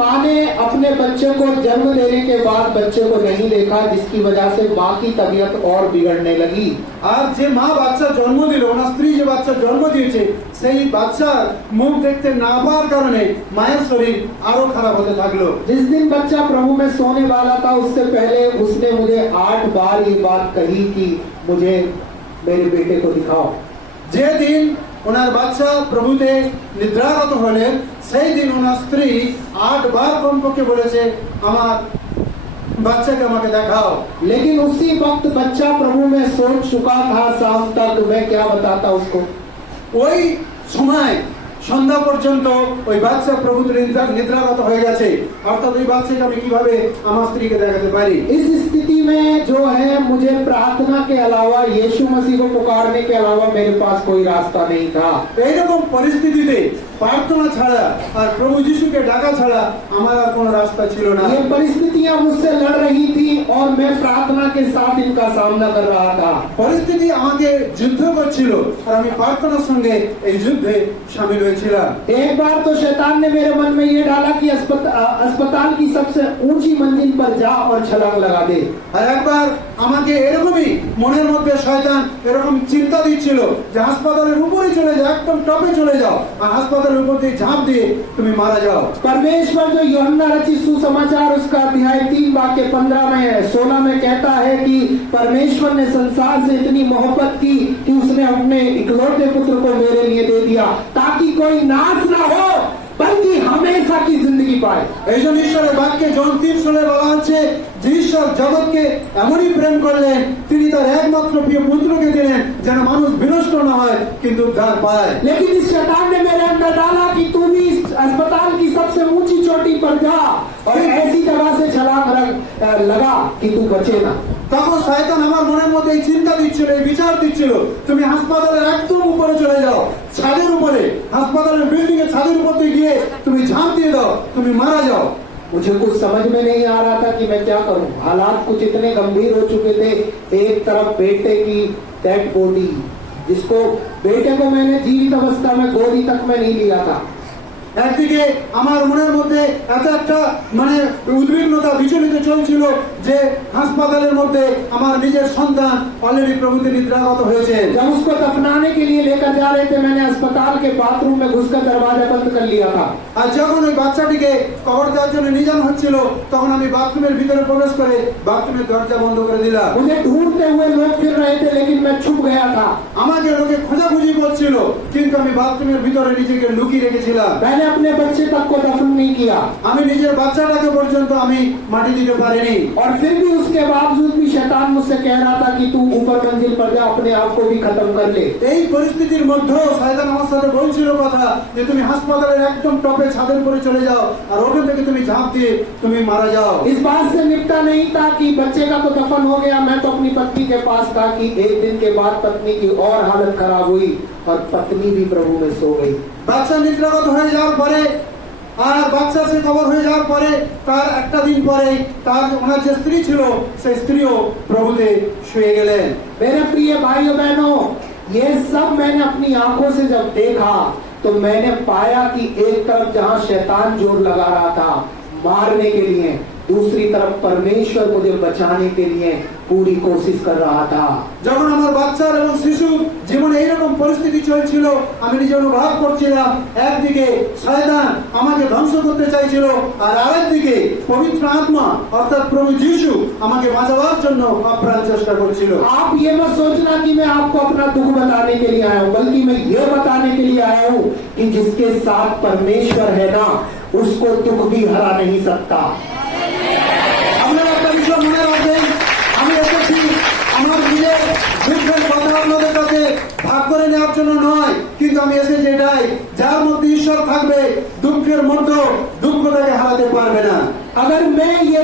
माँ ने अपने बच्चे को जन्म देने के बाद बच्चे को नहीं देखा, जिसकी वजह से माँ की तबीयत और बिगड़ने लगी। আর যে মা বাচ্চা জন্ম দিল, ওনার স্ত্রী যে বাচ্চা জন্ম দিয়েছে, সেই বাচ্চার মুখ দেখতে না পাওয়ার কারণে মায়ের শরীর আরো খারাপ হতে থাকলো। जिस दिन बच्चा प्रभु में सोने वाला था, उससे पहले उसने मुझे 8 बार ये बात कही कि मुझे मेरे बेटे को दिखाओ। যে দিন ওনার বাচ্চা প্রভুতে নিদ্রাগত হলেন, সেই দিন ওনার স্ত্রী 8 বার কমপক্ষে বলেছে, আমার বাচ্চাকে আমাকে দেখাও। लेकिन उसी वक्त बच्चा प्रभु में सोच चुका था, शाम तक मैं क्या बताता उसको। ওই সময় সন্ধ্যা পর্যন্ত ওই বাচ্চা প্রভুতে নিদ্রাগত হয়ে গেছে, অর্থাৎ ওই বাচ্চাকে আমি কিভাবে আমার স্ত্রীকে দেখাতে পারি। इस स्थिति में जो है, मुझे प्रार्थना के अलावा, यीशु मसीह को पुकारने के अलावा मेरे पास कोई रास्ता नहीं था। এইরকম পরিস্থিতিতে প্রার্থনা ছাড়া আর প্রভু যিশুকে ডাকা ছাড়া আমার আর কোনো রাস্তা ছিল না। ये परिस्थितियां मुझसे लड़ रही थी और मैं प्रार्थना के साथ इनका सामना कर रहा था। পরিস্থিতি আমাকে যুদ্ধ করছিল আর আমি প্রার্থনার সঙ্গে এই যুদ্ধে শামিল হয়েছিলাম। एक बार तो शैतान ने मेरे मन में ये डाला कि अस्पताल की सबसे ऊंची मंजिल पर जा और छलांग लगा दे। আর একবার আমাকে এরকমই মনের মধ্যে শয়তান এরকম চিন্তা দিচ্ছিল যে হাসপাতালের উপরে চলে যাও, একদম টপে চলে যাও আর হাসপাতালের উপর দিয়ে ঝাঁপ দিয়ে তুমি মারা যাও। परमेश्वर जो यूहन्ना रचित सुसमाचार उसका अध्याय 3 वाक्य 15 में 16 में कहता है कि परमेश्वर ने संसार से इतनी मोहब्बत की कि उसने अपने इकलौते पुत्र को मेरे लिए दे दिया, ताकि कोई नाश ना हो बल्कि हमेशा की जिंदगी पाए। এই জন্য ঈশ্বরের বাক্যে জন 3:16 বলা হচ্ছে যে ঈশ্বর জগৎকে এমনই প্রেম করলেন, তিনি তার একমাত্র প্রিয় পুত্রকে দিলেন যেন মানুষ বিনষ্ট না হয় কিন্তু উদ্ধার পায়। लेकिन इस शैतान ने मेरे अंदर डाला कि तू भी इस अस्पताल की सबसे ऊंची चोटी पर जा और ऐसी जगह से छलांग लगा कि तू बचे ना। তখন শয়তান আমার মনের মধ্যে এই চিন্তা দিচ্ছিল, এই বিচার দিচ্ছিল, তুমি হাসপাতালের একদম উপরে চলে যাও, ছাদের উপরে, হাসপাতালের বিল্ডিং এর ছাদের উপর দিয়ে গিয়ে তুমি ঝাঁপ দিয়ে দাও, তুমি মারা যাও। मुझे कुछ समझ में नहीं आ रहा था कि मैं क्या करूं। हालात कुछ इतने गंभीर हो चुके थे। एक तरफ बेटे की डेड बॉडी, जिसको बेटे को मैंने जीवित अवस्था में गोदी तक में नहीं लिया था। একদিকে আমার মনের মধ্যে এত একটা উদ্বিগ্নতা বিচলিত চলছিল যে হাসপাতালের মধ্যে আমার নিজের সন্তান অলরেডি প্রভুতে নিদ্রাগত হয়েছে। जब उसको दफनाने के लिए लेकर जा रहे थे, मैंने अस्पताल के बाथरूम में घुसकर दरवाजा बंद कर लिया था। আর যখন ওই বাচ্চাটিকে কবর দেওয়ার জন্য নিয়ে যাওয়া হচ্ছিল, তখন আমি বাথরুমের ভিতরে প্রবেশ করে বাথরুমের দরজা বন্ধ করে দিলাম। मुझे ढूंढते हुए लोग फिर रहे थे, लेकिन मैं छुप गया था। আমাকে লোকে খোঁজাখুঁজি করছিল, কিন্তু আমি বাথরুমের ভিতরে নিজেকে লুকিয়ে রেখেছিলাম। मैंने अपने बच्चे तक को दफन नहीं किया। আমি নিজের বাচ্চাটাকে পর্যন্ত আমি মাটি দিতে পারিনি। और फिर भी उसके बावजूद भी शैतान मुझसे कह रहा था कि तू ऊपर मंजिल पर जा, अपने आप को भी खत्म कर ले। এই পরিস্থিতির মধ্যেও শয়তান আমার সাথে বলছিল কথা যে তুমি হাসপাতালের একদম টপে ছাদের উপরে চলে যাও আর ওখান থেকে তুমি ঝাঁপ দিয়ে তুমি मारा जाओ। इस बात से निपटा नहीं था कि बच्चे का तो दफन हो गया, मैं तो अपनी पत्नी के पास था कि एक दिन के बाद पत्नी की और हालत खराब हुई और पत्नी भी प्रभु में सो गई। বাচ্চা নিদ্রাগত হয়ে যাওয়ার পরে আর বাচ্চা সে খবর হয়ে যাওয়ার পরে তার একটা দিন পরে তার ওনার যে স্ত্রী ছিল সেই স্ত্রীও প্রভুতে শুয়ে গেলেন। मेरे प्रिय भाइयों बहनों, ये सब मैंने अपनी आंखों से जब देखा तो मैंने पाया कि एक तरफ जहां शैतान जोर लगा रहा था मारने के लिए, दूसरी तरफ परमेश्वर मुझे बचाने के लिए पूरी कोशिश कर रहा था। যখন আমার বাচ্চার এবং শিশু জীবনে এইরকম পরিস্থিতি চলছিল, আমি নিজে অনুভব করছিলাম একদিকে শয়তান আমাকে ধ্বংস করতে চাইছিল আর আরেকদিকে পবিত্র আত্মা অর্থাৎ প্রভু যিশু আমাকে বাঁচাবার জন্য আপ্রাণ চেষ্টা করছিল। आप ये मत सोचना कि मैं आपको अपना दुख बताने के लिए आया हूँ, बल्कि मैं ये बताने के लिए आया हूँ कि जिसके साथ परमेश्वर है ना, उसको दुख भी हरा नहीं सकता। আপনারা একটা বিষয় মনে রাখবেন, আমি এসেছি আমার নিজের দুঃখের কথা আপনাদের কাছে ভাগ করে নেওয়ার জন্য নয়, কিন্তু আমি এসেছি এটাই, যার মধ্যে ঈশ্বর থাকবে দুঃখের মধ্যে দুঃখ তাকে হারাতে পারবে না। अगर मैं ये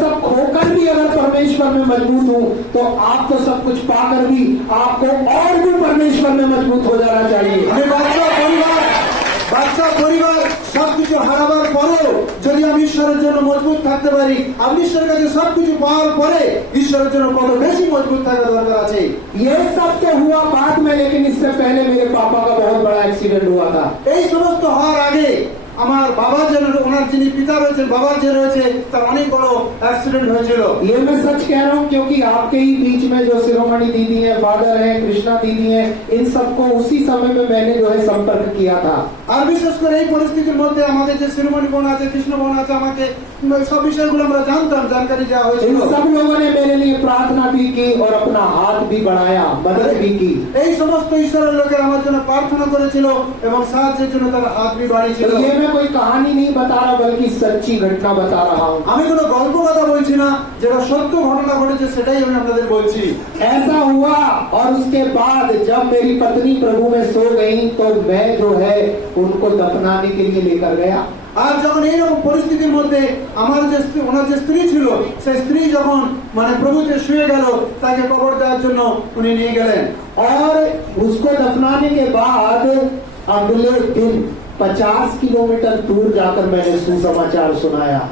सब खोकर भी अगर परमेश्वर में मजबूत हूँ, तो आप तो सब कुछ पाकर भी आपको और भी परमेश्वर में मजबूत हो जाना चाहिए। আমি বাচ্চা পরিবার সবকিছু হারাবার পরেও যদি আমি ঈশ্বরের জন্য মজবুত থাকতে পারি, আমি ঈশ্বরের কাছে সবকিছু পাওয়ার পরে ঈশ্বরের জন্য কত বেশি মজবুত থাকা দরকার আছে। ये सब क्या हुआ बाद में, लेकिन इससे पहले मेरे पापा का बहुत बड़ा एक्सीडेंट हुआ था। এই সমস্ত হওয়ার আগে আমার বাবা যে ওনার যিনি পিতা রয়েছেন বাবা যে রয়েছে তার অনেক বড় অ্যাক্সিডেंट হয়েছিল। ये मैं सच कह रहा हूँ क्योंकि आपके ही बीच में जो शिरोमणि दीदी है, फादर है, कृष्णा दीदी है, इन सबको उसी समय में मैंने जो है संपर्क किया था। আর বিশেষ করে এই পরিস্থিতির মধ্যে আমাদের যে শিরোমণি বোন আছে কৃষ্ণ বোন আছে আমাকে সব বিষয়গুলো আমরা জানতাম, জানকারি দেওয়া হয়েছিল। इन सब लोगों ने मेरे लिए प्रार्थना भी की और अपना हाथ भी बढ़ाया, मदद भी की। এই সমস্ত ঈশ্বরের লোকের আমার জন্য প্রার্থনা করেছিল এবং সাহায্যের জন্য তার হাত भी বাড়িয়েছিল। तो ये मैं कोई कहानी नहीं बता रहा बल्कि सच्ची घटना बता रहा हूँ। আমি কোনো গল্প কথা বলছি না, যেটা সত্য ঘটনা ঘটেছে সেটাই আমি আপনাদের বলছি। ऐसा हुआ और उसके बाद जब मेरी पत्नी प्रभु में सो गई तो मैं जो है उनको दफनाने के लिए लेकर गया। আর যখন এইরকম পরিস্থিতির মধ্যে আমার যে ওনার যে স্ত্রী ছিল সেই স্ত্রী যখন মানে প্রভুতে শুয়ে গেল তাকে কবর দেওয়ার জন্য উনি নিয়ে গেলেন। और उसको दफनाने के बाद अगले दिन 50 किलोमीटर दूर जाकर मैंने सुसमाचार सुनाया।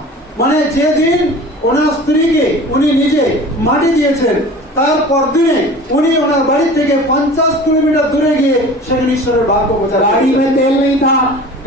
মানে যেদিন ওনার স্ত্রীকে উনি নিজে মাটি দিয়েছেন তার পরদিনে উনি ওনার বাড়ি থেকে 50 কিলোমিটার দূরে গিয়ে সেখানে ঈশ্বরের বাক্য প্রচার করেন। गाड़ी में तेल नहीं था,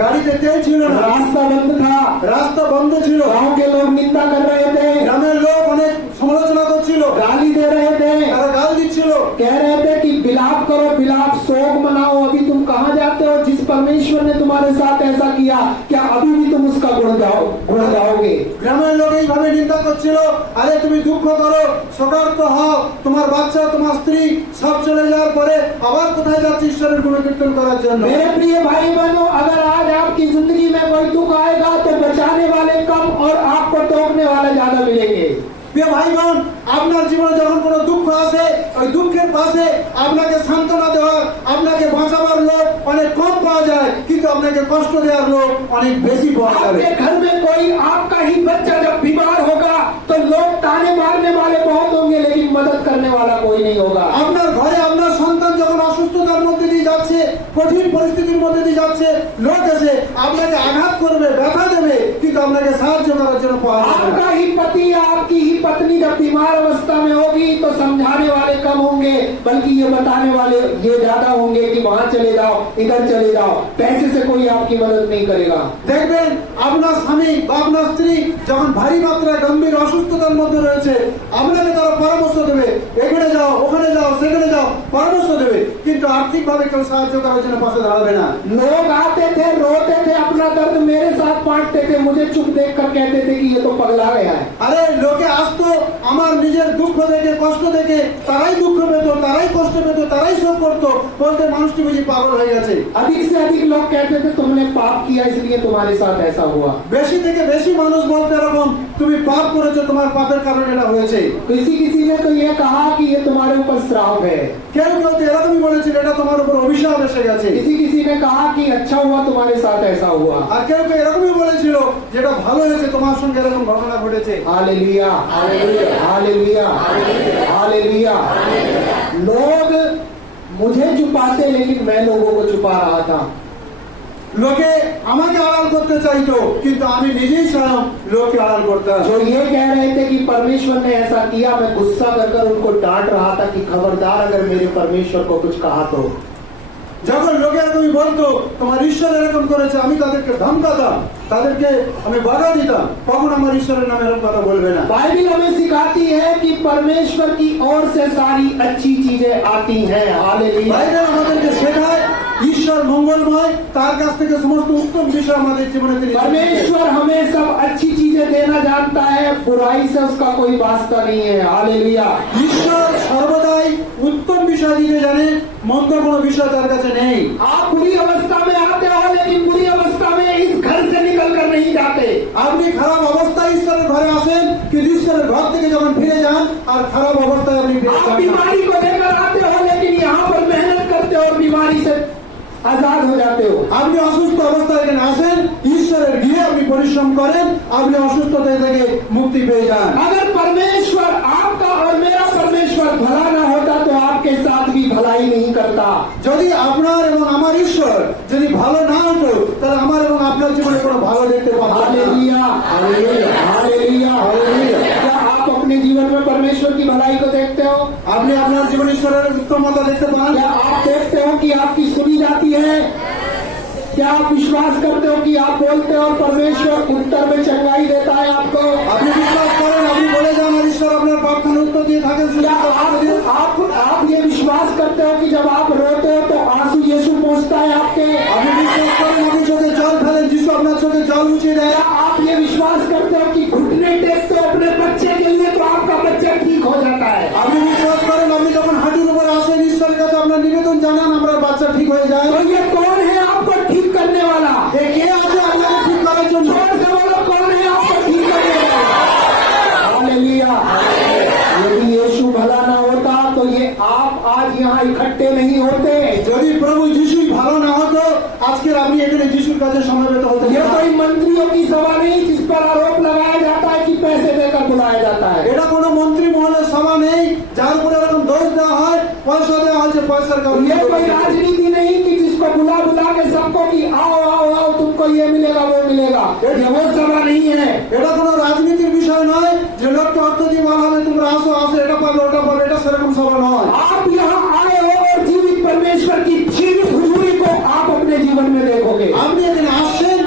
গাড়িতে তেল ছিল না, रास्ता बंद था, রাস্তা বন্ধ ছিল, गांव के लोग निंदा कर रहे थे, গ্রামের লোক অনেক সমালোচনা করছিল, गाली दे रहे थे, তারা गाल দিচ্ছিল, कह रहे थे कि विलाप करो, विलाप, शोक मनाओ, अभी तुम कहाँ जाते हो? जिस परमेश्वर ने तुम्हारे साथ ऐसा किया क्या अभी भी तुम उसका गुण गाओगे? গ্রামের লোক এইভাবে নিন্দা করছিল, আরে তুমি দুঃখ করো, শোকার্ত হও, তোমার বাচ্চা তোমার স্ত্রী সব চলে যাওয়ার পরে আবার কোথায় যাচ্ছে ঈশ্বরের গুণকীর্তন করার জন্য। मेरे प्रिय भाई बहनों, अगर आज आपकी जिंदगी में कोई दुख आएगा तो बचाने वाले कम और आपको टोकने वाले ज्यादा मिलेंगे। প্রিয় ভাই বোন, আপনার জীবনে যখন কোনো দুঃখ আসে ওই দুঃখের পাশে আপনাকে সান্ত্বনা দেওয়ার আপনাকে বাঁচাবার লোক অনেক কম পাওয়া যায়, কিন্তু আপনাকে কষ্ট দেওয়ার লোক অনেক বেশি পাওয়া যাবে। आपके घर में कोई आपका ही बच्चा जब बीमार होगा तो लोग ताने मारने वाले बहुत होंगे लेकिन मदद करने वाला कोई नहीं होगा। আপনার ঘরে আপনার সন্তান যখন অসুস্থতার মধ্যে দিয়ে যাচ্ছে, কঠিন পরিস্থিতির মধ্যে দিয়ে যাচ্ছে, লোক এসে আপনাকে আঘাত করবে, ব্যথা দেবে, কিন্তু আপনাকে সাহায্য করার জন্য পাওয়া যাবে না। आपका ही पति या आपकी ही पत्नी जब बीमार अवस्था में होगी तो समझाने वाले कम होंगे बल्कि ये बताने वाले ये ज्यादा होंगे कि वहाँ चले जाओ, इधर चले जाओ। पैसे से कोई आपकी मदद नहीं करेगा। দেখবেন আপনার স্বামী বা আপনার স্ত্রী যখন ভারী মাত্রায় গম্ভীর অসুস্থতার মধ্যে রয়েছে আপনাকে তারা পরামর্শ দেবে, এখানে যাও, ওখানে যাও, সেখানে যাও, পরামর্শ দেবে, কিন্তু আর্থিকভাবে কেউ সাহায্য করার জন্য পাশে দাঁড়াবে না। लोग आते थे, रोते थे, अपना दर्द मेरे साथ बांटते थे, मुझे चुप देखकर कहते थे कि ये तो पगला गया है। আরে লোকে আসতো আমার নিজের দুঃখ দেখে কষ্ট দেখে, তারাই দুঃখ পেত, তারাই কষ্ট পেত, তারাই শোক করতো, বলতে মানুষটি বুঝি পাগল হয়ে গেছে। अधिक से अधिक लोग कहते थे तुमने पाप किया इसलिए तुम्हारे साथ ऐसा हुआ। বেশি থেকে বেশি মানুষ বলতে এরকম, তুমি পাপ করেছো, তোমার পাপের কারণে এটা হয়েছে। किसी किसी ने तो ये कहा कि ये तुम्हारे ऊपर श्राप है। কেউ কেউ তো এরকমই বলেছিল এটা তোমার উপর অভিশাপ এসে গেছে। किसी किसी ने कहा कि अच्छा हुआ तुम्हारे साथ ऐसा हुआ। আর কেউ কেউ এরকমই বলেছিল যেটা ভালো হয়েছে তোমার সঙ্গে এরকম ঘটনা ঘটেছে। Hallelujah, hallelujah, hallelujah, hallelujah. लोग मुझे छुपाते लेकिन मैं लोगों को छुपा रहा था। লোকে আমাকে আড়াল করতে চাইতো কিন্তু আমি নিজেই স্বয়ং লোককে আড়াল করতাম। जो ये कह रहे थे कि परमेश्वर ने ऐसा किया, मैं गुस्सा कर उनको डांट रहा था कि खबरदार अगर मेरे परमेश्वर को कुछ कहा तो। যখন লোকে এরকমই বলতো তোমার ঈশ্বর এরকম করেছে, আমি তাদেরকে ধমকাতাম, তাদেরকে আমি বাধা দিতাম, কখন আমার ঈশ্বরের নামে এরকম কথা বলবে না। बाइबल हमें सिखाती है कि परमेश्वर की ओर से सारी अच्छी चीजें आती हैं। हालेलुया। বাইবেল আমাদেরকে শেখায় ঈশ্বর মঙ্গলময়, তার কাছ থেকে সমস্ত উত্তম বিষয় আমাদের জীবনে তিনি। परमेश्वर हमें सब अच्छी चीजें देना जानता है, बुराई से उसका कोई वास्ता नहीं है। हालेलुया। ঈশ্বর সর্বদাই উত্তম বিষয় দিতে জানে, মন্দ কোনো বিষয় তার কাছে নেই। आप बुरी अवस्था में आते हो लेकिन बुरी अवस्था में इस घर से निकल कर नहीं जाते। আপনি খারাপ অবস্থায় ঈশ্বরের ঘরে আসেন, কিন্তু ঈশ্বরের ঘর থেকে যখন ফিরে যান আর খারাপ অবস্থায় আপনি ফিরে आप যান না। बीमारी को लेकर आते हो लेकिन यहाँ पर मेहनत करते हो और बीमारी से आजाद हो जाते हो। আপনি অসুস্থ অবস্থায় এখানে আসেন, ঈশ্বরের গিয়ে আপনি পরিশ্রম করেন, আপনি অসুস্থতা থেকে মুক্তি পেয়ে যান। अगर परमेश्वर आपका और मेरा परमेश्वर भला ना होता तो आपके साथ भी भलाई नहीं करता। যদি আপনার এবং আমার ঈশ্বর যদি ভালো না হতো তাহলে আমার এবং আপনার জীবনে কোনো ভালো দেখতে পাবো না। Hallelujah, hallelujah, hallelujah, hallelujah. क्या आप अपने जीवन में परमेश्वर की भलाई को देखते हो? আপনি আপনার জীবনে ঈশ্বরের উত্তমতা দেখতে পান? क्या आप देखते हो कि आपकी सुनी जाती है? क्या आप विश्वास करते हो कि आप बोलते हो और परमेश्वर उत्तर में चंगाई देता है आपको? আপনি বিশ্বাস করেন, আপনি বলে যান আর ঈশ্বর আপনার প্রার্থনার উত্তর দিয়ে থাকেন। क्या आप ये विश्वास करते हो कि जब आप रोते हो तो आंसू यीशु पहुंचता है आपके? আপনি বিশ্বাস করেন, আপনি চোখে জল ফেলেন, যিশু আপনার চোখে জল মুছিয়ে দেয়। क्या आप ये विश्वास करते हो कि घुटने टेकते हो अपने बच्चे के लिए तो आपका बच्चा ठीक हो जाता है? আপনি বিশ্বাস করেন, আপনি যখন হাঁটুর উপরে আসেন ঈশ্বরের কাছে আপনার নিবেদন জানান, আপনার বাচ্চা ঠিক হয়ে যায়। तो ये कौन है आपको ठीक करने वाला? এ কে আছে আপনাকে ঠিক করার জন্য? जोर से बोलो, कौन है आपको ठीक करने वाला? हालेलुया। यदि यीशु भला ना होता तो ये आप आज यहाँ इकट्ठे नहीं होते। যদি প্রভু যিশুই ভালো না হতো আজকের আপনি এখানে যিশুর কাছে সমবেত হতেন ये না। कोई मंत्रियों की सभा नहीं जिस पर आरोप लगाया जाता है कि पैसे देकर बुलाया जाता है। এটা কোনো মন্ত্রী মহলের সভা নেই যার উপরে এরকম দোষ দেওয়া হয়, পয়সা দেওয়া হয়েছে, পয়সার কারণে। ये कोई राजनीति नहीं कि जिसको बुला बुला के सबको कि आओ आओ आओ तुमको ये मिलेगा वो मिलेगा। ये वो सभा नहीं है। এটা কোনো রাজনীতির বিষয় নয় যে লোককে অর্থ দিয়ে বলা হবে তোমরা আসো আসো এটা পাবে ওটা পাবে, এটা সেরকম সভা নয়। आप यहाँ आए हो और जीवित परमेश्वर की जीवित हुजूरी को आप अपने जीवन में देखोगे। আপনি এখানে আসছেন,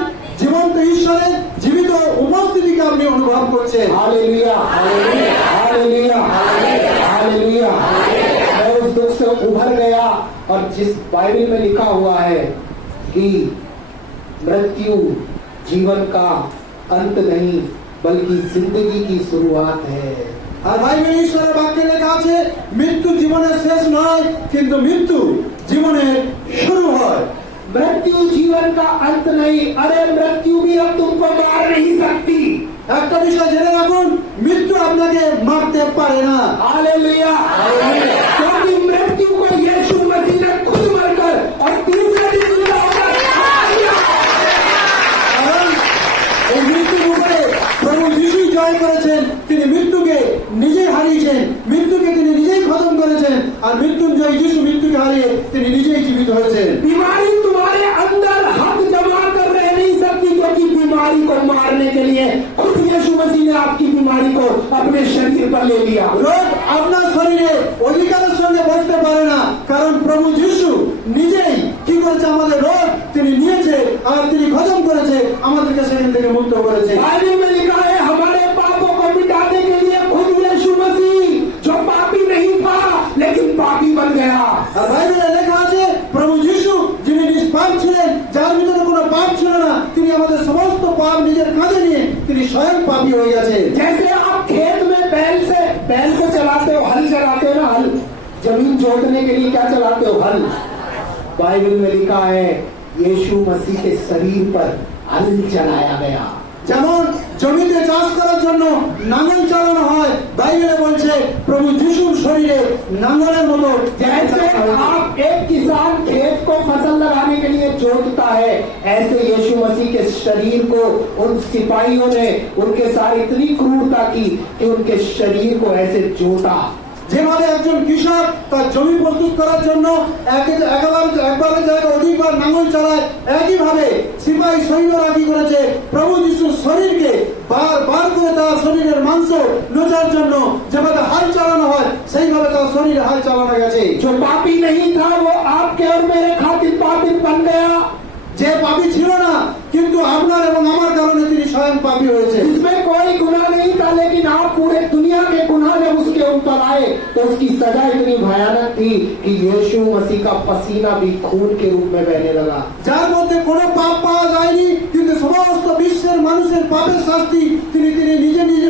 জীবন্ত ঈশ্বরের জীবিত উপস্থিতিকে আপনি অনুভব করছেন। Hallelujah hallelujah hallelujah hallelujah. मैं उस दुख से उभर गया और जिस बाइबल में लिखा हुआ है कि मृत्यु जीवन का अंत नहीं बल्कि जिंदगी की शुरुआत है। আর বাইবেল ঈশ্বরের বাক্যে লেখা আছে মৃত্যু জীবনের শেষ নয় কিন্তু মৃত্যু জীবনের শুরু হয়। मृत्यु जीवन का अंत नहीं। अरे मृत्यु भी अब तुमको मार नहीं सकती। একটা বিষয় জেনে রাখুন, মৃত্যু আপনাকে মারতে পারে না। हालेलुया क्योंकि मृत्यु को यीशु मसीह ने खुद मरकर और तीसरे दिन जिंदा होकर खा लिया। কারণ এই মৃত্যুর উপরে প্রভু যিশুই জয় করেছেন, তিনি মৃত্যুকে নিজেই হারিয়েছেন, মৃত্যুকে তিনি নিজেই খতম করেছেন। আর মৃত্যুঞ্জয় যিশু মৃত্যুকে হারিয়ে তিনি নিজেই জীবিত হয়েছেন। बीमारी तुम्हारे अंदर हक जमा कर रह नहीं सकती क्योंकि बीमारी को मारने के लिए खुद यीशु मसीह ने आपकी बीमारी को अपने शरीर पर ले लिया। রোগ আপনার শরীরে অধিকারের সঙ্গে বসতে পারে না, কারণ প্রভু যিশু নিজেই কি করেছে, আমাদের রোগ তিনি নিয়েছে আর তিনি খতম করেছে, আমাদেরকে সেখান থেকে মুক্ত করেছে। बाइबल में लिखा है हमारे पापों को मिटाने के लिए खुद यीशु मसीह जो पापी नहीं था लेकिन पापी बन गया। আর বাইবেলে লেখা আছে প্রভু যিশু যিনি নিষ্পাপ ছিলেন, যার ভিতরে কোনো পাপ ছিল না, তিনি আমাদের সমস্ত পাপ নিজের কাঁধে নিয়ে তিনি স্বয়ং পাপী হয়ে গেছেন। जैसे आप खेत में बैल को चलाते हो, हल चलाते हो ना, हल जमीन जोतने के लिए क्या चलाते हो? हल। बाइबल में लिखा है यीशु मसीह के शरीर पर हल चलाया गया। যেমন জমিতে চাষ করার জন্য নাঙ্গল চালানো হয়, বাইবেলে বলছে প্রভু যিশুর শরীরে নাঙ্গলের মতো। जैसे आप एक किसान खेत को फसल लगाने के लिए जोतता है, ऐसे यीशु मसीह के शरीर को उन सिपाहियों ने उनके साथ इतनी क्रूरता की कि उनके शरीर को ऐसे जोता। যেভাবে একজন কৃষক তার জমি প্রস্তুত করার জন্য একবারের জায়গায় অধিকবার নাঙ্গল চালায়, একইভাবে সিপাহী সৈন্যরা কি করেছে, প্রভু যিশুর শরীরকে বার করে তার শরীরের মাংস নোচার জন্য যেভাবে হাল চালানো হয় সেইভাবে তার শরীরে হাল চালানো গেছে। जो पापी नहीं था वो आपके और मेरे खातिर पापी बन गया। যে পাপী ছিল না কিন্তু আপনার এবং আমার কারণে তিনি স্বয়ं পাপী হয়েছে। इसमें कोई गुनाह नहीं था लेकिन आप पूरे दुनिया के गुनाह जब उसके ऊपर आए तो उसकी सजा इतनी भयानक थी कि यीशु मसीह का पसीना भी खून के रूप में बहने लगा। যার মধ্যে কোনো পাপ পাওয়া যায়নি কিন্তু সমস্ত বিশ্বের মানুষের পাপের শাস্তি তিনি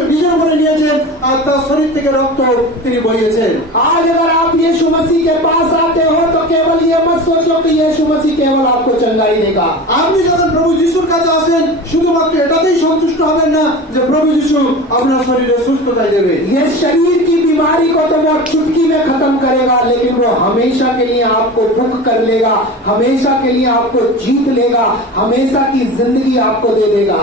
নিজের উপরে নিয়েছেন আর তার শরীর থেকে রক্ত তিনি বইয়েছেন। आज अगर आप यीशु मसीह के पास आते हो तो केवल ये मत सोचो कि यीशु मसीह केवल आपको चंगाई देगा। আপনি যখন প্রভু যিশুর কাছে আসেন শুধুমাত্র এটাতেই সন্তুষ্ট হবেন না যে প্রভু যিশু আপনার শরীরে সুস্থতা দেবে। ये शरीर की बीमारी को तो वो चुटकी में खत्म करेगा लेकिन वो हमेशा के लिए आपको बुक कर लेगा, हमेशा के लिए आपको जीत लेगा, हमेशा की जिंदगी आपको दे देगा।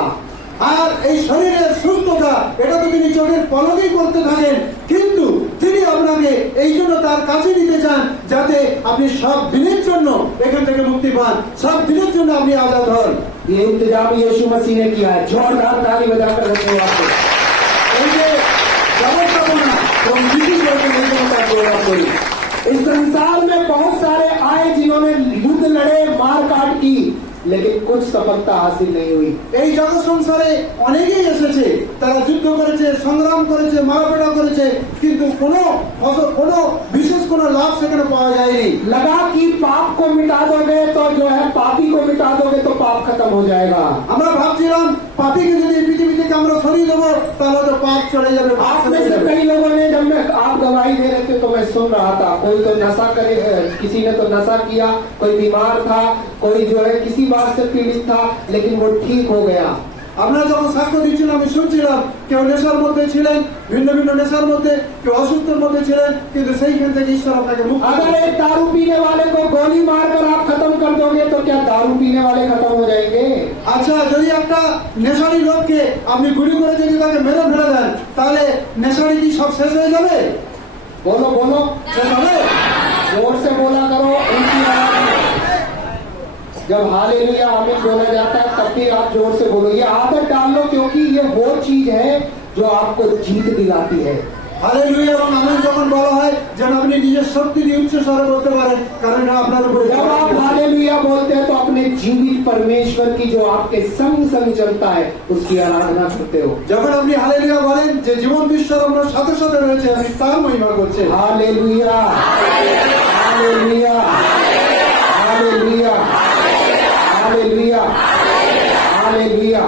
আর এই শরীরের সুস্থতা এটা তো তিনি চোখের পলকেই করতে থাকেন, কিন্তু তিনি আপনাকে এই জন্য তার কাছে নিতে চান যাতে আপনি সব দিনের জন্য এখান থেকে মুক্তি পান, সব দিনের জন্য আপনি আজাদ হন। ये इंतजाम यीशु मसीह ने किया है। जोरदार ताली बजाकर धन्यवाद दो। এই যে ব্যবস্থাপনা এবং নীতি করেছেন এই জন্য তার গৌরব করি। इस संसार में बहुत सारे आए जिन्होंने युद्ध लड़े, मार काट की, लेकिन कुछ सफलता हासिल नहीं हुई। এই জগৎ সংসারে অনেকেই এসেছে, তারা যুদ্ধ করেছে, সংগ্রাম করেছে, মারাপেটা করেছে, কিন্তু কোনো বিশেষ কোনো লাভ সেখানে পাওয়া যায়নি। लगा कि पाप को मिटा दोगे तो जो है पापी को मिटा दोगे तो पाप खत्म हो जाएगा। আমরা ভাবছিলাম পাপীকে যদি এই পৃথিবী থেকে আমরা সরিয়ে দেবো তাহলে তো পাপ চলে যাবে, পাপ आप में চলে से যাবে। कई लोगों ने जब मैं आप गवाही दे रहे थे तो मैं सुन रहा था, कोई तो नशा करे, किसी ने तो नशा किया, कोई बीमार था, कोई जो है किसी बात से पीड़ित था, लेकिन वो ठीक हो गया। আপনারা যখন সাক্ষ্য দিচ্ছিলেন আমি শুনছিলাম, কেউ নেশার মধ্যে ছিলেন, ভিন্ন ভিন্ন নেশার মধ্যে, কেউ অসুস্থের মধ্যে ছিলেন, কিন্তু সেইখান থেকে ঈশ্বর আপনাকে মুক্ত अगर করেন। एक दारू पीने वाले को गोली मारकर आप खत्म कर दोगे तो क्या दारू पीने वाले खत्म हो जाएंगे? আচ্ছা, যদি একটা নেশারি লোককে আপনি গুলি করে যদি তাকে মেরে ফেলে দেন, তাহলে নেশারি কি সব শেষ হয়ে যাবে? बोलो बोलो, শেষ হবে? जोर से बोला करो उनकी आवाज में। जब हालेलुया आमीन बोला जाता है तब भी आप जोर से बोलो। ये आदत डाल लो, क्योंकि ये वो चीज है जो आपको जीत दिलाती है। হালেলুয়া এবং আমেন যখন বলা হয় যেন আপনি নিজের শক্তি দিয়ে উচ্চ স্বরে বলতে পারেন, কারণ এটা আপনার উপরে जब आप हालेलुया बोलते हैं तो अपने जीवित परमेश्वर की जो आपके संग संग चलता है उसकी आराधना करते हो। যখন আপনি হালেলুয়া বলেন যে জীবন ঈশ্বর আপনার সাথে সাথে রয়েছে, আপনি তার মহিমা করছেন। Hallelujah hallelujah hallelujah hallelujah hallelujah.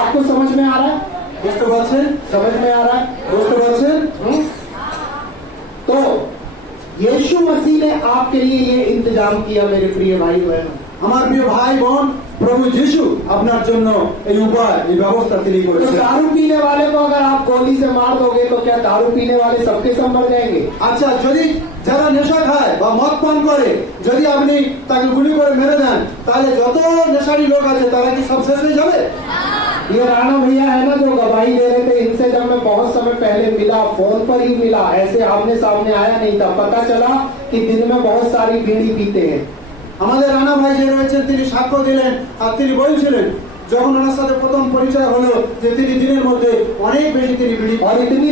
आपको समझ में आ रहा है? বুঝতে পারছেন? समझ में आ रहा है? বুঝতে পারছেন? तो यीशु मसीह ने आपके लिए ये इंतजाम किया मेरे प्रिय भाई बहनों। আমার প্রিয় ভাই বোন, প্রভু যিশু আপনার জন্য এই উপায়, এই ব্যবস্থা তিনি तो করেছেন। दारू पीने वाले को अगर आप गोली से मार दोगे तो क्या दारू पीने वाले सबके सब मर जाएंगे? আচ্ছা, যদি যারা নেশা খায় বা মদ পান করে যদি আপনি তাকে গুলি করে মেরে দেন, তাহলে যত নেশারি লোক আছে তারা কি সব শেষ হয়ে যাবে? ये राणा भैया है ना जो गवाही दे रहे थे, इनसे जब मैं बहुत समय पहले मिला, फोन पर ही मिला, ऐसे आमने सामने आया नहीं था। पता चला कि दिन में बहुत सारी बीड़ी पीते हैं। আমাদের রানা ভাই যে রয়েছেন তিনি সাক্ষ্য দিলেন, আর তিনি বলছিলেন যখন ওনার সাথে প্রথম পরিচয় হলো যে তিনি দিনের মধ্যে অনেক বেশি তিনি বিড়ি और इतनी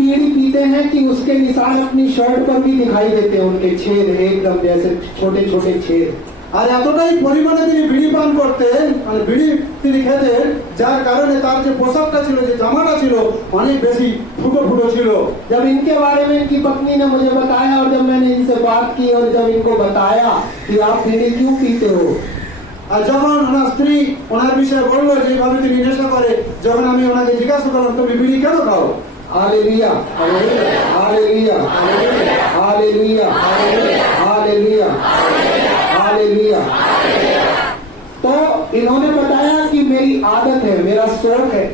बीड़ी पीते हैं कि उसके निशान अपनी शर्ट पर भी दिखाई देते हैं, उनके छेद एकदम जैसे छोटे छोटे छेद। আর এতটাই পরিমাণে তিনি বিড়ি পান করতেন, মানে বিড়ি তিনি খেতেন, যার কারণে তার যে পোশাকটা ছিল, যে জামাটা ছিল অনেক বেশি ফুটো ফুটো ছিল। जब इनके बारे में इनकी पत्नी ने मुझे बताया और जब मैंने इनसे बात की और जब इनको बताया कि आप बीड़ी क्यों पीते हो, আর যখন ওনার স্ত্রী ওনার বিষয়ে বললো যেভাবে তিনি নেশা করে, যখন আমি ওনাকে জিজ্ঞাসা করলাম তুমি বিড়ি কেন খাও? Hallelujah hallelujah hallelujah hallelujah hallelujah. तो इन्होंने बताया कि मेरी आदत है, मेरा शौक है,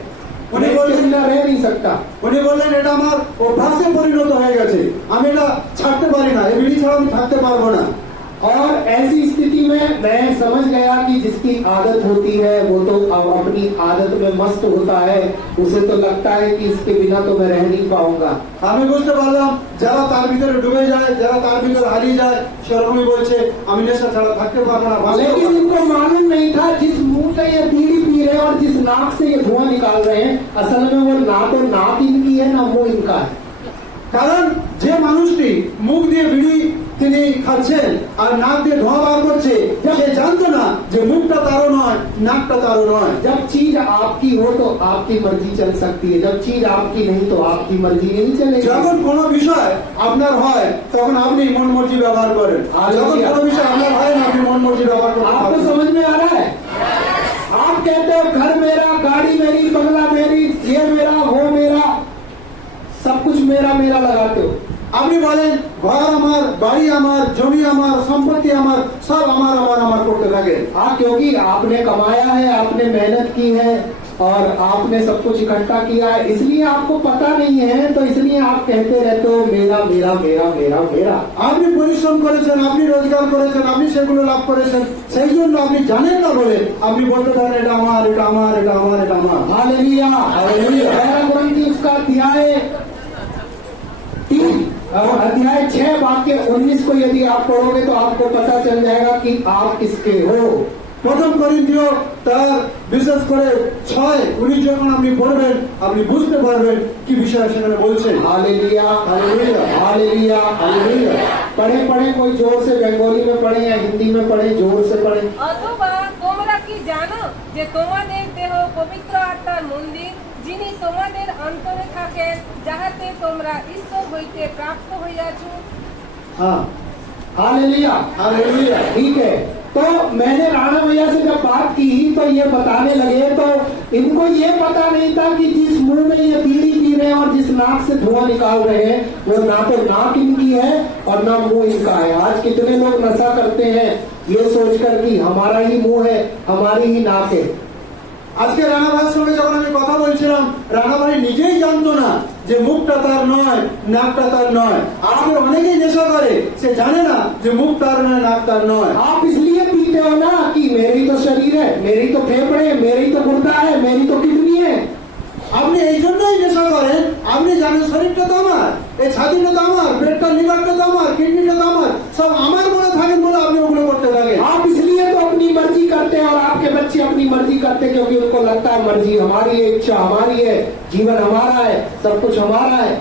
मैं इसके बिना रह नहीं सकता। উনি বললেন এটা আমার অভ্যাসে পরিণত হয়ে গেছে, আমি এটা ছাড়তে পারি না, এই বিড়ি ছাড়া আমি থাকতে পারবো না। और ऐसी स्थिति में मैं समझ गया कि जिसकी आदत होती है वो तो अब अपनी आदत में मस्त होता है, उसे तो लगता है कि इसके बिना तो मैं रह नहीं पाऊंगा। আমি বুঝতে পারলাম যারা তার ভিতরে ডুবে যায়, যারা তার ভিতরে হারিয়ে যায়, সেরকমই বলছে আমি নেশা ছাড়া থাকতে পারবো না, বাঁচতে लेकिन পারবো না। इनको मालूम नहीं था जिस मुंह से ये बीड़ी पी रहे हैं और जिस नाक से ये धुआं निकाल रहे हैं, असल में वो ना तो नाक इनकी है ना मुंह इनका है। কারণ যে মানুষটি মুখ দিয়ে বিড়ি তিনি খাচ্ছেন আর নাক দিয়ে ধোঁয়া বার করছে, সে জানতো না যে মুখটা তারও নয়, নাকটা তারও নয়। जब चीज आपकी हो तो आपकी मर्जी चल सकती है, जब चीज आपकी नहीं तो आपकी मर्जी नहीं चलेगी। যখন কোনো বিষয় আপনার হয় তখন আপনি মন মর্জি ব্যবহার করেন, আর যখন কোনো বিষয় আপনার হয় না আপনি মন মর্জি ব্যবহার করেন। आपको समझ में आ रहा है? आप कहते हो घर मेरा, गाड़ी मेरी, बंगला मेरी, ये मेरा, वो मेरा, सब कुछ मेरा मेरा लगाते हो। আপনি বলেন ঘর আমার, বাড়ি আমার, জমি আমার, সম্পত্তি আমার, সব আমার আমার আমার করতে থাকেন। क्योंकि आपने कमाया है, आपने मेहनत की है और आपने सब कुछ इकट्ठा किया है, इसलिए आपको पता नहीं है, तो इसलिए आप कहते रहते हो मेरा मेरा मेरा मेरा मेरा। আপনি পরিশ্রম করেছেন, আপনি রোজগার করেছেন, আপনি সেগুলো লাভ করেছেন, সেই জন্য আপনি জানেন না বলে আপনি বলতে পারেন এটা আমার, এটা আমার, এটা আমার, এটা আমার। Hallelujah hallelujah. पहला कुरिन्थियों उसका अध्याय 3 और अध्याय 6 वाक्य 19 को यदि आप पढ़ोगे तो आपको पता चल जाएगा कि आप किसके हो। প্রথম করিন্থীয় তার বিশেষ করে 6:19 যখন আপনি পড়বেন আপনি বুঝতে পারবেন কি বিষয় সেখানে বলছেন। Hallelujah hallelujah. Hallelujah hallelujah. पढ़े पढ़े, कोई जोर से बंगाली में पढ़े या हिंदी में पढ़े, जोर से पढ़े। অথবা তোমরা কি জানো যে তোমাদের দেহ পবিত্র আত্মার মন্দির, যিনি তোমাদের অন্তরে থাকেন, যাহাতে তোমরা ঈশ্বর হইতে প্রাপ্ত হইয়াছ। हाँ हालेलुया हालेलुया। ठीक है। तो मैंने राणा भैया से जब बात की तो ये बताने लगे, तो इनको ये पता नहीं था कि जिस मुंह में ये बीड़ी पी रहे हैं और जिस नाक से धुआं निकाल रहे हैं वो ना तो नाक इनकी है और ना मुंह इनका है। आज कितने लोग नशा करते हैं ये सोचकर कि हमारा ही मुंह है, हमारी ही नाक है। আজকে রানা ভাইয়ের সঙ্গে যখন আমি কথা বলছিলাম, রানা ভাই নিজেই জানতো না যে মুখটা তার নয়, নাকটা তার নয়। আমাদের অনেকেই নেশা করে, সে জানে না যে মুখ তার নয়, নাক তার নয়। आप इसलिए पीते हो ना कि मेरे ही तो शरीर है, मेरे ही तो फेफड़े है, मेरे ही तो गुर्दा है, मेरी तो किडनी है। আপনি এই জন্যই নেশা করেন, আপনি জানেন শরীরটা তো আমার, এই ছাতিটা তো আমার, পেটটা লিভারটা তো আমার, কিডনিটা তো আমার, সব আমার মনে থাকেন বলে আপনি ওগুলো করতে থাকেন। आप इसलिए तो अपनी मर्जी करते हैं और आपके बच्चे अपनी मर्जी करते हैं क्योंकि उनको लगता है मर्जी हमारी है, इच्छा हमारी है, जीवन हमारा है, सब कुछ हमारा है।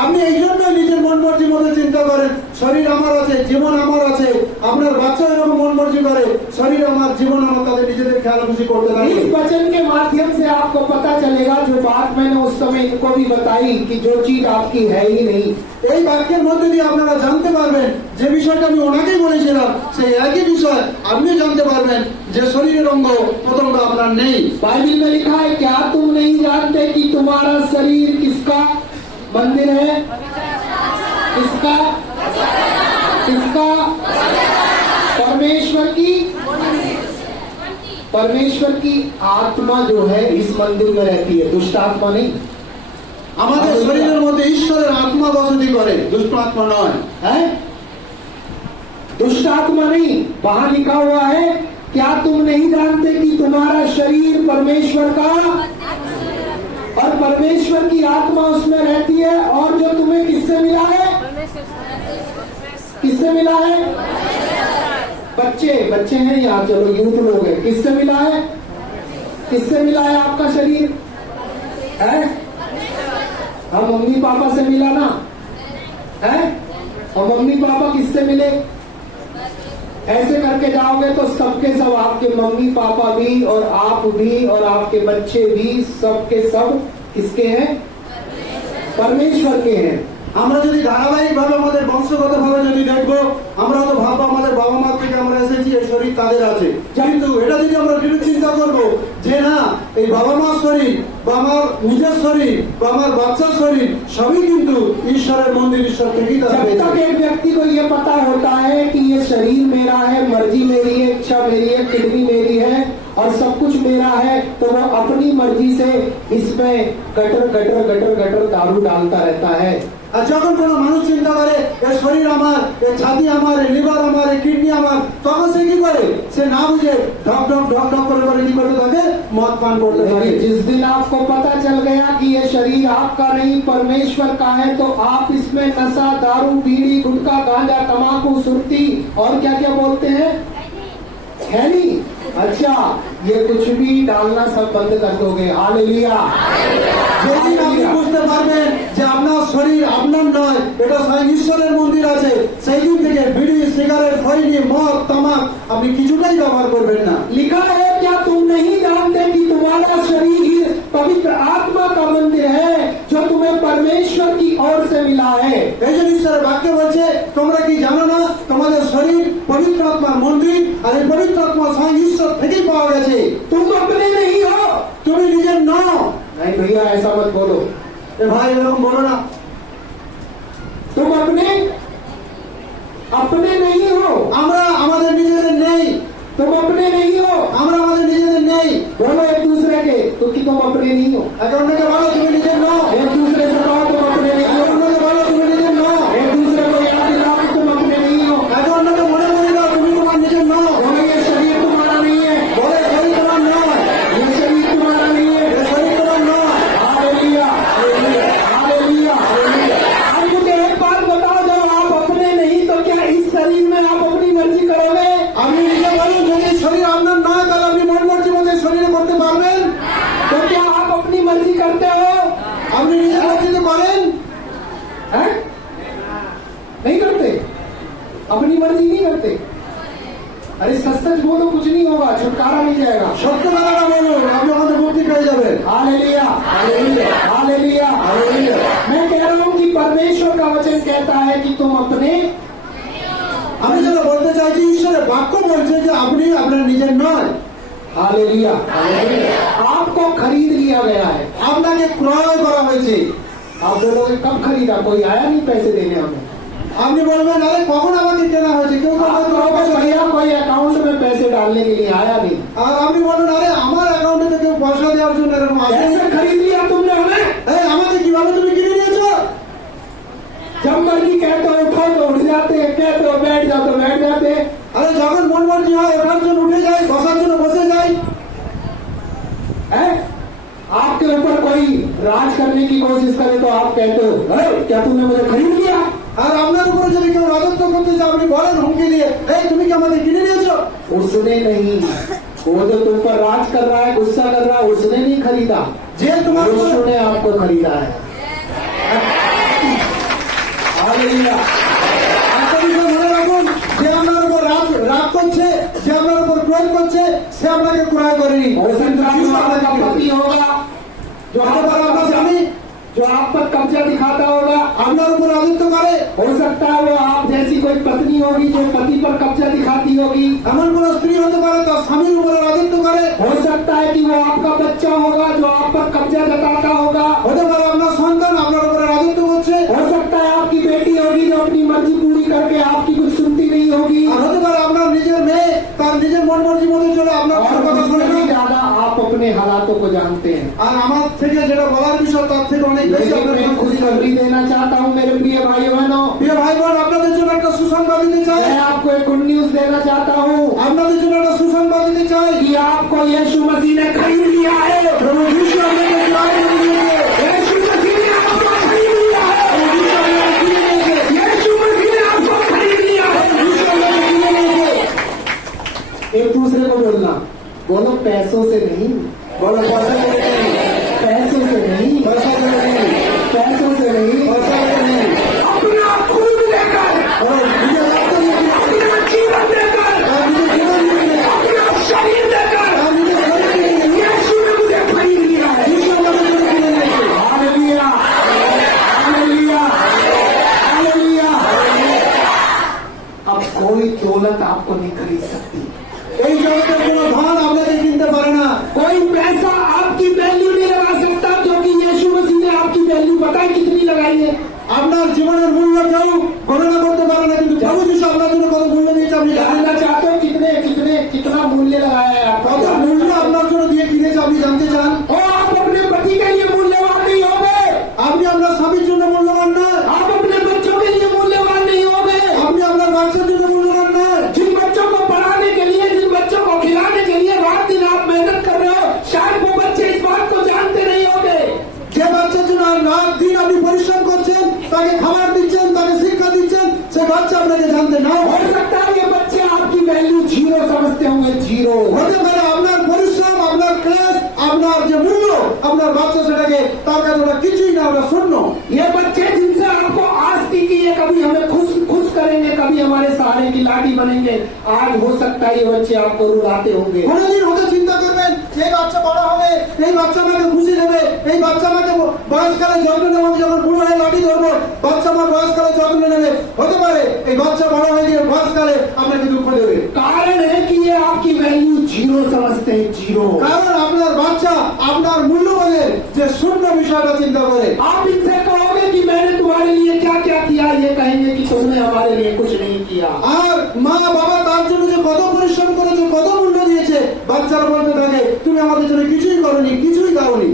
আপনি এই জন্য নিজের মন মর্জি মতো চিন্তা করেন, শরীর আমার আছে, জীবন আমার আছে। আপনার বাচ্চা এরকম মন মর্জি করে, শরীর আমার, জীবন আমার, তাদের নিজেদের খেয়াল খুশি করতে থাকে। इस वचन के माध्यम से आपको पता चलेगा जो बात मैंने उस समय इनको भी बताई कि जो चीज आपकी है ही नहीं। এই বাক্যের মধ্যে দিয়ে আপনারা জানতে পারবেন যে বিষয়টা আমি ওনাকেই বলেছিলাম, সেই একই বিষয় আপনিও জানতে পারবেন যে শরীরের অঙ্গ প্রত্যঙ্গ আপনার নেই। बाइबल में लिखा है, क्या तुम नहीं जानते कि तुम्हारा शरीर किसका मंदिर है? किसका? किसका? परमेश्वर की। परमेश्वर की आत्मा जो है इस मंदिर में रहती है, दुष्ट आत्मा नहीं আমাদের শরীরের মধ্যে ঈশ্বরের আত্মা বসতি করে, দুষ্ট আত্মা নয়। है। दुष्ट आत्मा नहीं। वहां लिखा हुआ है, क्या तुम नहीं जानते कि तुम्हारा शरीर परमेश्वर का और परमेश्वर की आत्मा उसमें रहती है, और जो तुम्हें किससे मिला है? किससे मिला है? बच्चे बच्चे हैं यहाँ, चलो यूथ लोग हैं, किससे मिला है? किससे मिला है आपका शरीर? है? हम मम्मी पापा से मिला ना है? और मम्मी पापा किससे मिले? ऐसे करके जाओगे तो सबके सब आपके मम्मी पापा भी और आप भी और आपके बच्चे भी सबके सब किसके हैं? परमेश्वर के हैं। আমরা যদি ধারাবাহিক ভাবে আমাদের বংশগত ভাবে যদি দেখবো, আমরা তো ভাববো আমাদের বাবা মা থেকে আমরা এসেছি, এই শরীর তাদের আছে। কিন্তু এটা যদি আমরা বিবেক চিন্তা করবো যে না, এই বাবা মার শরীর বা আমার নিজের শরীর বা আমার বাচ্চার শরীর সবই কিন্তু ঈশ্বরের মন্দির, ঈশ্বর থেকেই তারা जब পেয়েছে। तक एक व्यक्ति को ये पता होता है कि ये शरीर मेरा है, मर्जी मेरी है, इच्छा मेरी है, किडनी मेरी है और सब कुछ मेरा है, तो वो अपनी मर्जी से इसमें गटर गटर गटर गटर दारू डालता रहता है। আর যখন কোনো মানুষ চিন্তা করে এর শরীর আমার, এর ছাতি আমার, এর লিভার আমার, এর কিডনি আমার, তখন সে কি করে? সে না বুঝে ঢক ঢক ঢক ঢক করে কি করতে থাকে? মদ পান করতে থাকে। लेकिन जिस दिन आपको पता चल गया कि ये शरीर आपका नहीं परमेश्वर का है, तो आप इसमें नशा, दारू, बीड़ी, गुटखा, गांजा, तंबाकू, सुर्ती और क्या क्या बोलते हैं? है नहीं? अच्छा, ये कुछ भी डालना सब बंद कर दोगे। हालेलुया। যেদিন আপনি বুঝতে পারবেন যে আপনার শরীর আপনার নয়, এটা স্বয়ং ঈশ্বরের মন্দির আছে, সেই দিন থেকে বিড়ি, সিগারেট, খৈনি, মদ, তামাক আপনি কিছুটাই ব্যবহার করবেন না। लिखा है, क्या तुम नहीं जानते कि तुम्हारा शरीर ही पवित्र आत्मा का मंदिर है जो तुम्हें परमेश्वर की ओर से मिला है। এই জন্য ঈশ্বরের বাক্য বলছে, তোমরা কি জানো না তোমাদের শরীর পবিত্র আত্মার মন্দির, আর এই পবিত্র আত্মা স্বয়ং ঈশ্বর থেকেই পাওয়া গেছে। तुम अपने नहीं हो। তুমি নিজের নও। नहीं भैया, ऐसा मत बोलो। এ ভাই এরকম বলো না। तुम अपने अपने नहीं हो। আমরা আমাদের নিজেদের নেই। तुम अपने नहीं हो। আমরা আমাদের নিজেদের নেই। बोलो एक दूसरे के तो कि तुम अपने नहीं हो। একে অন্যকে বলো তুমি নিজের নও। एक दूसरे से कहो तुम अपने नहीं একে हो। অন্যকে বলো তুমি নিজের নও। एक दूसरे को याद दिलाओ कि तुम अपने नहीं हो। একে অন্যকে মনে করিয়ে দাও তুমি তোমার নিজের নও। बोलो ये शरीर तुम्हारा नहीं है। বলে শরীর তোমার নয়, ये शरीर तुम्हारा नहीं है। এ শরীর তোমার নয়। हालेलुया। हालेलुया। अब मुझे एक बात बताओ, जब आप अपने नहीं तो क्या इस शरीर में आप अपनी मर्जी करोगे? আপনি নিজে বলুন, যদি শরীর আপনার আপনি নিজের মর্জিতে করেন? हैं? नहीं करते? अपनी मर्जी नहीं करते? अरे सच सच बोलो, कुछ नहीं होगा, छुटकारा मिल जाएगा। সত্য কথাটা বলুন, আপনি আমাদের মুক্তি পেয়ে যাবেন। Hallelujah, hallelujah, hallelujah, hallelujah. मैं कह रहा हूँ कि परमेश्वर का वचन कहता है कि तुम अपने, আমি যেটা বলতে চাইছি, ঈশ্বরের বাক্য বলছে যে আপনি আপনার নিজের নয়, हालेलुया, हालेलुया, आपको खरीद लिया गया है। আপনাকে ক্রয় করা হয়েছে। आप बोलोगे कब खरीदा? कोई आया नहीं पैसे देने हमें। আপনি বলবেন আরে কখন আমাকে কেনা হয়েছে, কেউ आप कहोगे भैया कोई अकाउंट में पैसे डालने के लिए आया नहीं। আর আপনি বলবেন আরে আমার অ্যাকাউন্টে তো কেউ পয়সা দেওয়ার জন্য এরকম আসে। कैसे खरीद लिया तुमने हमें? এই আমাকে কিভাবে তুমি কিনে নিয়েছো? जब मर्जी कहते हो उठो तो उठ जाते, कहते हो बैठ जाओ तो बैठ जाते। আরে যখন মন মর্জি হয় ওঠার জন্য উঠে যায়, বসার জন্য বসে যায়। है? आपके ऊपर कोई राज करने की कोशिश करे तो आप कहते हो "अरे, क्या तूने मुझे खरीद लिया?" আর আপনার উপরে যদি কেউ রাজত্ব করতে চায় আপনি বলেন হুমকি দিয়ে, এই তুমি কি আমাকে কিনে নিয়েছো? उसने नहीं, वो जो तुम पर राज कर रहा है, गुस्सा कर रहा है, उसने नहीं खरीदा, যে তোমার यीशु ने आपको खरीदा है। हालेलुया। একটা বিষয় মনে রাখুন, যে আপনার উপর রাগ করছে, যে আপনার উপর ক্রোধ করছে, সে আপনাকে ক্রয় করেনি। हो सकता है जो आपका पति होगा, जो হতে পারে आपका আপনার স্বামী जो आप पर कब्जा दिखाता होगा, আপনার উপর রাজত্ব করে। हो सकता है वो आप जैसी कोई पत्नी होगी जो पति पर कब्जा दिखाती होगी, এমন কোন স্ত্রী হতে পারে তার স্বামীর উপরে রাজত্ব করে। हो सकता है कि वो आपका बच्चा होगा जो आप पर कब्जा जताता होगा, হতে পারে আপনার সন্তান আপনার উপরে রাজত্ব করছে। हो सकता है आपकी बेटी होगी जो अपनी मर्जी पूरी करके आपकी कुछ सुनती नहीं होगी, আর হতে পারে আপনার নিজের মেয়ে তার নিজের মন মর্জি মতো চলে, আপনার और কোনো কথা শুনে उससे না। भी ज्यादा आप अपने हालातों को जानते हैं। আর আমার থেকে যেটা বলার বিষয় তার থেকে অনেক বেশি लेकिन আপনার मैं মন খুশি। खुशखबरी देना चाहता हूँ मेरे प्रिय भाई बहनों, প্রিয় ভাই বোন, আপনাদের জন্য একটা সুসংবাদ দিতে চাই। मैं आपको एक गुड न्यूज देना चाहता हूँ আপনাদের জন্য একটা সুসংবাদ দিতে চাই। कि आपको यीशु मसीह ने खरीद लिया है। প্রভু যিশু আপনাকে ক্রয় করে নিয়েছে। यीशु मसीह ने आपको खरीद लिया है। যিশু আপনাকে কিনে নিয়েছে। यीशु मसीह ने आपको खरीद लिया है। যিশু আপনাকে কিনে নিয়েছে। एक दूसरे को बोलना, बोलो पैसों से नहीं, বলো পয়সা করে নেই, पैसों से नहीं, পয়সা করে নেই, पैसों से नहीं, পয়সা করে নেই। अपना खून लेकर, বলো নিজের রক্ত দিয়ে, अपना जीवन देकर, তার নিজের জীবন দিয়ে, अपना शरीर देकर তার নিজের শরীর দিয়ে, यीशु ने मुझे खरीद लिया है। যিশু আমাদের জন্য কিনে নিয়েছে। Hallelujah, hallelujah, hallelujah. अब कोई दौलत आपको नहीं खरीद सकती, এই জগতের কোনো ধন আপনাকে কিনতে পারে না। कोई पैसा आपकी वैल्यू नहीं लगा सकता, क्योंकि यीशु मसीह ने आपकी वैल्यू पता है कितनी लगाई है। আপনার জীবনের মূল্য কেউ গণনা করতে পারে না, কিন্তু প্রভু যিশু আপনার জন্য কত মূল্য দিয়েছে আপনি জানেন না। जानना चाहते हो कितने कितने कितना मूल्य लगाया है কত आपका? মূল্য আপনার জন্য দিয়ে কিনেছে আপনি জানতে চান? और आप अपने पति के लिए मूल्यवान नहीं होंगे, আপনি আপনার স্বামীর জন্য মূল্যবান না, आप अपने बच्चों के लिए मूल्यवान नहीं होंगे, আপনি আপনার বাচ্চার জন্য মূল্যবান না। जिन बच्चों को पढ़ाने के लिए, जिन बच्चों को खिलाने के लिए रात दिन आप मेहनत कर रहे हो, शायद वो बच्चे इस बात को जानते नहीं होंगे। যে বাচ্চার জন্য রাত দিন আপনি পরিশ্রম করছেন, তাকে খাবার দিচ্ছেন, তাকে শিক্ষা দিচ্ছেন, সে বাচ্চা আপনাকে জানতে নাও हो सकता है ये बच्चे आपकी वैल्यू जीरो समझते होंगे, जीरो। হতে পারে আপনার পরিশ্রম, আপনার ক্লাস, আপনার যে মূল্য, আপনার বাচ্চা সেটাকে তার কাছে ওরা কিছুই না, ওরা শূন্য। ये बच्चे जिनसे आपको आज थी कि ये कभी हमें खुश खुश करेंगे, कभी हमारे सहारे की लाठी बनेंगे, आज हो सकता है ये बच्चे आपको रुलाते होंगे। কোনদিন ওকে চিন্তা করবেন এই বাচ্চা বড় হবে, এই বাচ্চা আমাকে খুশি দেবে, এই বাচ্চা আমাকে বয়সকালে যত্ন নেব, আমি যখন বুড়ো হয়ে লাঠি ধরবো, বাচ্চা আমার বয়সকালে যত্ন নেবে। হতে পারে এই বাচ্চা বড় হয়ে গিয়ে বয়সকালে আপনাকে দুঃখ দেবে। कारण है कि ये आपकी वैल्यू जीरो समझते हैं, जीरो। কারণ আপনার বাচ্চা আপনার মূল্যবোধের যে শূন্য বিষয়টা চিন্তা করে। आप इनसे कहोगे कि मैंने तुम्हारे लिए क्या क्या किया, ये कहेंगे कि तुमने हमारे लिए कुछ नहीं किया। আর মা বাবা তার জন্য যে কত পরিশ্রম করেছে, কত মূল্য দিয়েছে, বাচ্চারা বলতে থাকে তুমি আমাদের জন্য কিছুই করনি, কিছুই দাওনি।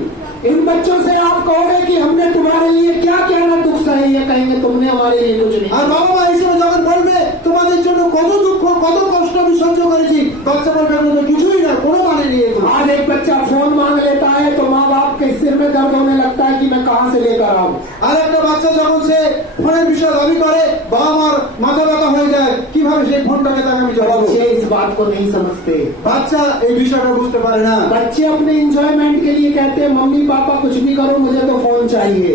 इन बच्चों से आप कहोगे कि हमने तुम्हारे लिए क्या क्या ना दुख सहे, ये कहेंगे तुमने हमारे लिए कुछ नहीं আর किया। বাবা মা হিসেবে যখন বলবে তোমাদের জন্য কত দুঃখ, কত কষ্ট আমি সহ্য করেছি, বাচ্চা বলবে আমি তো কিছুই না, কোনো মানে নেই এগুলো। आज एक बच्चा फोन मांग लेता है तो माँ बाप के सिर में दर्द होने लगता है कि मैं कहाँ से लेकर आऊँ। আর একটা বাচ্চা যখন সে ফোনের বিষয়ে দাবি করে, বাবা মার মাথা ব্যথা হয়ে যায়, কিভাবে সেই ফোনটাকে তাকে আমি জবাব দেব। बच्चे इस बात को नहीं समझते। বাচ্চা এই বিষয়টা বুঝতে পারে না। बच्चे अपने इंजॉयमेंट के लिए कहते हैं मम्मी पापा कुछ भी करो मुझे तो फोन चाहिए।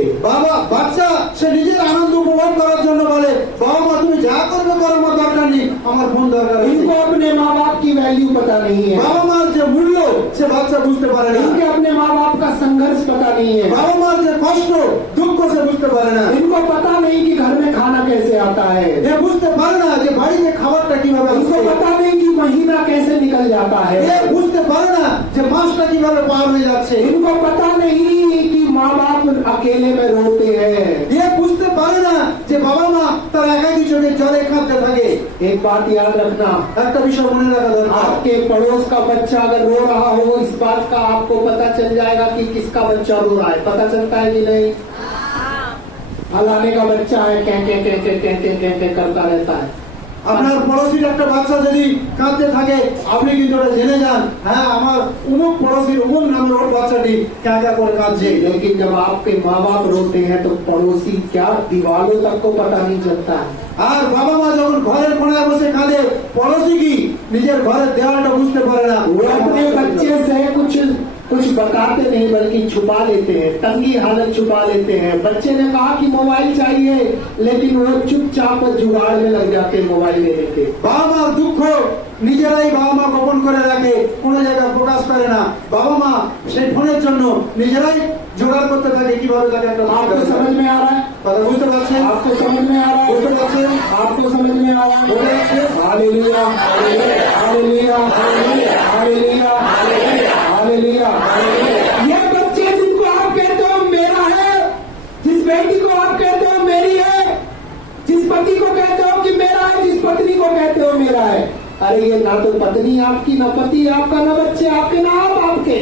বাচ্চা সে নিজের আনন্দ উপভোগ করার জন্য বলে বাবা মা তুমি যা করবে করো, আমার দরকার নেই, আমার ফোন দরকার আছে। इनको अपने माँ बाप की वैल्यू पता नहीं है। বাবা মার যে মূল্য সে বাচ্চা বুঝতে পারে না। इनके अपने माँ बाप का संघर्ष पता नहीं है। বাবা মার যে কষ্ট দুঃখ সে বুঝতে পারে না। इनको पता नहीं कि घर में खाना कैसे आता है। এ বুঝতে পারে না যে বাড়িতে খাবারটা কিভাবে इनको আসছে। पता नहीं कि महीना कैसे निकल जाता है। এ বুঝতে পারে না যে মাসটা কিভাবে পার হয়ে যাচ্ছে। इनको पता नहीं कि माँ बाप अकेले में रोते हैं। এ বুঝতে পারে না যে বাবা মা তার একাকী চোখে জলে কাঁদতে থাকে। एक बात याद रखना, একটা বিষয় মনে রাখা দরকার, आपके पड़ोस का बच्चा अगर रो रहा हो इस बात का आपको पता चल जाएगा कि किसका बच्चा रो रहा है। पता चलता है कि नहीं? फलाने का बच्चा है कह करता रहता है। আপনার পড়োশির একটা বাচ্চা যদি কাঁদতে থাকে আপনি কিন্তু ওটা জেনে যান, হ্যাঁ আমার অমুক পড়োশির অমুক নামের ওর বাচ্চাটি ক্যা ক্যা করে কাঁদছে। लेकिन जब आपके माँ बाप रोते हैं तो पड़ोसी क्या दीवारों तक को पता नहीं चलता है। আর বাবা মা যখন ঘরের কোনায় বসে কাঁদে পড়োশি কি নিজের ঘরের দেওয়ালটা বুঝতে পারে না। वो अपने बच्चे से कुछ बताते नहीं बल्कि छुपा लेते हैं, तंगी हालत छुपा लेते हैं। बच्चे ने कहा कि मोबाइल चाहिए लेकिन वो चुपचाप जुगाड़ में लग जाते हैं मोबाइल लेने के। বাবা মার দুঃখ নিজেরাই বাবা মা গোপন করে রাখে, কোনো জায়গায় প্রকাশ করে না। বাবা মা সেই ফোনের জন্য নিজেরাই জোগাড় করতে থাকে কিভাবে তাকে একটা आपको समझ में आ रहा है? কথা বুঝতে পারছেন? आपको समझ में आ रहा है? বুঝতে পারছেন? आपको समझ में आ रहा है? Hallelujah, hallelujah, hallelujah, hallelujah. ये बच्चे जिनको आप कहते हो मेरा है, जिस बेटी को आप कहते हो मेरी है, जिस पति को कहते हो कि मेरा है, जिस पत्नी को कहते हो मेरा है, अरे ये ना तो पत्नी आपकी, ना पति आपका, ना बच्चे आपके, ना आप आपके।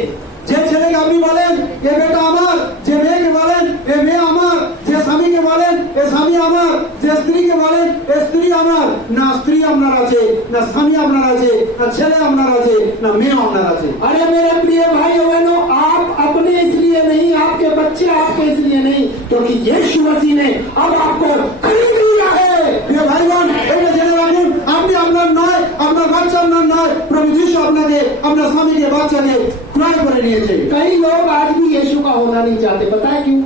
যে ছেলেকে আপনি বলেন এ বেটা আমার, যে মেয়েকে বলেন এ মেয়ে আমার, যে স্বামীকে বলেন এ স্বামী আমার, যে স্ত্রীকে বলেন এ স্ত্রী আমার, না স্ত্রী আপনার আছে, না স্বামী আপনার আছে, না ছেলে আপনার আছে, না মেয়ে আপনার আছে। अरे मेरे प्रिय भाई बहनों, आप अपने इसलिए नहीं, आपके बच्चे आपके इसलिए नहीं, क्योंकि यीशु मसीह ने अब आपको खरीद लिया है। প্রিয় ভাই বোন এটা জেনে রাখুন, আপনি আপনার নয়, আপনার বাচ্চা আপনার নয়, প্রভু যিশু আপনাকে আপনার স্বামীকে বাচ্চাকে ক্রয় করে নিয়েছে। कई लोग आज भी यीशु का होना नहीं चाहते, पता है क्यों?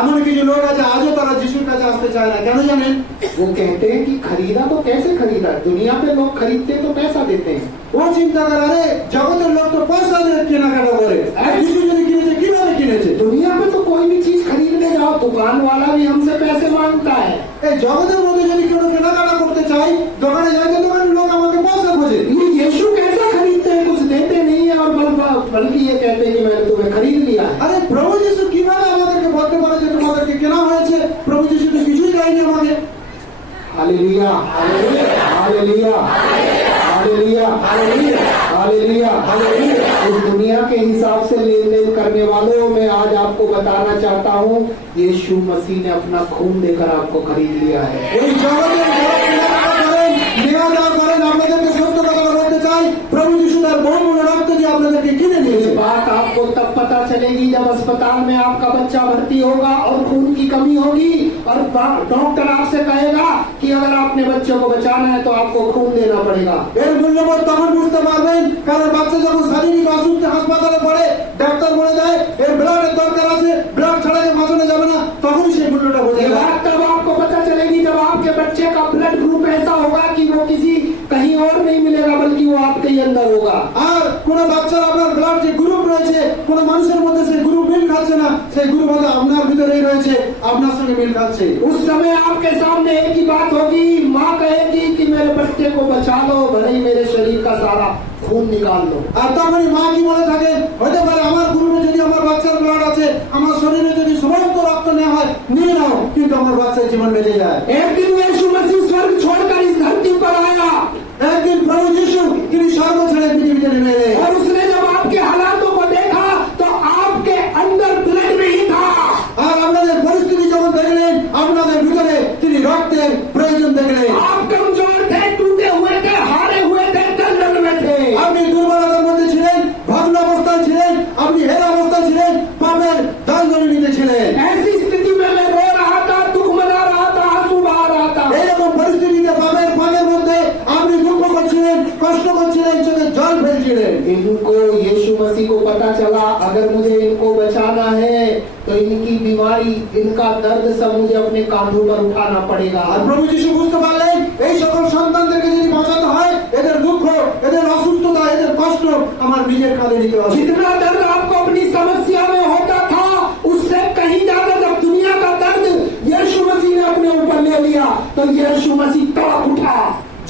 এমন কিছু লোক আছে আজও তারা যিশুর কাছে আসতে চায় না, কেন জানেন? वो कहते हैं कि खरीदा तो कैसे खरीदा, दुनिया पे लोग खरीदते तो पैसा देते हैं। ও চিন্তা করে আরে জগতের লোক তো পয়সা দিয়ে কেনাকাটা করে, আর যিশু যদি কিনেছে কিভাবে কিনেছে? दुनिया पे तो कोई भी चीज खरीदने जाओ दुकान वाला भी हमसे पैसे मांगता है। এই জগতের মধ্যে যদি কেউ কেনাকাটা করতে চাই দোকানে যাই তো দোকানের লোক আমাকে পয়সা খোঁজে। ये यीशु कैसा खरीदते हैं, कुछ देते नहीं है और बल्कि ये कहते हैं कि मैंने तुम्हें खरीद लिया है। আরে প্রভু যিশু কিভাবে আমাদেরকে বলতে পারে যে তোমাদেরকে কেনা হয়েছে? প্রভু যিশু তো কিছুই দেয়নি আমাকে। Hallelujah, hallelujah, hallelujah, hallelujah, hallelujah, hallelujah. इस दुनिया के हिसाब से लेन देन करने वालों में आज आपको बताना चाहता हूँ यीशु मसीह ने अपना खून देकर आपको खरीद लिया है। এই জগতের যারা কেনাকাটা করেন নেওয়া দেওয়া করেন আপনাদেরকে সত্য কথা বলতে চাই, প্রভু যিশু তার বহুমূল্য রক্ত দিয়ে আপনাদেরকে কিনে ये নিয়েছে। बात आपको तब पता चलेगी जब अस्पताल में आपका बच्चा भर्ती होगा और खून की कमी होगी और डॉक्टर आपसे कहेगा कि अगर आपने बच्चे को बचाना है तो आपको खून देना पड़ेगा। এর মূল্যবোধ তখন বুঝতে পারবেন কারণ বাচ্চা যখন শারীরিক অসুস্থ হাসপাতালে পড়ে ডাক্তার বলে দেয় এর ব্লাডের দরকার আছে, ব্লাড ছাড়া যে বাঁচানো যাবে না, তখনই সেই মূল্যটা ये বোঝা যায়। बात तब आपको पता चलेगी जब आपके बच्चे का ब्लड ग्रुप ऐसा होगा कि वो किसी कहीं और नहीं मिलेगा बल्कि वो आपके ही अंदर होगा। আর কোন বাচ্চার আপনার ব্লাড যে গ্রুপ রয়েছে কোন মানুষের মধ্যে সেই গ্রুপ মিল খাচ্ছে না, সেই গ্রুপ হয়তো আপনার ভিতরেই রয়েছে, আপনার সঙ্গে মিল খাচ্ছে। उस समय आपके सामने एक ही बात होगी, माँ कहेगी कि मेरे बच्चे को बचा लो, भले ही मेरे शरीर का सारा खून निकाल लो। আর তখনই মা কি বলে থাকে হতে পারে আমার গ্রুপে যদি আমার বাচ্চার ব্লাড আছে, আমার শরীরে যদি সমস্ত রক্ত নেওয়া হয় নিয়ে নাও, কিন্তু আমার বাচ্চার জীবন বেঁচে যায়। एक दिन यीशु मसीह स्वर्ग छोड़कर इस धरती पर आया একদিন প্রভু যিশু তিনি স্বর্গ ছেড়ে পৃথিবীতে নেমে এলেন। और उसने जब आपके हालातों को देखा तो आपके अंदर ब्लड नहीं था। আর আপনাদের পরিস্থিতি যখন দেখলেন আপনাদের ভিতরে তিনি রক্তের প্রয়োজন দেখলেন। आप कमजोर थे, टूटे हुए थे, हारे हुए थे, दलदल में थे। আপনি দুর্বলতার মধ্যে ছিলেন, ভগ্ন অবস্থায় ছিলেন, আপনি হেরা অবস্থায় ছিলেন, পাপের দালদলিতে ছিলেন। ऐसी स्थिति में मैं रो रहा था, दुख मना रहा था, आंसू बहा रहा था। এইরকম পরিস্থিতিতে পাপের ফাঁদের মধ্যে আপনি দুঃখ করছিলেন, কষ্ট করছিলেন, इनकी बीमारी, इनका दर्द सब मुझे अपने कांधों पर उठाना पड़ेगा। আর প্রভু যিশু বুঝতে পারলেন এই সকল সন্তানদেরকে যদি বাঁচাতে হয় এদের দুঃখ, এদের অসুস্থতা, এদের কষ্ট আমার নিজের কাঁধে নিতে হবে। जितना दर्द आपको अपनी समस्या में होता था उससे कहीं ज्यादा जब दुनिया का दर्द यीशु मसीह ने अपने ऊपर ले लिया तो यीशु मसीह तड़प उठा।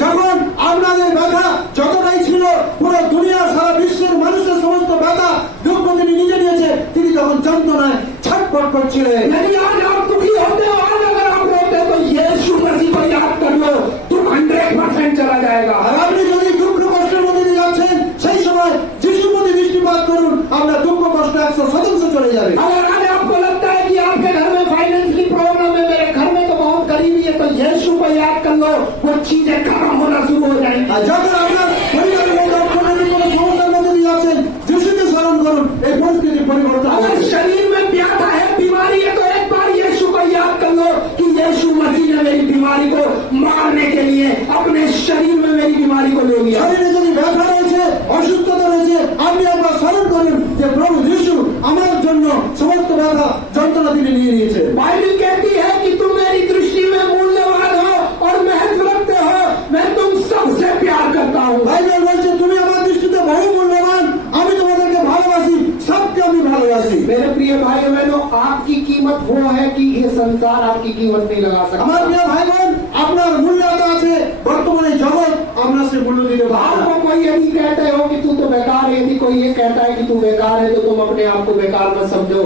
যখন আপনাদের ব্যথা যতটাই ছিল, পুরো দুনিয়ার সারা বিশ্বের মানুষের সমস্ত ব্যথা দুঃখ তিনি নিজে নিয়েছে, তিনি তখন যন্ত্রণায় ছটফট করছিলেন। यदि आज आप दुखी होते हो, आज अगर आप रोते हो तो यीशु मसीह को याद कर लो, दुख 100% चला जाएगा। আর আপনি যদি দুঃখ কষ্টের মধ্যে দিয়ে যাচ্ছেন সেই সময় যিশুর প্রতি দৃষ্টিপাত করুন, আপনার দুঃখ কষ্ট 100% চলে যাবে। अगर आज आपको लगता है कि आपके घर में फाइनेंशियली प्रॉब्लम है, मेरे घर में तो बहुत गरीबी है, तो यीशु को याद कर लो, वो चीजें खत्म होना शुरू हो जाएंगी। আর যখন আপনার পরিবারের লোক অর্থনৈতিক কোনো সমস্যার মধ্যে দিয়ে যাচ্ছেন, যিশুকে স্মরণ করুন, এই পরিস্থিতি পরিবর্তন হবে। अगर शरीर में व्याधा है, बीमारी है, तो एक बार यीशु को याद कर लो कि यीशु मसीह ने मेरी बीमारी को मारने के लिए अपने शरीर में मेरी बीमारी को ले लिया। শরীরে যদি ব্যথা রয়েছে, অসুস্থতা রয়েছে, আপনি একবার স্মরণ করুন যে প্রভু যিশু আমার জন্য সমস্ত ব্যথা যন্ত্রণা তিনি নিয়ে নিয়েছে। बाइबल कहती है कि तुम मेरी दृष्टि में मूल्यवान हो और महत्व रखते हो, मैं तुम सबसे प्यार करता हूँ। বাইবেল বলছে তুমি আমার দৃষ্টিতে বহু মূল্যবান, আমি তোমাদেরকে ভালোবাসি, সবকে আমি ভালোবাসি। मेरे प्रिय भाई बहनों, आपकी कीमत वो है कि ये संसार आपकी कीमत नहीं लगा আমার सकता। প্রিয় ভাই বোন, আপনার মূল্যতা আছে, বর্তমানে জগৎ আপনার সে মূল্য দিতে পারে না। आपको कोई यदि कहते हो कि तू तो बेकार है, यदि कोई ये कहता है कि तू बेकार है, तो तुम अपने आप को बेकार मत समझो।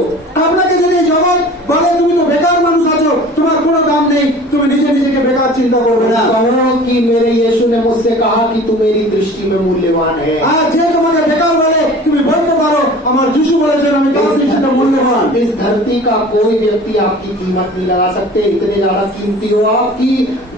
আপনাকে যদি জগৎ বলে তুমি তো বেকার মানুষ আছো, তোমার কোনো দাম নেই, তুমি নিজে নিজেকে বেকার চিন্তা করবে না। कहो कि मेरे यीशु ने मुझसे कहा कि तू मेरी दृष्टि में मूल्यवान है। আর যে তোমাকে বেকার বলে তুমি বলতে পারো আমার যিশু বলেছেন আমি তার দৃষ্টিতে মূল্যবান। इस धरती का कोई व्यक्ति आपकी कीमत नहीं लगा सकते। इतने ज्यादा कीमती हो आप कि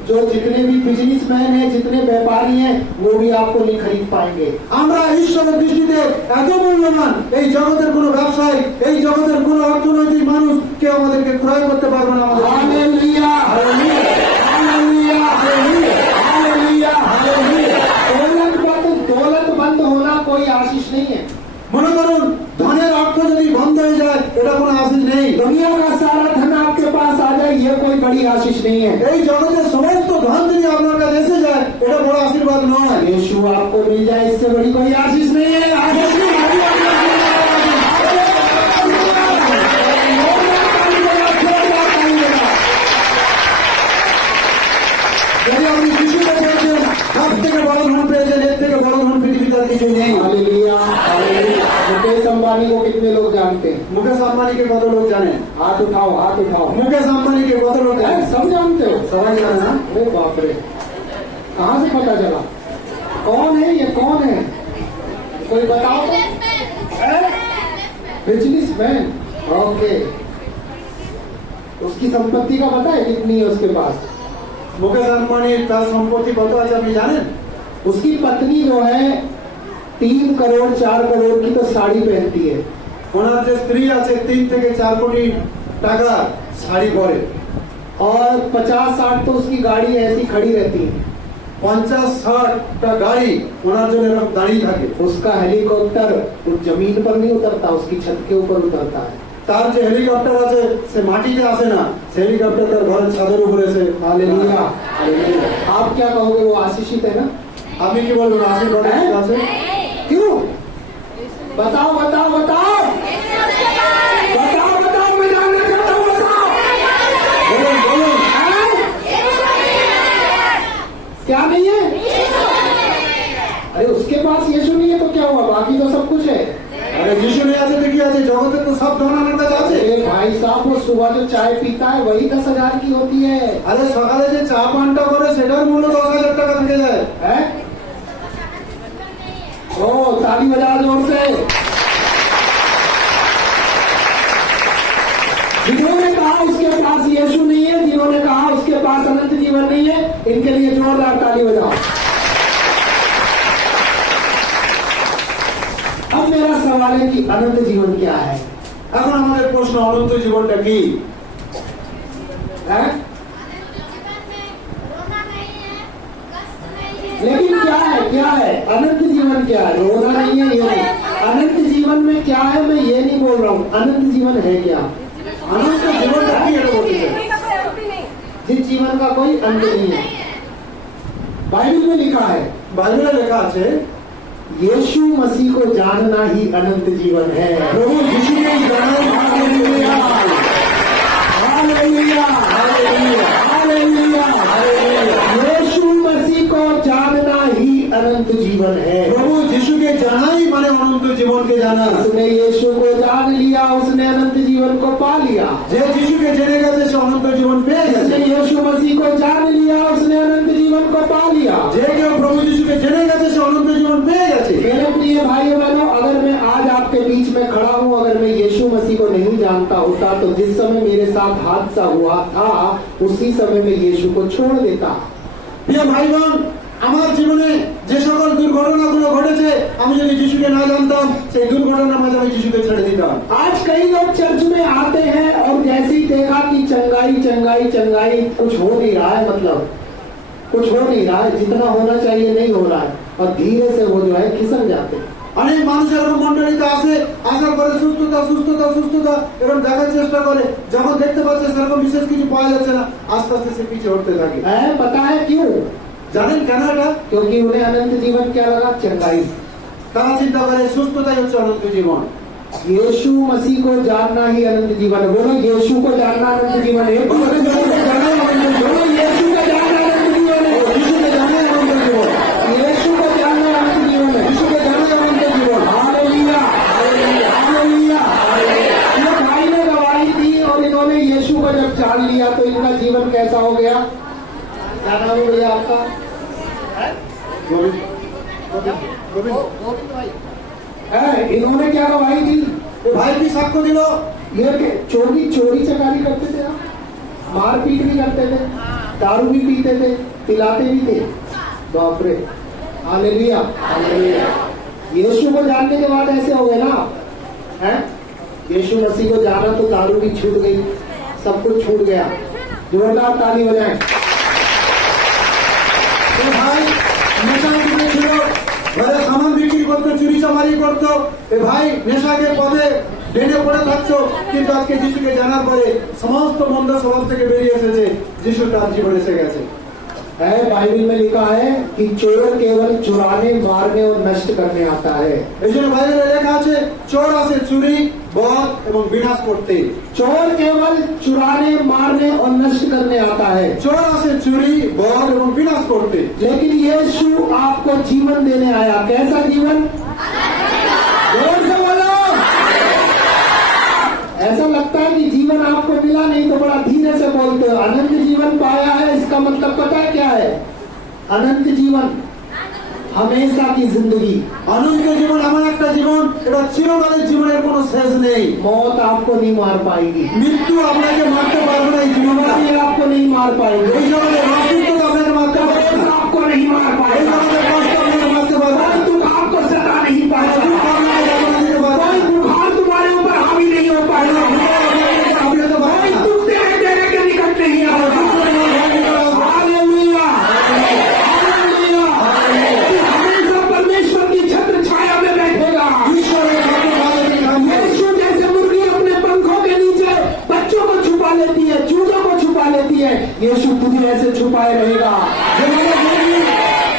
जो जितने भी बिजनेसमैन हैं, जितने व्यापारी हैं, वो भी आपको नहीं खरीद पाएंगे। আমরা ঈশ্বরের দৃষ্টিতে এত মূল্যবান, এই জগতের কোনো ব্যবসায়ী, এই জগতের কোনো অর্থনৈতিক মানুষ কেউ আমাদেরকে ক্রয় করতে পারবে না। আমাদের hallelujah, hallelujah, hallelujah, hallelujah, hallelujah. दौलतमंद होना कोई आशीष नहीं है। মনে করুন ধনের অর্থ যদি বন্ধ হয়ে যায় এটা কোনো আশীষ নেই। दुनिया का सारा धन आपके पास आ जाए, ये कोई बड़ी आशीष नहीं है। এই জগতের সমস্ত ধন যদি আপনার কাছে এসে যায় এটা বড় আশীর্বাদ নয়। यीशु आपको मिल जाए, इससे बड़ी कोई आशीष नहीं है। आशीष नहीं है। যদি আপনি যিশুকে পেয়েছেন, সব থেকে বড় ধন পেয়েছেন, এর থেকে বড় ধন পৃথিবীতে আর কিছু নেই। Hallelujah, hallelujah. मुकेश अंबानी को कितने लोग जानते हैं? মুকেশ আম্বানিকে কত লোক জানে? हाथ उठाओ, हाथ उठाओ। মুকেশ আম্বানিকে কত লোক জানে? हैं? सब जानते हो? সবাই জানে না? अरे बाप रे, कहाँ से पता चला? कौन है ये, कौन है? कोई बताओ तो। Businessman, okay. उसकी संपत्ति का पता है कितनी है उसके पास? মুকেশ আম্বানির তার সম্পত্তি কত আছে আপনি জানেন? उसकी पत्नी जो है 3 करोड़ 4 करोड़ की तो साड़ी पहनती है। ওনার যে স্ত্রী আছে 3 থেকে 4 কোটি টাকা শাড়ি পরে, और 50-60 तो उसकी गाड़ी ऐसी खड़ी रहती है। 50-60টা গাড়ি ওনার জন্য এরকম দাঁড়িয়ে থাকে। उसका हेलीकॉप्टर उस जमीन पर नहीं उतरता, उसकी छत के ऊपर उतरता है। তার যে হেলিকপ্টার আছে সে মাটিতে আসে না, সে হেলিকপ্টার তার ঘরের ছাদের উপরে এসে। Hallelujah, hallelujah. आप क्या कहोगे, वो आशीषित है ना? আপনি কি বলবেন আশীর্বাদ আছে? क्यों? बताओ, बताओ, बताओ, बताओ, बताओ, मैं जानना चाहता हूँ, बताओ। বলুন বলুন। हैं? क्या नहीं है? अरे उसके पास यीशु नहीं है तो क्या हुआ, बाकी तो सब कुछ है। আরে যিশু নেই আছে তো কি আছে, জগতে তো সব ধন আমার কাছে আছে। अरे भाई साहब, वो सुबह जो चाय पीता है वही 10,000 की होती है। আরে সকালে যে চা পানটা করে সেটার মূল্য 10,000 টাকা থেকে যায়। हैं? ओ, ताली बजा जोर से। जिन्होंने कहा उसके पास यीशु नहीं है, जिन्होंने कहा उसके पास अनंत जीवन नहीं है, इनके लिए जोरदार ताली बजाओ। अब मेरा सवाल है कि अनंत जीवन क्या है? এখন আমাদের প্রশ্ন অনন্ত জীবনটা কি? हैं? लेकिन क्या है, क्या है अनंत जीवन? क्या है? रोना नहीं है, ये नहीं। अनंत जीवन में क्या है, मैं ये नहीं बोल रहा हूँ। अनंत जीवन है क्या? अनंत जीवन की এটা বলতে চাই। जीवन का कोई अंत ही नहीं। जिस जीवन का कोई अंत नहीं है। बाइबल में लिखा है বাইবেলে লেখা আছে यीशु मसीह को जानना ही अनंत जीवन है। প্রভু যিশুকে জানাই hallelujah hallelujah, hallelujah hallelujah, hallelujah. Yeshu Masih को जानना ही अनंत जीवन है। প্রভু যিশুকে জানাই মানে অনন্ত জীবনকে জানা। उसने यीशु को जान लिया, उसने अनंत जीवन को पा लिया। যে যিশুকে জেনে গেছে সে অনন্ত জীবন পেয়ে जिसने গেছে। यीशु मसीह को जान लिया, उसने अनंत जीवन को पा लिया। যে কেউ প্রভু যিশুকে জেনে গেছে সে অনন্ত জীবন পেয়ে গেছে। मेरे प्रिय भाइयों बहनों, अगर मैं आज आपके बीच में खड़ा हूँ, अगर मैं यीशु मसीह को नहीं जानता होता तो जिस समय मेरे साथ हादसा हुआ था उसी समय मैं यीशु को छोड़ देता। প্রিয় ভাই বোন, আমার জীবনে যে সকল দুর্ঘটনাগুলো ঘটেছে আমি যদি যিশুকে না জানতাম সেই দুর্ঘটনার মাঝে আমি যিশুকে ছেড়ে দিতাম। आज कई लोग चर्च में आते हैं और जैसे ही देखा कि चंगाई चंगाई चंगाई कुछ हो नहीं रहा है, मतलब कुछ हो नहीं रहा है, जितना होना चाहिए नहीं हो रहा है, और धीरे से वो जो है खिसक जाते हैं। অনেক মানুষ এরকম মন্ডলীতে আসে, আসার পরে সুস্থতা সুস্থতা সুস্থতা এরকম দেখার চেষ্টা করে, যখন দেখতে পাচ্ছে সেরকম বিশেষ কিছু পাওয়া যাচ্ছে না আস্তে আস্তে সে পিছিয়ে উঠতে থাকে। है, पता है क्यों? জানেন কেন এটা? क्योंकि उन्हें अनंत जीवन क्या लगा? चंगाई। তারা চিন্তা করে সুস্থতাই হচ্ছে অনন্ত জীবন। यीशु मसीह को जानना ही अनंत जीवन है। बोलो यीशु को जानना अनंत जीवन है। बोलो यीशु को जानना अनंत जीवन है। যিশুকে জানে অনন্ত জীবন। यीशु को जानना अनंत जीवन है। যিশুকে জানে অনন্ত জীবন। Hallelujah, hallelujah, hallelujah. ये भाई ने गवाही दी और इन्होंने यीशु को जब जान लिया तो इनका जीवन कैसा हो गया? क्या नाम है भैया आपका? গোবিন্দ গোবিন্দ है, इन्होंने क्या गवाही दी? এ ভাই কি সাক্ষ্য দিল? ये कि चोरी चोरी चकारी करते थे आप, मारपीट भी करते थे, दारू भी पीते थे, पिलाते भी थे। बाप रे, हालेलुया, हालेलुया। यीशु को जानने के बाद ऐसे हो गए ना, हैं? यीशु मसीह को जाना तो दारू भी छूट गई, सब कुछ छूट गया। जोरदार ताली बजाएं। এ ভাই নেশা বিক্রি ছিল, ঘরে সামান বিক্রি করতো, চুরি চামারি করতো। এ ভাই নেশাকে পথে ডেনে পড়ে থাকতো, কিন্তু আজকে যিশুকে জানার পরে সমস্ত মন্দ স্বভাব থেকে বেরিয়ে এসেছে, যিশু তার জীবনে এসে গেছে। है, बाइबल में लिखा है कि चोर केवल चुराने, मारने और नष्ट करने आता है। এই জন্য বাইবেলে লেখা আছে চোর আসে চুরি, বধ এবং বিনাশ করতে। चोर केवल चुराने, मारने और नष्ट करने आता है, চোর আসে চুরি, বধ এবং বিনাশ করতে। लेकिन यीशु आपको जीवन देने आया। कैसा जीवन? जोर से बोलो। ऐसा लगता है कि जीवन आपको मिला नहीं तो बड़ा धीरे से बोलते हो। अनंत जीवन पाया है, इसका मतलब पता है क्या है? अनंत जीवन, हमेशा की जिंदगी। অনন্ত জীবন এমন একটা জীবন, এটা চিরকালের জীবনের কোনো শেষ নেই। मौत आपको नहीं मार पाएगी, মৃত্যু আপনাকে মারতে পারবে না। এই জীবনটা बीमारी आपको नहीं मार पाएगी, এই জগতে অসুস্থতা আপনাকে মারতে পারবে कष्ट না। आपको नहीं मार এই पाएगा, জগতে কষ্ট আপনাকে মারতে পারবে না। कोई दुख आपको सता नहीं पाएगा, দুঃখ আপনাকে যাতনা দিতে পারবে कोई না। बुखार तुम्हारे ऊपर हावी नहीं हो पाएगा, আপনি তো পারবে कोई না। दुख तेरे के निकट नहीं आएगा। Hallelujah, hallelujah. हमेशा परमेश्वर की छत्र छाया में बैठेगा। ঈশ্বরের হাতে ভালো দিন থাকবে। यीशु जैसे मुर्गी अपने पंखों के नीचे बच्चों को छुपा लेती है, चूजों को छुपा लेती है, यीशु तुझे ऐसे छुपाए रहेगा। যেভাবে মুরগি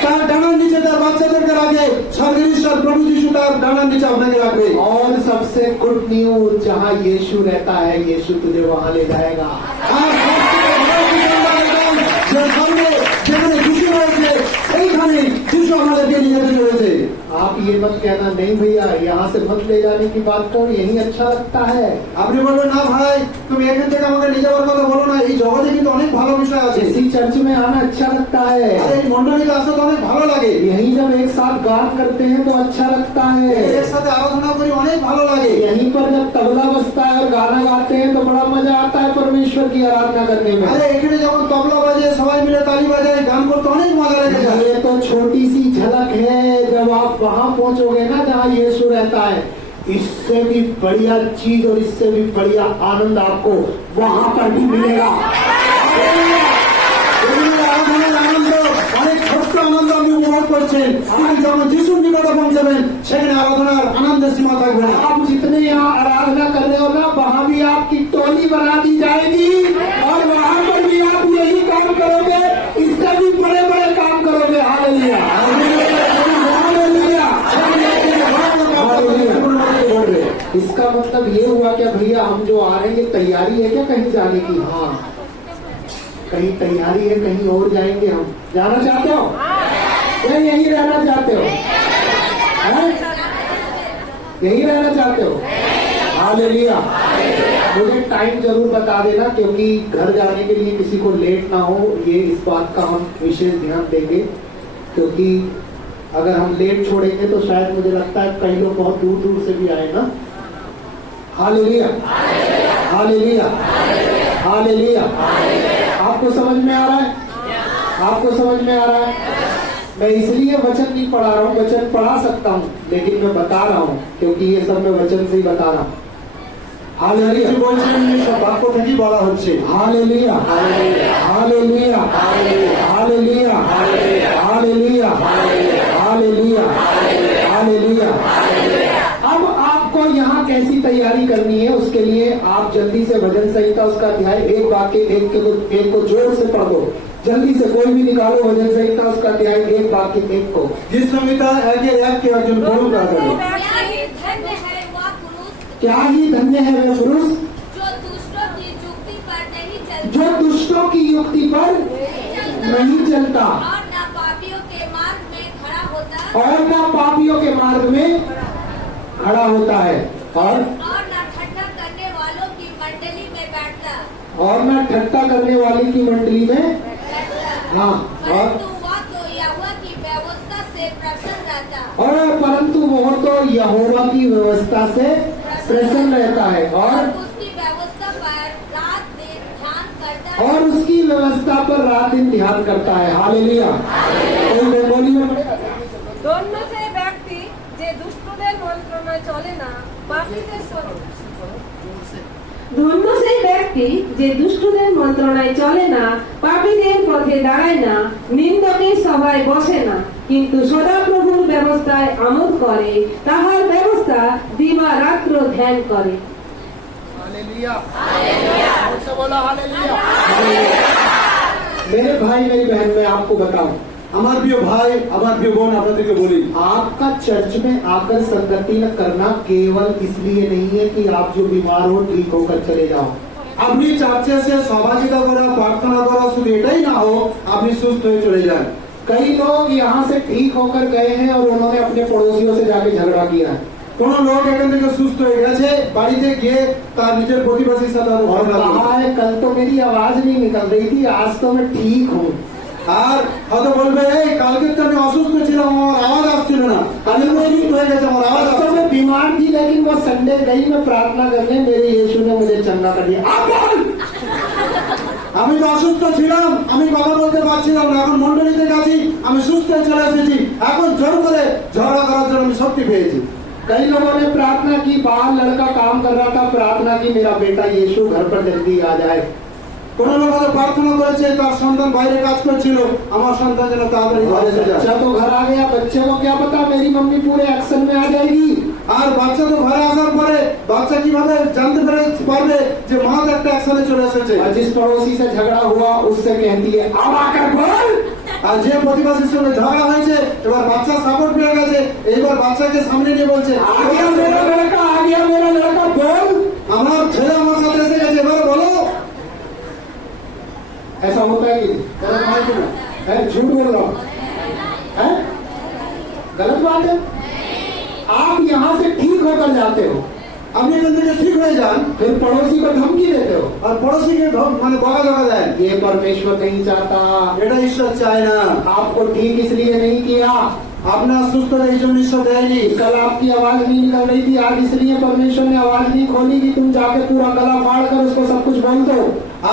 তার ডানার নিচে তার বাচ্চাদেরকে রাখে, স্বর্গের ঈশ্বর প্রভু যিশু তার ডানার নিচে আপনাকে রাখবে। और सबसे गुड न्यूज, जहाँ यीशु रहता है यीशु तुझे वहां ले जाएगा। আর সবথেকে বড় সুসংবাদ এটাই যে স্বর্গে যেখানে যিশু রয়েছে সেইখানে যিশু আমাদেরকে নিয়ে যেতে চলেছে। आप ये मत कहना नहीं भैया यहाँ से मत ले जाने की बात करो, यही अच्छा लगता है। আপনি বলবেন না ভাই তুমি এখান থেকে আমাকে নিয়ে যাওয়ার কথা বলো না, এই জগতে কিন্তু অনেক ভালো বিষয় আছে। इसी चर्च में आना अच्छा लगता है, আর এই মন্ডলীতে আসতে তো অনেক ভালো লাগে। यहीं जब एक साथ गान करते हैं तो अच्छा लगता है, একসাথে আরাধনা করি অনেক ভালো লাগে। यहीं पर जब तबला बजता है और गाना गाते हैं तो बड़ा मजा आता है परमेश्वर की आराधना करने में। আরে এখানে যখন তবলা বাজে সবাই মিলে তালি বাজায় গান করতে অনেক মজা লেগে যায়। ये तो छोटी सी झलक है, जब आप वहां पहुंचोगे ना जहाँ यीशु रहता है, इससे भी बढ़िया चीज और इससे भी बढ़िया आनंद आपको वहां पर भी मिलेगा। এগুলো আরাধনার আনন্দ অনেক ছোট্ট আনন্দ আপনি উপভোগ করছেন। আপনি যখন যিশুর নিকটে পৌঁছাবেন সেখানে আরাধনার আনন্দের সীমা থাকবে না। आप जितने यहाँ आराधना कर रहे हो ना, वहाँ भी आपकी टोली जाएंगी और वहां पर भी आप यही काम करोगे, इससे भी बड़े बड़े काम करोगे। Hallelujah, hallelujah, hallelujah. इसका मतलब ये हुआ क्या भैया, हम जो आ रहे हैं तैयारी है क्या कहीं जाने की? हाँ, कहीं तैयारी है, कहीं और जाएंगे। हम जाना चाहते हो या यही रहना चाहते हो? यही रहना चाहते हो? हालेलुया। मुझे टाइम जरूर बता देना, क्योंकि घर जाने के लिए किसी को लेट ना हो, ये इस बात का हम विशेष ध्यान देंगे। क्योंकि अगर हम लेट छोड़ेंगे तो शायद मुझे लगता है कई लोग बहुत दूर दूर से भी आए ना। Hallelujah, hallelujah, hallelujah. आपको समझ में आ रहा है? आपको समझ में आ रहा है? मैं इसलिए वचन नहीं पढ़ा रहा हूँ, वचन पढ़ा सकता हूँ, लेकिन मैं बता रहा हूँ क्योंकि ये सब मैं वचन से ही बता रहा हूँ। हालेलुया, सब बातों থেকে বলা হচ্ছে। Hallelujah, hallelujah, hallelujah, hallelujah, hallelujah, hallelujah. अब आपको यहाँ कैसी तैयारी करनी है, उसके लिए आप जल्दी से भजन संहिता उसका अध्याय 1 वाक्य 1 को जोर से पढ़ दो। जल्दी से कोई भी निकालो भजन संहिता उसका अध्याय 1 वाक्य 1 को। गीत संहिता 1 के अर्जुन बोल रहा था, क्या ही धन्य है वह पुरुष जो दुष्टों की युक्ति पर नहीं चलता, जो दुष्टों की युक्ति पर नहीं चलता और न पापियों के मार्ग में खड़ा होता, और न पापियों के मार्ग में खड़ा होता है, और न ठट्ठा करने वालों की मंडली में बैठता, और न ठट्टा करने वाली की मंडली में। हाँ, और परंतु वह तो यहोवा की व्यवस्था से प्रसन्न रहता, और परंतु वह तो यहोवा की व्यवस्था से प्रसन्न रहता है, और उसकी व्यवस्था पर रात दिन ध्यान करता है, और उसकी व्यवस्था पर रात दिन ध्यान करता है। हालेलुया। कोई बंगाली में पढ़ेगा? ধন্য সেই ব্যক্তি যে দুষ্টদের মন্ত্রণায় চলে না, পাপীদের ধন্য সেই ব্যক্তি যে দুষ্টদের মন্ত্রণায় চলে না, পাপীদের পথে দাঁড়ায় না, নিন্দকের সভায় বসে না, কিন্তু সদাপ্রভুর ব্যবস্থায় আমোদ করে, তাহার ব্যবস্থা দিবা রাত্র ধ্যান করে। हालेलुया, हालेलुया, बोला हालेलुया। मेरे भाई मेरी बहन, मैं आपको बताऊं, আমার প্রিয় ভাই, আমার প্রিয় বোন, আপনাদেরকে বলি, आपका चर्च में आकर संगति न करना केवल इसलिए नहीं है कि आप जो बीमार हो ठीक होकर चले जाओ। আপনি চার্চে এসে সহযোগিতা করা, প্রার্থনা করা, শুধু এটাই না हो আপনি সুস্থ হয়ে চলে যান। कई लोग यहाँ से ठीक होकर गए हैं और उन्होंने अपने पड़ोसियों से जाके झगड़ा किया है কোন লোক এখান থেকে সুস্থ হয়ে গেছে, বাড়িতে গিয়ে তার নিজের প্রতিবেশীর সাথে আরো और ঝগড়া कहा করলো। है कल तो मेरी आवाज नहीं निकल रही थी, आज तो मैं ठीक हूँ। আর হয়তো বলবে, এই কালকে তো আমি অসুস্থ ছিলাম, আমার আওয়াজ আসছিল না, কালকে তো সুস্থ হয়ে গেছে, আমার আওয়াজ आज আসছে। तो मैं बीमार थी, लेकिन वो संडे गई मैं प्रार्थना करने, मेरे यीशु ने मुझे चंगा कर दिया। आप बोल! আমি তো অসুস্থ ছিলাম, আমি কথা বলতে পারছিলাম না, এখন মন্ডলীতে গেছি, আমি সুস্থ হয়ে চলে এসেছি, এখন জোর করে ঝগড়া করার জন্য আমি শক্তি পেয়েছি। कई लोगों ने प्रार्थना की, बाहर लड़का काम कर रहा था, प्रार्थना की मेरा बेटा यीशु घर पर जल्दी आ जाए। কোন লোক হয়তো প্রার্থনা করেছে, তার সন্তান বাইরে কাজ করছিল, আমার সন্তান যেন তাড়াতাড়ি ঘরে এসে যায়। बच्चा तो घर आ गया, बच्चे को क्या पता मेरी मम्मी पूरे एक्शन में आ जाएगी। আর বাচ্চা তো ঘরে আসার পরে বাচ্চা কিভাবে জানতে পারবে যে মা তো একটা অ্যাকশনে চলে এসেছে। और जिस पड़ोसी से झगड़ा हुआ उससे कहती है अब आकर बोल। আর যে প্রতিবেশীর সঙ্গে ঝগড়া হয়েছে, এবার বাচ্চা সাপোর্ট পেয়ে গেছে, এইবার বাচ্চাকে সামনে নিয়ে বলছে, आ गया मेरा लड़का, आ गया मेरा लड़का, बोल। আমার ছেলে আমার সাথে এসে গেছে, এবার বলো। ऐसा होता है कि এরকম হয় কিনা? है? झूठ बोल रहा हूं? है? गलत बात है। आप यहाँ से ठीक होकर जाते हो, আপনি এখান থেকে ঠিক হয়ে যান, फिर पड़ोसी को धमकी देते हो। আর পড়োশিকে মানে বকা দেন, ये परमेश्वर नहीं चाहता, এটা ঈশ্বর চায় না। आपको ठीक इसलिए नहीं किया, আপনার সুস্থতা এই জন্য ঈশ্বর দেয়নি। कल आपकी आवाज नहीं निकल रही थी, आज इसलिए परमेश्वर ने आवाज नहीं खोली कि तुम जाके पूरा गला फाड़ कर उसको सब कुछ बोल दो।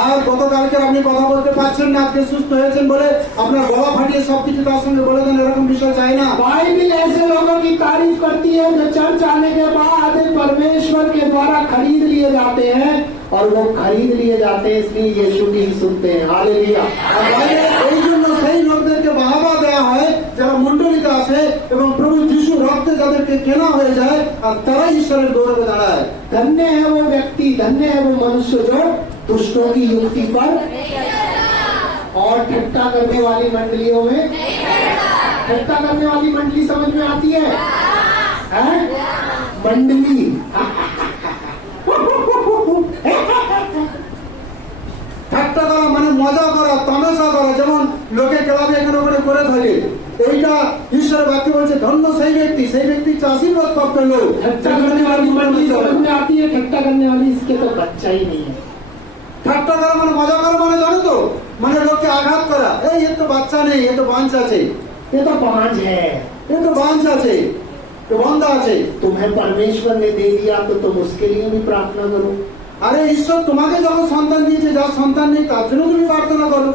আর গতকালকে আপনি কথা বলতে পারছেন না, আজকে সুস্থ হয়েছেন বলে আপনার গলা ফাটিয়ে সবকিছু তার সঙ্গে বলে দেন, এরকম বিষয় চাই না। बाइबिल ऐसे लोगों की तारीफ करती है जो चर्च आने के बाद परमेश्वर के द्वारा खरीद लिए जाते हैं और वो खरीद लिए जाते हैं, इसलिए यीशु की ही सुनते हैं। हालेलुया। আর বাইরে এই জন্য সেই লোকদেরকে বাহাবা দেওয়া হয় যারা মন্ডলীতে আসে এবং প্রভু যিশু রক্তে যাদেরকে কেনা হয়ে যায় আর তারাই ঈশ্বরের গৌরবে দাঁড়ায়। धन्य है वो व्यक्ति, धन्य है वो मनुष्य जो दुष्टों की युक्ति पर और ठट्टा करने वाली मंडलियों में, ठट्टा करने वाली मंडली समझ में आती है, हैं? मंडली ঠাট্টা করা মানে মজা করা, তামাশা করা, যেমন লোকে ক্লাবে এখানে ওখানে করে থাকে। এইটা ঈশ্বরের বাক্য বলছে ধন্য সেই ব্যক্তি আশীর্বাদ প্রাপ্ত লোক। ठट्टा करने वाली मंडली समझ में आती है, ठट्टा करने वाली इसके तो बच्चा ही नहीं है। ঠাট্টা করা মানে মজা করা মানে জানো তো, মানে লোককে আঘাত করা। এই এর তো বাচ্চা নেই, এ তো বাঞ্চ আছে, ये तो बांझ है। এ তো বাঞ্চ আছে, তো বন্ধা আছে। तुम्हें परमेश्वर ने दे दिया तो तुम उसके लिए भी प्रार्थना करो। আরে ঈশ্বর তোমাকে যখন সন্তান দিয়েছে, যার সন্তান নেই তার জন্য তুমি প্রার্থনা করো।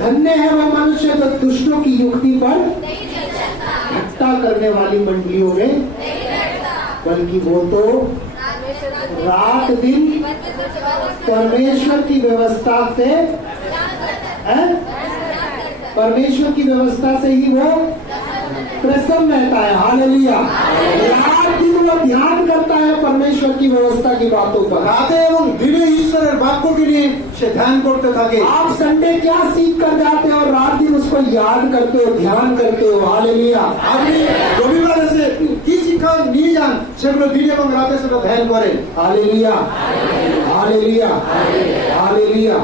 धन्य है वो मनुष्य जो दुष्टों की युक्ति पर नहीं चलता, ठट्टा करने वाली मंडलियों में, नहीं लड़ता, बल्कि वो तो रात दिन परमेश्वर की व्यवस्था से, हैं? परमेश्वर की व्यवस्था से ही वो प्रसन्न रहता है। हालेलुया। रात दिन वो ध्यान करता है परमेश्वर की व्यवस्था की बातों पर। রাতে এবং দিনে ঈশ্বরের বাক্যকে নিয়ে সে ধ্যান করতে থাকে। आप संडे क्या सीख कर जाते हो और रात दिन उसको याद करते हो, ध्यान करते हो। हालेलुया। আপনি রবিবার এসে কি শিক্ষা নিয়ে যান সেগুলো দিনে এবং রাতে সেটা ধ্যান করেন। हालेलुया। हालेलुया। हालेलुया।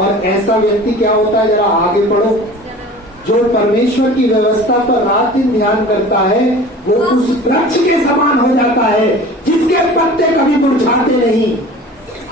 और ऐसा व्यक्ति क्या होता है, जरा आगे पढ़ो। जो परमेश्वर की व्यवस्था पर रात दिन ध्यान करता है वो उस वृक्ष के समान हो जाता है जिसके पत्ते कभी मुरझाते नहीं।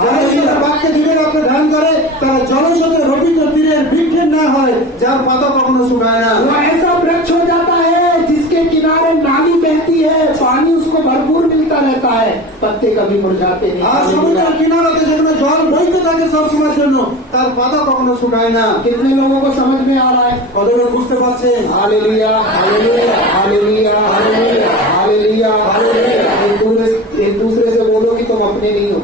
যারা ঈশ্বরের বাক্যে দিনে রাতে ধ্যান করে তারা জলস্রোতে রবিত তীরের বৃক্ষের না হয় যার পাতা কখনো শুকায় না। वो ऐसा वृक्ष हो जाता है जिसके किनारे नाली बहती है, पानी उसको भरपूर मिलता रहता है, पत्ते कभी मुरझाते আর नहीं। সমুদ্রের কিনারাতে যেখানে জল বইতে থাকে সব সময়ের জন্য তার পাতা কখনো শুকায় না। कितने लोगों को समझ में आ रहा है? কত লোক বুঝতে পারছেন? Hallelujah. Hallelujah. Hallelujah. Hallelujah. Hallelujah. Hallelujah. एक दूसरे से बोलो कि तुम अपने नहीं हो।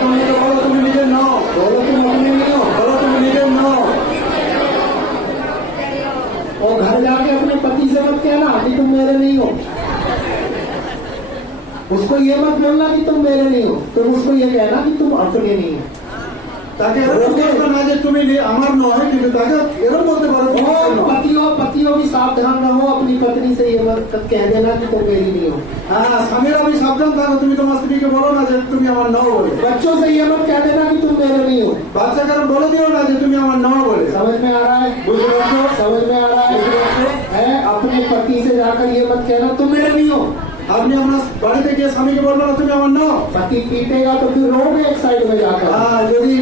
তুমি তো বলো তুমি নিজের নও, बोलो तुम अपने नहीं हो। বলো তুমি নিজের নও। और घर जाके अपने पति से मत कहना कि तुम मेरे नहीं हो। उसको ये मत बोलना कि तुम मेरे नहीं हो, तुम उसको ये कहना कि तुम अपने नहीं हो। তাকে এরকম বলবে না যে তুমি আমার নয়, কিন্তু তাকে এরকম বলতে পারো তুমি আমার और নও। पतियों भी सावधान रहो, अपनी पत्नी से ये मत कह देना कि तुम मेरी नहीं हो। হ্যাঁ, স্বামীরা আমি সাবধান থাকো, তুমি তোমার স্ত্রীকে বলো না যে তুমি আমার নও বলে। बच्चों से ये मत कह देना कि तुम मेरे नहीं हो। বাচ্চাকে বলে দিও না যে তুমি আমার নও বলে। समझ में आ रहा है? বুঝতে পারছো? समझ में आ रहा है? अपने पति से जाकर ये मत कहना तुम मेरे नहीं हो। আপনি আপনার বাড়িতে গিয়ে স্বামীকে বলবেন না তুমি আমার নও। पति पीटेगा तो फिर रोगे एक साइड में जाकर। হ্যাঁ, যদি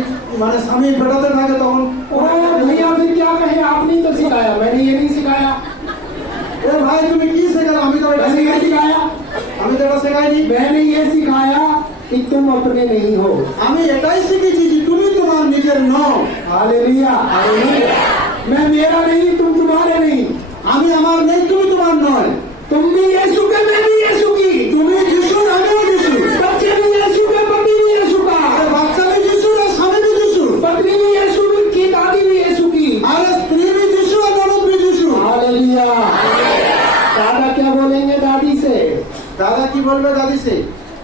মানে স্বামী পেটাতে থাকে তখন ओ भैया फिर क्या कहे, आपने तो सिखाया, मैंने ये नहीं सिखाया, এ ভাই তুমি কি শেখালে? আমি তো এটা मैंने ये শেখাইনি। सिखाया, আমি তো এটা শেখাইনি। मैंने ये सिखाया कि तुम अपने नहीं हो। আমি এটাই শিখেছি যে তুমি তোমার নিজের নও। हालेलुया। हालेलुया। मैं मेरा नहीं, तुम तुम्हारे नहीं। আমি আমার নেই, তুমি তোমার নয়। तुम भी यीशु के, मैं भी यीशु की। তুমি যিশু, আমিও যিশু। बच्चे भी यीशु के, पति भी यीशु का। আরে বাচ্চা বি যিশু আর স্বামী বি যিশু। पत्नी भी यीशु की, दादी भी यीशु की। আরে স্ত্রী বি যিশু আর ননদ বি যিশু। हालेलुया। दादा क्या बोलेंगे दादी से? দাদা কি বলবে দাদি সে?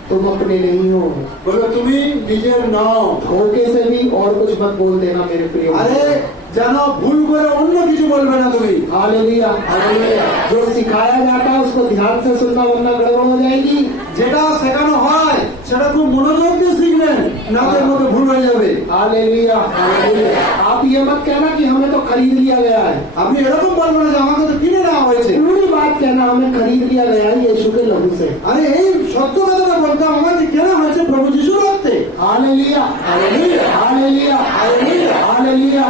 तुम अपने नहीं हो। বলবে তুমি নিজের নও। धोखे से भी और कुछ मत बोल देना मेरे प्रिय। আরে জানো ভুল করে অন্য কিছু বলবে না তুমি। हालेलुया। हालेलुया। जो सिखाया जाता है उसको ध्यान से सुनना, वरना गड़बड़ हो जाएगी। যেটা শেখানো হয় সেটা খুব মনোযোগ দিয়ে শিখবেন, না তো এর মধ্যে ভুল হয়ে যাবে। हालेलुया। हालेलुया। आप ये मत कहना कि हमें तो खरीद लिया गया है। আপনি এরকম বলবেন না যে আমাকে তো কিনে নেওয়া হয়েছে। पूरी बात कहना, हमें खरीद लिया गया है यीशु के लहू से। আরে এই সত্য কথাটা বলতে আমাকে কেনা হয়েছে প্রভু যিশুর রক্তে। Hallelujah. Hallelujah. Hallelujah. Hallelujah. Hallelujah.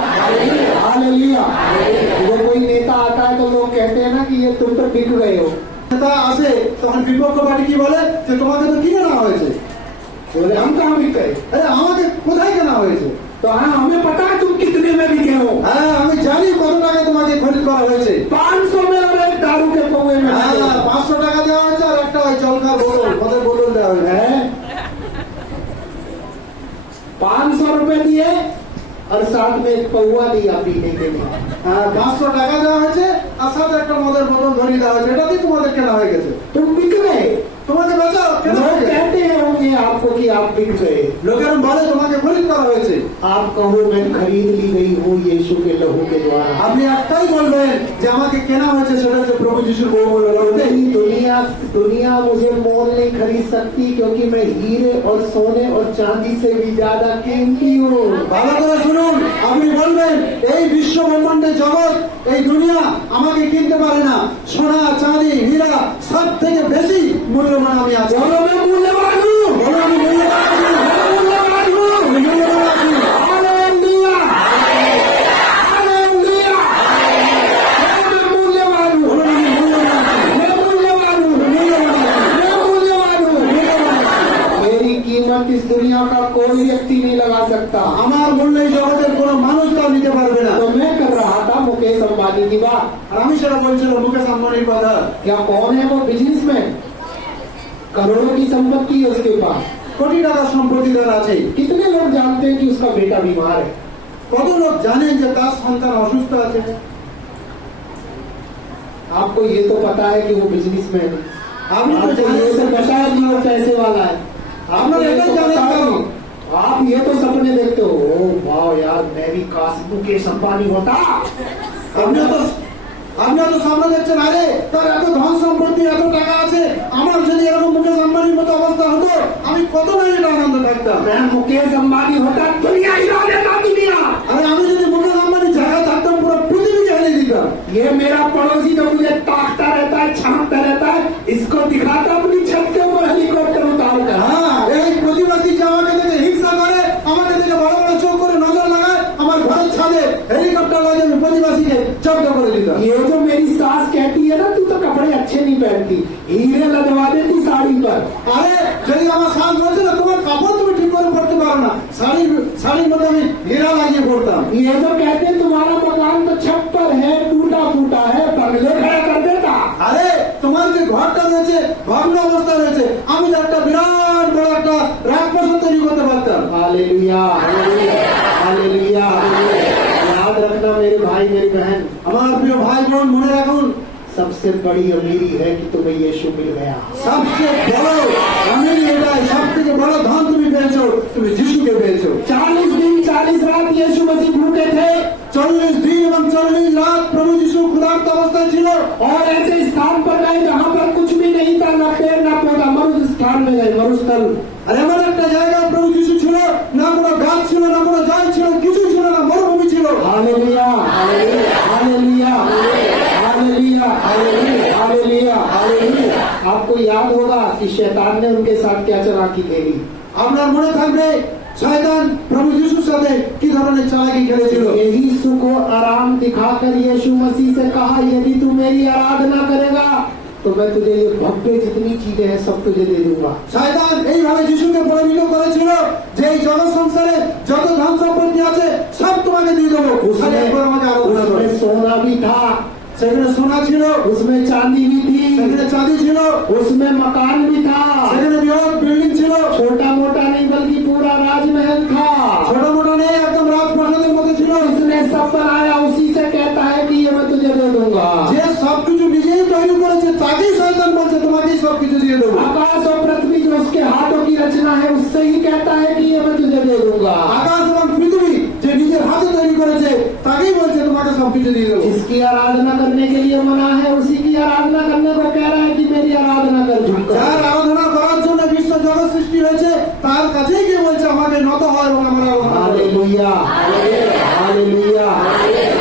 Hallelujah. वो कोई नेता आता है तो लोग कहते हैं ना कि ये तुम तो बिक गए हो। নেতা আসে তখন বিপক্ষ পার্টি কি বলে যে তোমাকে তো কিনে নেওয়া হয়েছে। बोले हम कहाँ बिक गए? আরে আমাকে কোথায় কেনা হয়েছে? तो हाँ, हमें पता है तुम कितने में बिके हो। হ্যাঁ, আমি জানি কত টাকায় তোমাকে খরিদ করা হয়েছে। 500 में और एक दारू के पौवे में। হ্যাঁ, 500 টাকা দেওয়া হয়েছে আর একটা ওই জলখার বোতল, মদের বোতল দেওয়া হয়েছে। है 500 रुपए दिए और साथ में एक पौवा दिया पीने के लिए। 500 টাকা দেওয়া হয়েছে আর সাথে একটা মদের বোতল ধরিয়ে দেওয়া হয়েছে, এটাতেই তোমাদের কেনা হয়ে গেছে। तुम बिक गए। তোমাকে বেচা কেনা হয়ে लोग গেছে। कहते होंगे आपको कि आप बिक गए। লোকেরা বলে তোমাকে খরিদ করা হয়েছে। आप कहो मैं खरीद ली गई हूँ यीशु के लहू के द्वारा। আপনি একটাই বলবেন যে আমাকে কেনা হয়েছে, সেটা হচ্ছে প্রভু যিশুর বহুমূল্য রক্তে। नहीं, दुनिया मुझे मोल नहीं खरीद सकती क्योंकि मैं हीरे और सोने और चांदी से भी ज्यादा कीमती हूँ। ভালো করে শুনুন, আপনি বলবেন এই বিশ্ব ব্রহ্মাণ্ডের জগৎ, এই দুনিয়া আমাকে কিনতে পারে না। সোনা চাঁদি হীরা সব থেকে বেশি মূল্যবান আমি আছি। बोलो मैं मूल्यवान हूँ। বলো আমি মূল্যবান আছি। मूल्यवान हूँ। আমি মূল্যবান আছি। हालेलुया। हालेलुया। मैं मूल्यवान हूँ। বলো আমি মূল্যবান আছি। मैं मूल्यवान हूँ। मैं मूल्यवान हूँ। मेरी कीमत इस दुनिया का कोई व्यक्ति नहीं लगा सकता। আমার মূল্য এই জগতের কোনো মানুষ তা নিতে পারবে না। तो मैं कर रहा था मुकेश अंबानी की बात। আর আমি সেটা বলছিলাম মুকেশ আম্বানির কথা। क्या कौन है वो बिजनेसमैन? करोड़ों की संपत्ति है उसके पास। কোটি টাকার সম্পত্তি তার আছে। कितने लोग जानते हैं कि उसका बेटा बीमार है? কত লোক জানেন যে তার সন্তান অসুস্থ আছে? आपको ये तो पता है कि वो बिजनेसमैन है। আপনি তো आपको ये तो पता है कि वो पैसे वाला है। आपको ये तो पता है कि- आप ये तो सपने देखते हो, ओ वाह यार मैं भी काश मुकेश अंबानी होता। আপনিও তো সামনে দেখছেন, আরে তার এত ধন সম্পত্তি এত টাকা আছে, আমার যদি এরকম মুকেশ আম্বানির মতো অবস্থা হতো আমি কত না এটা আনন্দ থাকতাম। मैं मुकेश अंबानी होता दुनिया हिला देता दुनिया। আরে আমি যদি মুকেশ আম্বানির জায়গায় থাকতাম পুরো পৃথিবীকে হেলে दिता। ये मेरा पड़ोसी तो मुझे ताकता रहता है, छांटता रहता है, इसको दिखाता अपनी छत के ऊपर हेलीकॉप्टर उतार कर। হ্যাঁ, এই প্রতিবাসী যে আমাকে দেখে হিংসা করে, আমাকে দেখে বড় বড় চোখ করে নজর লাগায়, আমার ঘরের ছাদে হেলিকপ্টার লাগিয়ে আমি প্রতিবাসীকে জব্দ করে দিতাম। ये जो मेरी सास कहती है ना तू तो कपड़े अच्छे नहीं पहनती, हीरे लगवा देती साड़ी पर। আরে যদি আমার শাস বলছে না তোমার কাপড় তুমি ঠিক করে পড়তে পারো না, শাড়ির মধ্যে আমি হীরা লাগিয়ে পড়তাম। ये तो कहते हैं तुम्हारा मकान तो छप्पर है, टूटा फूटा है, बंगले खड़ा कर देता। আরে তোমার যে ঘরটা রয়েছে ভগ্ন অবস্থা রয়েছে, আমি তো একটা বিরাট বড় একটা রাজপ্রাসাদ তৈরি করতে পারতাম। Hallelujah, hallelujah, hallelujah, hallelujah. याद रखना मेरे भाई मेरी बहन, আমার প্রিয় ভাই বোন মনে রাখুন, सबसे बड़ी अमीरी है कि तुम्हें यीशु मिल गया। সবচেয়ে বড় আমির এটাই, সব থেকে বড় ধন তুমি পেয়েছো, তুমি যিশুকে পেয়েছো। 40 दिन 40 रात यीशु मसीह भूखे थे 40 দিন এবং 40 রাত প্রভু যিশু ক্ষুধার্ত অবস্থায় ছিল। और ऐसे स्थान पर गए जहाँ पर कुछ भी नहीं था, न पेड़ न पौधा, मरुस्थल स्थान में गए, मरुस्थल। আর এমন একটা জায়গায় প্রভু যিশু ছিল, না কোনো গাছ ছিল, না কোনো জল ছিল, কিছুই ছিল না, মরুভূমি ছিল। Hallelujah, hallelujah, hallelujah, hallelujah, hallelujah, hallelujah, hallelujah. आपको याद होगा कि शैतान ने उनके साथ क्या चालाकी खेली। আপনার মনে থাকবে শয়তান প্রভু যিশুর সাথে কি ধরনের চালাকি খেলেছিল। यही सुख और आराम दिखाकर यीशु मसीह से कहा यदि तू मेरी आराधना करेगा तो मैं तुझे ये भव्य जितनी चीजें हैं सब तुझे दे दूंगा। শয়তান এইভাবে যিশুকে পরিণত করেছিল যে এই জগৎ সংসারে যত ধন সম্পত্তি আছে সব তোমাকে দিয়ে দেবো, খালি একবার আমাকে আরাধনা করো। उसमें सोना भी था, সেখানে সোনা ছিল, उसमें चांदी भी थी, সেখানে চাঁদি ছিল, उसमें मकान भी था, সেখানে বৃহৎ বিল্ডিং ছিল, छोटा मोटा नहीं बल्कि पूरा राजमहल था। ছোট মোটো নেই, একদম রাজপ্রাসাদের মতো ছিল। उसने सब बनाया, उसी से कहता है कि ये मैं तुझे दे दूंगा। যে সবকিছু নিজেই তৈরি করেছে তাকেই শয়তান বলছে তোমাকেই সবকিছু দিয়ে দেবো। आकाश और पृथ्वी जो उसके हाथों की रचना है उससे ही कहता है कि ये मैं तुझे दे दूंगा। আকাশ এবং পৃথিবী যে নিজের হাতে তৈরি করেছে তাকেই বলছে তোমাকে সবকিছু দিয়ে দেবো। जिसकी आराधना करने के लिए मना है उसी की आराधना करने को कह रहा है कि मेरी आराधना कर झुककर। যার আরাধনা করার জন্য বিশ্ব জগৎ সৃষ্টি হয়েছে তার কাছেই গিয়ে বলছে আমাকে নত হয় এবং আমার আরাধনা করো। Hallelujah, hallelujah.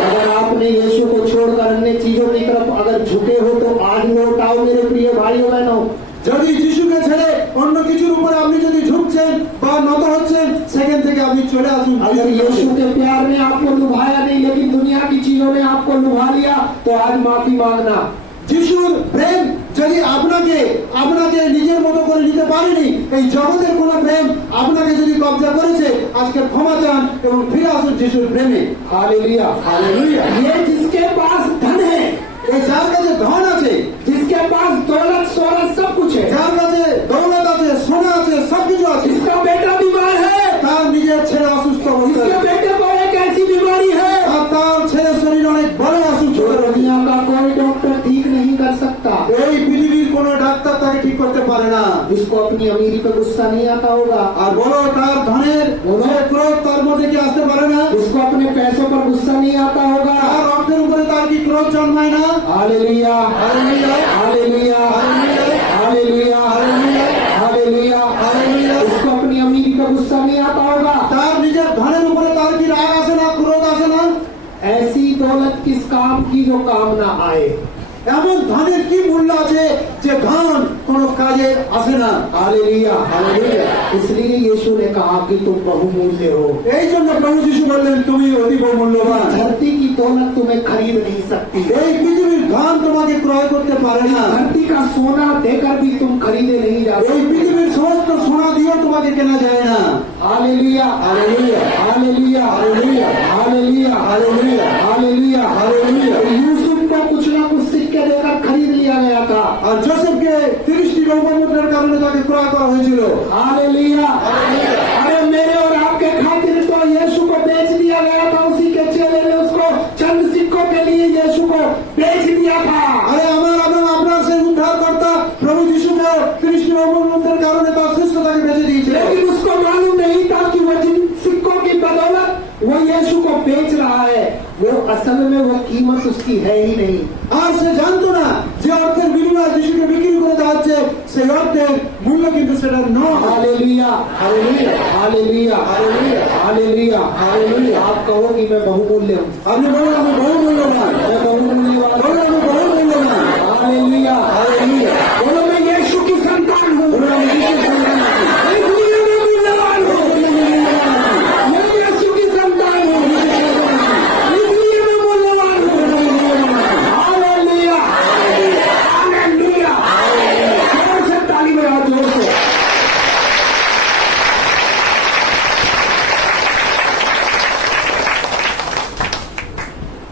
अगर आपने यीशु को छोड़कर अन्य चीजों की तरफ अगर झुके हो तो आज लौट आओ मेरे प्रिय भाइयों बहनों। যদি যিশুকে ছেড়ে অন্য কিছুর উপরে আপনি যদি ঝুঁকছেন বা নত হচ্ছেন সেখান থেকে আপনি চলে আসুন। अगर यीशु के प्यार ने आपको लुभाया नहीं लेकिन दुनिया की चीजों ने आपको लुभा लिया तो आज माफी मांगना। যিশুর প্রেম যদি আপনাকে নিজের মতো করে নিতে পারেনি, এই জগতের কোন প্রেম আপনাকে যদি কবজা করেছে আজকে ক্ষমা চান এবং ফিরে আসুন যিশুর প্রেমে। Hallelujah, hallelujah. ये जिसके पास धन है, এই যার কাছে ধন আছে, जिसके पास दौलत शोहरत सब कुछ है, যার কাছে দৌলত আছে, সোনা আছে, সবকিছু আছে, जिसका बेटा बीमार है, তার নিজের ছেলে उसको अपनी अमीरी पे गुस्सा नहीं आता होगा? আর বলো তার ধনের ক্রোধ তার মধ্যে কি আসতে পারে না? उसको अपने पैसों पर गुस्सा नहीं आता होगा? তার অর্থের উপরে তার কি ক্রোধ জন্মায় না? Hallelujah, hallelujah, hallelujah, hallelujah, hallelujah, hallelujah. उसको अपनी अमीरी पे गुस्सा नहीं आता होगा? তার নিজের ধনের উপরে তার কি রাগ আসে না, ক্রোধ আসে না? ऐसी दौलत किस काम की जो काम ना आए? এমন ধনের কি মূল্য আছে যে ধন কোন কাজে আসে না? Hallelujah, hallelujah. इसलिए यीशु ने कहा कि तुम बहुमूल्य हो। এই জন্য প্রভু যিশু বললেন তুমি অতি মূল্যবান। धरती की दौलत तुम्हें खरीद नहीं सकती। এই পৃথিবীর ধন তোমাকে ক্রয় করতে পারে না। धरती का सोना देकर भी तुम खरीदे नहीं जा এই सकते। পৃথিবীর সমস্ত সোনা দিয়েও তোমাকে কেনা যায় না। Hallelujah, hallelujah, hallelujah, hallelujah, hallelujah, hallelujah, hallelujah, hallelujah. Yusuf को कुछ ना कुछ सिक्के देकर खरीद लिया गया था। আর জোসেফকে 30টি রৌপ্য মুদ্রার কারণে তাকে ক্রয় করা হয়েছিল। हालेलुया। अरे मेरे और आपके खातिर तो यीशु को बेच दिया गया था। उसी के चेले ने उसको चंद सिक्कों के लिए यीशु को बेच दिया था। আরে আমার এবং আপনার সেই উদ্ধারকর্তা প্রভু যিশুকে 30টি রৌপ্য মুদ্রার কারণে তার শিষ্যতাকে বেঁচে দিয়েছিল। लेकिन उसको मालूम नहीं था कि वो जिन सिक्कों की बदौलत वो यीशु को बेच रहा है, वो असल में वो कीमत उसकी है ही नहीं। আর সে জানতো না যে অর্থের বিনিময়ে যিশুকে বিক্রি করে দেওয়া হচ্ছে সেই অর্থের মূল্য কিন্তু সেটা নয়। Hallelujah, hallelujah, hallelujah, hallelujah, hallelujah, hallelujah. आप कहो कि मैं बहुमूल्य हूँ। আপনি বলুন আমি বহু মূল্যবান। मैं बहुमूल्यवान हूँ। বলুন আমি বহু মূল্যবান। Hallelujah, hallelujah. बोलो मैं यीशु की संतान हूँ। বলুন আমি যিশুর সন্তান আছি। इसलिए मैं मूल्यवान हूँ। मैं यीशु की संतान हूँ। इसलिए मैं मूल्यवान हूँ। Hallelujah, hallelujah. जोर से ताली बजाओ, जोर से।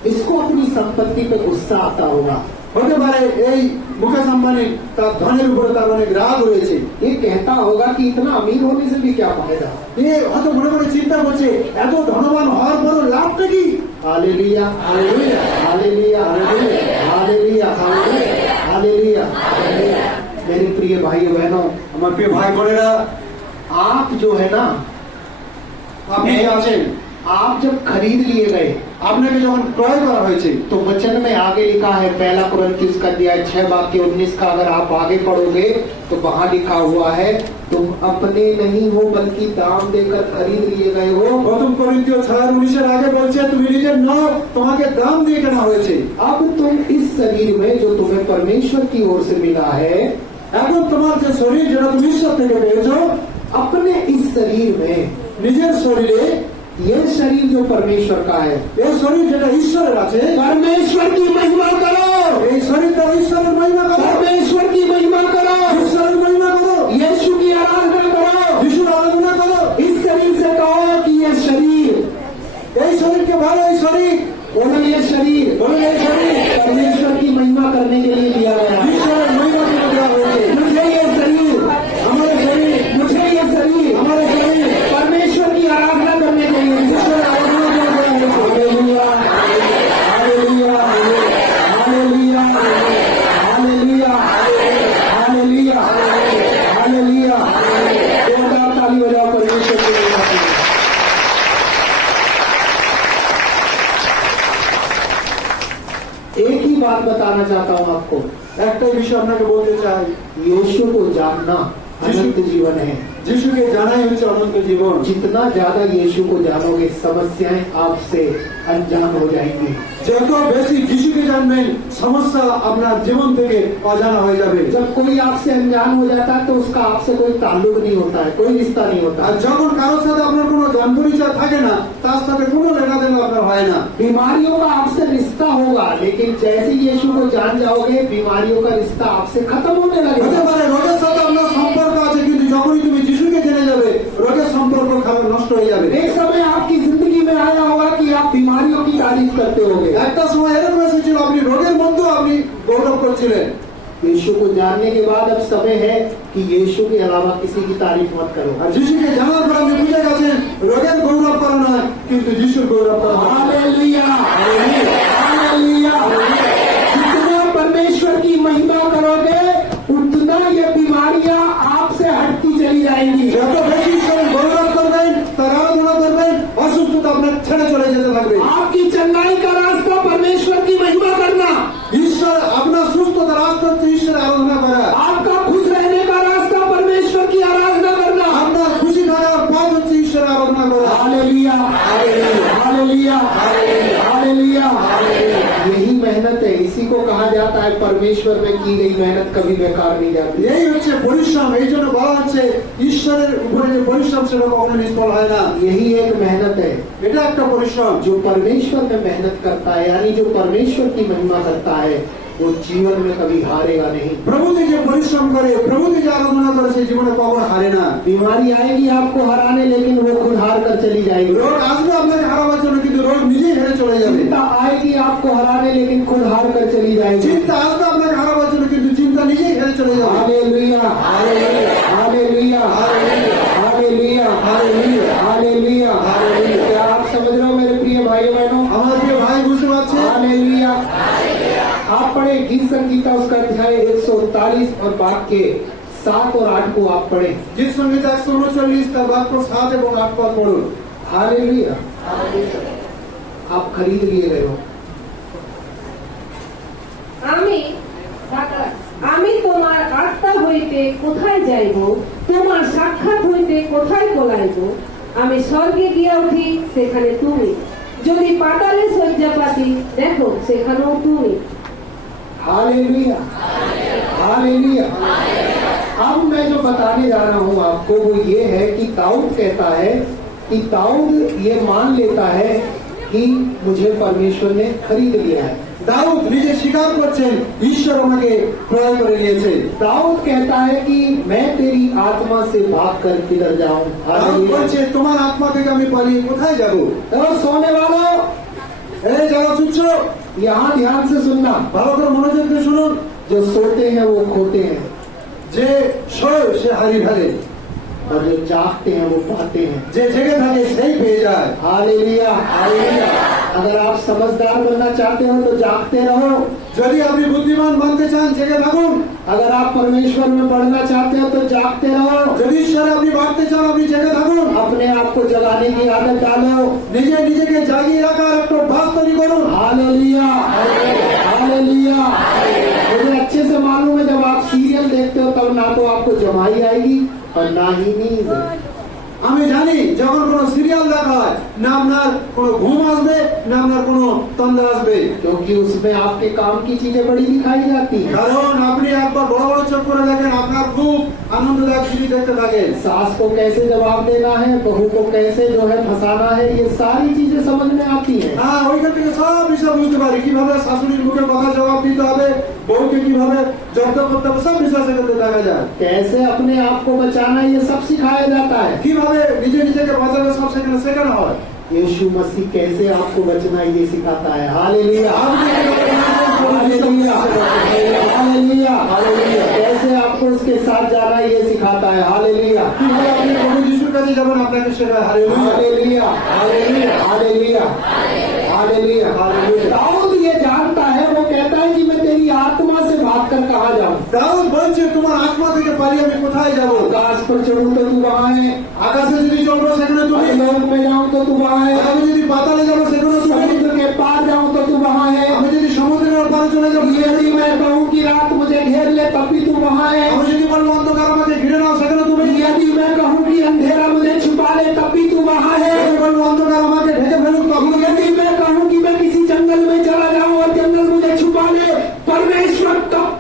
इसको अपनी संपत्ति पे गुस्सा आता होगा। হতে পারে এই মুকেশ আম্বানি তার ধনের উপরে তার অনেক রাগ রয়েছে। ये कहता होगा कि इतना अमीर होने से भी क्या फायदा। এ হয়তো মনে মনে চিন্তা করছে এত ধনবান হওয়ার পরও লাভটা কি? Hallelujah, hallelujah, hallelujah, hallelujah, hallelujah, hallelujah, hallelujah. मेरे प्रिय भाई बहनों, আমার প্রিয় ভাই বোনেরা, आप जो है ना, আপনি যে আছেন, आप जब खरीद लिए गए আপনাকে যখন ক্রয় করা হয়েছে तो वचन में आगे लिखा है, पहला कुरिन्थियों का अध्याय 6:19 का अगर आप आगे पढ़ोगे तो वहां लिखा हुआ है, तुम अपने नहीं हो बल्कि दाम देकर खरीद लिए गए हो। প্রথম করিন্থীয় 6:19 আগে বলছে তুমি নিজের নও, তোমাকে দাম দিয়ে কেনা হয়েছে। अब तुम इस शरीर में जो तुम्हें परमेश्वर की ओर से मिला है, এখন তোমার যে শরীর যেটা তুমি ঈশ্বর থেকে পেয়েছো, अपने इस शरीर में, নিজের শরীরে ये शरीर जो परमेश्वर का है, এই শরীর যেটা ঈশ্বরের আছে, परमेश्वर की महिमा करो, এই শরীরটা ঈশ্বরের মহিমা করো, परमेश्वर की महिमा करो, ঈশ্বরের মহিমা করো, यीशु की आराधना करो। যিশুর আরাধনা করো। इस शरीर से कहो कि ये शरीर, এই শরীরকে ভালো, এই শরীর बोलो ये शरीर, বলে এই শরীর परमेश्वर की महिमा करने के लिए दिया गया है। ঈশ্বরের মহিমা করে দেওয়া হয়েছে। मुझे ये शरीर, আমার শরীর, मुझे ये शरीर, আমার শরীর परमेश्वर की आराधना करने के लिए ঈশ্বরের আরাধনা করে দেওয়া হয়েছে। Hallelujah, hallelujah, hallelujah, hallelujah, hallelujah, hallelujah. जोरदार ताली बजाओ परमेश्वर के लिए। एक ही बात बताना चाहता हूँ आपको, একটাই বিষয় আপনাকে বলতে চাই, यीशु को जानना अनंत जीवन है। যিশুকে জানাই হচ্ছে অনন্ত জীবন। जितना ज्यादा यीशु को जानोगे, समस्याएं आपसे अनजान हो जाएंगी। যত বেশি যিশুকে জানবেন সমস্যা আপনার জীবন থেকে অজানা হয়ে যাবে। जब कोई आपसे अनजान हो जाता है तो उसका आपसे कोई ताल्लुक नहीं होता है, कोई रिश्ता नहीं होता আর है। যখন কারোর সাথে আপনার কোনো জান পরিচয় থাকে না, তার সাথে কোনো লেনাদেনা আপনার হয় না। बीमारियों का आपसे रिश्ता होगा, लेकिन जैसे यीशु को जान जाओगे, बीमारियों का रिश्ता आपसे खत्म होने হতে लगेगा। পারে রোগের সাথে আপনার সম্পর্ক আছে, কিন্তু যখনই তুমি যিশুকে জেনে যাবে রোগের সম্পর্ক খাবার নষ্ট হয়ে যাবে। एक समय आपकी जिंदगी में आया होगा कि आप बीमारियों की तारीफ करते होगे। একটা সময় এরকম এসেছিল আপনি রোগের মধ্যেও আপনি গৌরব করছিলেন। यीशु को जानने के बाद अब समय है कि यीशु के अलावा किसी की तारीफ मत करो। আর যিশুকে জানার পর আপনি বুঝে গেছেন রোগের গৌরব করা নয়, কিন্তু যিশুর গৌরব করা। Hallelujah, hallelujah. जितना परमेश्वर की महिमा करोगे, उतना ये बीमारियां आपसे ছেড়ে চলে যেতে থাকবে। आपकी चंगाई का रास्ता परमेश्वर की महिमा करना, ঈশ্বর আপনার সুস্থতা রাস্তা হচ্ছে ঈশ্বরের আরাধনা করা। आपका खुश रहने का रास्ता परमेश्वर की आराधना करना। আপনার খুশি থাকার পথ হচ্ছে ঈশ্বরের আরাধনা করা। Hallelujah, hallelujah, hallelujah. यही मेहनत है, इसी को कहा जाता है परमेश्वर में की गई मेहनत कभी बेकार नहीं जाती। এই হচ্ছে পরিশ্রম। এই জন্য বলা হচ্ছে ঈশ্বরের উপরে যে পরিশ্রম সেটা কখনো নিষ্ফল হয় না। यही एक मेहनत है এটা একটা পরিশ্রম। जो परमेश्वर में मेहनत करता है, यानी जो परमेश्वर की महिमा करता है, वो जीवन में कभी हारेगा नहीं। প্রভুতে যে পরিশ্রম করে, প্রভুতে যে আরাধনা করে, সে জীবনে কখনো হারে না। बीमारी आएगी आपको हराने, लेकिन वो खुद हार कर चली जाएगी। রোগ আসবে আপনাকে হারাবার জন্য, কিন্তু রোগ নিজেই হেরে চলে যাবে। चिंता आएगी आपको हराने, लेकिन खुद हार कर चली जाएगी। চিন্তা আসবে আপনাকে হারাবার জন্য, কিন্তু চিন্তা নিজেই হেরে চলে যাবে। Hallelujah, hallelujah, hallelujah, hallelujah, hallelujah, hallelujah. क्या आप समझ रहे हो मेरे प्रिय भाइयों बहनों? আমার প্রিয় ভাই বুঝতে পারছে? हालेलुया। आप पढ़े गीत संगीता उसका अध्याय 139 और वाक्य 7 और 8 को आप पढ़े। গীত সংগীত 139 তার বাক্য 7 এবং 8 পদ পড়ুন। हालेलुया। आप खरीद लिए गए हो। আমি তোমার আত্মা হইতে কোথায় যাইব, তোমার সাক্ষাৎ হইতে কোথায় পলাইব? আমি স্বর্গে গিয়া উঠি, সেখানে তুমি। যদি পাতালে শয্যা পাতি, দেখো সেখানেও তুমি। Hallelujah, hallelujah. अब मैं जो बताने जा रहा हूँ आपको वो ये है कि दाऊद कहता है कि दाऊद ये मान लेता है कि मुझे परमेश्वर ने खरीद लिया है। দাউদ নিজে স্বীকার করছেন ঈশ্বর আমাকে ক্রয় করে নিয়েছে। दाऊद कहता है कि मैं तेरी आत्मा से भाग कर किधर जाऊं। দাউদ বলছে তোমার আত্মা থেকে আমি পালিয়ে কোথায় যাব। तो सोने वालों, এই যারা শুনছ यहाँ ध्यान से सुनना। ভালো করে মনোযোগ দিয়ে শুনুন। जो सोते हैं वो खोते हैं, যে শোয় সে হারিয়ে ফেলে, और जो जागते हैं वो पाते हैं। যে জেগে থাকে সেই পেয়ে যায়। Hallelujah, hallelujah. अगर आप समझदार बनना चाहते हो तो जागते रहो। যদি আপনি বুদ্ধিমান মানতে চান জেগে থাকুন। अगर आप परमेश्वर में बढ़ना चाहते हो तो जागते रहो। যদি ঈশ্বরে আপনি বাড়তে চান আপনি জেগে থাকুন। अपने आप को जगाने की आदत डालो। নিজেকে জাগিয়ে রাখার একটা অভ্যাস তৈরি করুন। Hallelujah, hallelujah. मुझे अच्छे से मालूम है जब आप सीरियल देखते हो तब ना तो आपको जमाई आएगी और ना ही नींद। আমি জানি যখন কোনো সিরিয়াল দেখা হয় না আপনার কোনো ঘুম আসবে না আপনার কোনো তন্দ্রা আসবে, क्योंकि उसमें आपके काम की चीजें बड़ी दिखाई जाती हैं। কারণ আপনি একবার বড় বড় চোখ করে দেখেন আপনার খুব আনন্দদায়ক জিনিস দেখতে থাকেন। सास को कैसे जवाब देना है, बहू को कैसे जो है फंसाना है, ये सारी चीजें समझ में आती हैं। হ্যাঁ, ওইখান থেকে সব বিষয় বুঝতে পারি, কিভাবে শাশুড়ির মুখে কথা জবাব দিতে হবে, বউকে কিভাবে জব্দ করতে হবে, সব বিষয় সেখানে দেখা যায়। कैसे अपने आप को बचाना ये सब सिखाया जाता है। কিভাবে নিজেকে বাঁচাবে সব সেখানে শেখানো হয়। यीशु मसीह कैसे आपको बचना ये सिखाता है। Hallelujah, hallelujah, hallelujah, hallelujah. कैसे आपको उसके साथ जाना ये सिखाता है। हालेलुया, কিভাবে আপনি প্রভু যিশুর কাছে যাবেন আপনাকে শেখায়। Hallelujah, hallelujah, hallelujah, hallelujah, hallelujah, hallelujah. दाऊद ये जानता है, वो कहता है कि मैं तेरी आत्मा से भागकर कहाँ जाऊँ। দাউদ বলছে তোমার আত্মা থেকে পালিয়ে আমি কোথায় যাব। आकाश पर चढ़ूं तो तू वहाँ है, আকাশে যদি চলবো সেখানে তুমি, लोक में जाऊँ तो तू वहाँ है, আমি যদি পাতালে যাবো সেখানে তুমি, समुद्र के पार जाऊँ तो तू वहाँ है। আমি যদি সমুদ্রের পারে চলে যাবো, यदि मैं कहूँ कि रात मुझे घेर ले तब भी तू वहाँ है। আমি যদি বলবো অন্ধকার আমাকে ঘিরে নাও সেখানে তুমি, यदि मैं कहूँ कि अंधेरा मुझे छुपा ले तब भी तू वहाँ है। আমি বলবো অন্ধকার আমাকে ঢেকে ফেলুক তখন यदि मैं कहूँ कि मैं किसी जंगल में चला जाऊँ और जंगल मुझे छुपा ले, परमेश्वर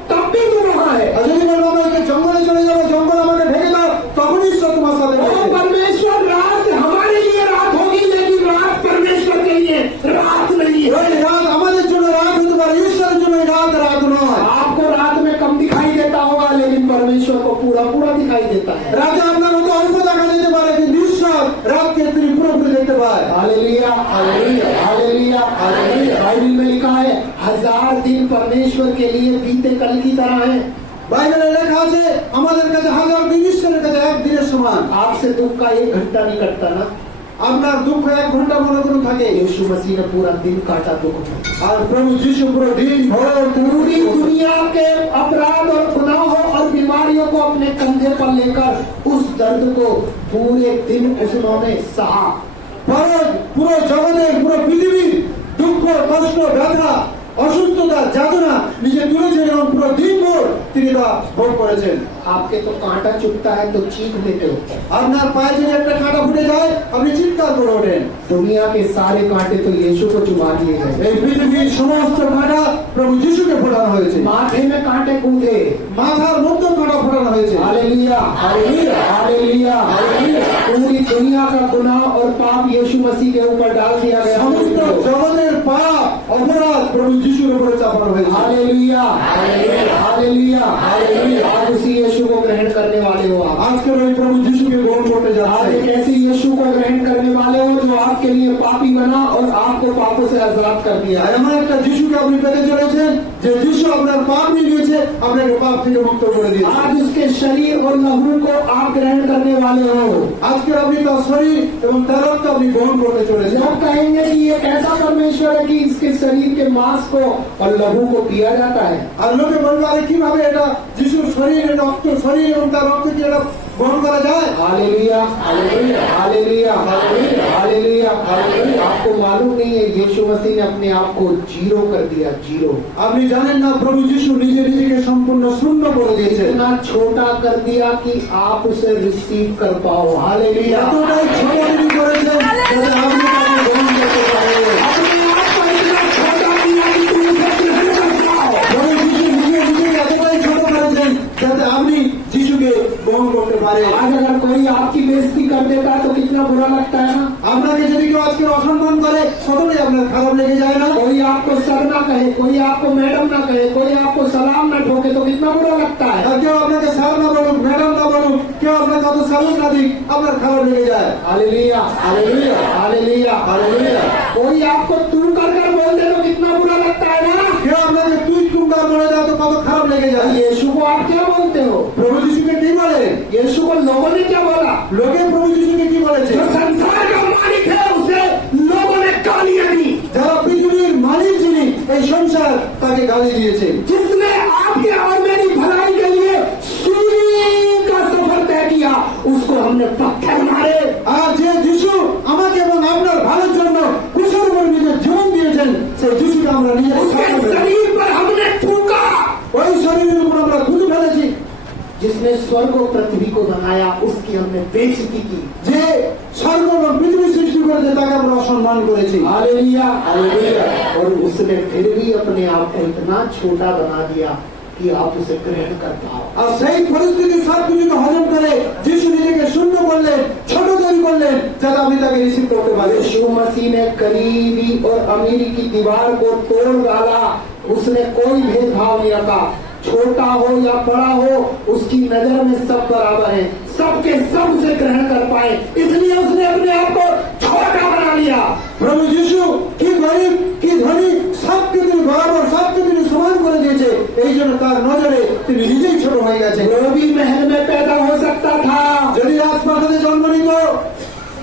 तब भी तू वहाँ है। আর যদি বলবো আমাকে জঙ্গলে চলে যাবো, জঙ্গল আমাকে ঢেকে দাও, তখন ঈশ্বর তোমার সাথে ओ রয়েছে। परमेश्वर, रात हमारे लिए रात होगी, लेकिन रात परमेश्वर के लिए रात नहीं है। ওই রাত আমাদের জন্য রাত হতে পারে, ঈশ্বরের জন্য এই রাত রাত নয়। आपको रात में कम दिखाई देता होगा, लेकिन परमेश्वर को पूरा पूरा दिखाई देता है। রাতে আপনার মতো অল্প দেখা যেতে পারে, কিন্তু ঈশ্বর রাতকে তিনি পুরোপুরি দেখতে পায়। Hallelujah, hallelujah, hallelujah, hallelujah. Bible में लिखा है 1000 दिन परमेश्वर के लिए बीते कल की तरह है। বাইবেলে লেখা আছে আমাদের কাছে 1000 দিন ঈশ্বরের কাছে এক দিনের সমান। आपसे दुख का 1 घंटा नहीं कटता ना। আপনার দুঃখ 1 ঘন্টা মনে করুন থাকে, यीशु मसीह ने पूरा दिन काटा दुख में। আর প্রভু যিশু পুরো দিন ভর पूरी दुनिया के अपराध और गुनाहों और बीमारियों को अपने कंधे पर लेकर उस दर्द को पूरे दिन उन्होंने सहा। পুরো জগতের পুরো পৃথিবীর দুঃখ কষ্ট ব্যথা অসুস্থতা যাতনা নিজে তুলেছেন এবং পুরো দিনভর তিনি তা ভোগ করেছেন। आपके तो कांटा चुभता है तो चीख देते हो। আপনার পায়ে যদি একটা কাঁটা ফুটে যায় আপনি চিৎকার করে ওঠেন। दुनिया के सारे कांटे तो यीशु को चुभा दिए गए। এই পৃথিবীর সমস্ত কাঁটা প্রভু যিশুকে ফোটানো হয়েছে। माथे में कांटे कूदे, মাথার মধ্যে কাঁটা ফোটানো হয়েছে। Hallelujah, hallelujah, hallelujah, hallelujah. पूरी दुनिया का गुनाह और पाप यीशु मसीह के ऊपर डाल दिया गया। সমস্ত জগতের পাপ অপরাধ প্রভু যিশুর উপরে চাপানো হয়েছে। Hallelujah, hallelujah, hallelujah, hallelujah. आज उसी यीशु को ग्रहण करने वाले हो आप। আজকে ওই প্রভু যিশুকে গ্রহণ করতে आज যাচ্ছে। एक ऐसे यीशु को ग्रहण करने वाले हो जो आपके लिए पापी बना और आपको पापों से आजाद कर दिया। আর এমন একটা যিশুকে আপনি পেতে চলেছেন যে যিশু আপনার পাপ নিয়ে নিয়েছে, আপনাকে পাপ থেকে মুক্ত করে দিয়েছে। आज उसके शरीर और लहू को आप ग्रहण करने वाले हो। আজকে আপনি তার শরীর এবং তার রক্ত আপনি গ্রহণ করতে চলেছেন। लोग कहेंगे कि ये कैसा परमेश्वर है कि इसके शरीर के मांस को और लहू को पिया जाता है। আর লোকে বলবে আরে কিভাবে এটা যিশুর শরীর রক্ত শরীর এবং তার রক্ত কি এটা গ্রহণ করা যায়? Hallelujah, hallelujah, hallelujah, hallelujah, hallelujah, hallelujah. आपको मालूम नहीं है यीशु मसीह ने अपने आप को जीरो कर दिया, जीरो। আপনি জানেন না প্রভু যিশু নিজে নিজেকে সম্পূর্ণ শূন্য করে দিয়েছেন। इतना छोटा कर दिया कि आप उसे रिसीव कर पाओ। हालेलुया। এতটাই ছোট তিনি করেছেন যাতে আপনি তাকে গ্রহণ করতে পারেন। अपने आप को इतना छोटा किया कि तुम उसे ग्रहण कर पाओ। প্রভু যিশু নিজে নিজেকে এতটাই ছোট করেছেন যাতে আপনি যিশুকে গ্রহণ করতে পারেন। आज अगर कोई आपकी बेइज्जती कर देता है तो कितना बुरा लगता है ना। আপনাকে যদি কেউ আজকে অসম্মান করে কতটাই আপনার খারাপ লেগে যায় না? कोई आपको सर ना कहे, कोई आपको मैडम ना कहे, कोई आपको सलाम ना ठोके तो कितना बुरा लगता है। আর কেউ আপনাকে স্যার না বলুক, ম্যাডাম না বলুক, কেউ আপনাকে কত সালুট না দিক, আপনার খারাপ লেগে যায়। Hallelujah, hallelujah, hallelujah, hallelujah. कोई आपको तू कर बोल दे तो कितना बुरा लगता है ना। কেউ আপনাকে তুই তুমকার বলে যায় তো কত খারাপ লেগে যায়। यीशु को आप क्या बोलते हो? প্রভু যিশুকে কি বলে? यीशु को लोगों ने क्या बोला? লোকে প্রভু যিশুকে কি বলেছে? जो संसार का मालिक है उसे लोगों ने गालियां दी। যারা পৃথিবীর মালিক যিনি এই সংসার তাকে গালি দিয়েছে। जिसने आपके और मेरी भलाई के लिए सीढ़ी का सफर तय किया उसको हमने पत्थर मारे। আর যে যিশু আমাকে এবং আপনার ভালোর জন্য ক্রুশের উপর নিজের জীবন দিয়েছেন সেই যিশুকে আমরা নিজের उसके সামনে शरीर पर हमने थूका। ওই শরীরের উপর আমরা খুঁজে ফেলেছি। जिसने स्वर्ग और पृथ्वी को बनाया उसकी हमने बेइज्जती की। যে স্বর্গ এবং পৃথিবী সৃষ্টি করেছে তাকে আমরা অসম্মান করেছি। Hallelujah, hallelujah. और उसने फिर भी अपने आप को इतना छोटा बना दिया कि आप उसे ग्रहण कर पाओ। আর সেই পরিস্থিতি সব কিছুকে হজম করে যিশু নিজেকে শূন্য করলেন, ছোট তৈরি করলেন যাতে আপনি তাকে রিসিভ করতে পারেন। यीशु मसीह ने गरीबी और अमीरी की दीवार को तोड़ डाला। उसने कोई भेदभाव नहीं रखा, छोटा हो या बड़ा हो उसकी नजर में सब बराबर है, सबके सब से ग्रहण कर पाए, इसलिए उसने अपने आप को छोटा बना लिया। প্রভু যিশু কি গরিব কি ধনী সবকে তিনি বরাবর সবকে তিনি সমান করে দিয়েছে। এই জন্য তার নজরে তিনি নিজেই ছোট হয়ে গেছে। वो भी महल में पैदा हो सकता था, যদি রাজপ্রাসাদে জন্ম নিত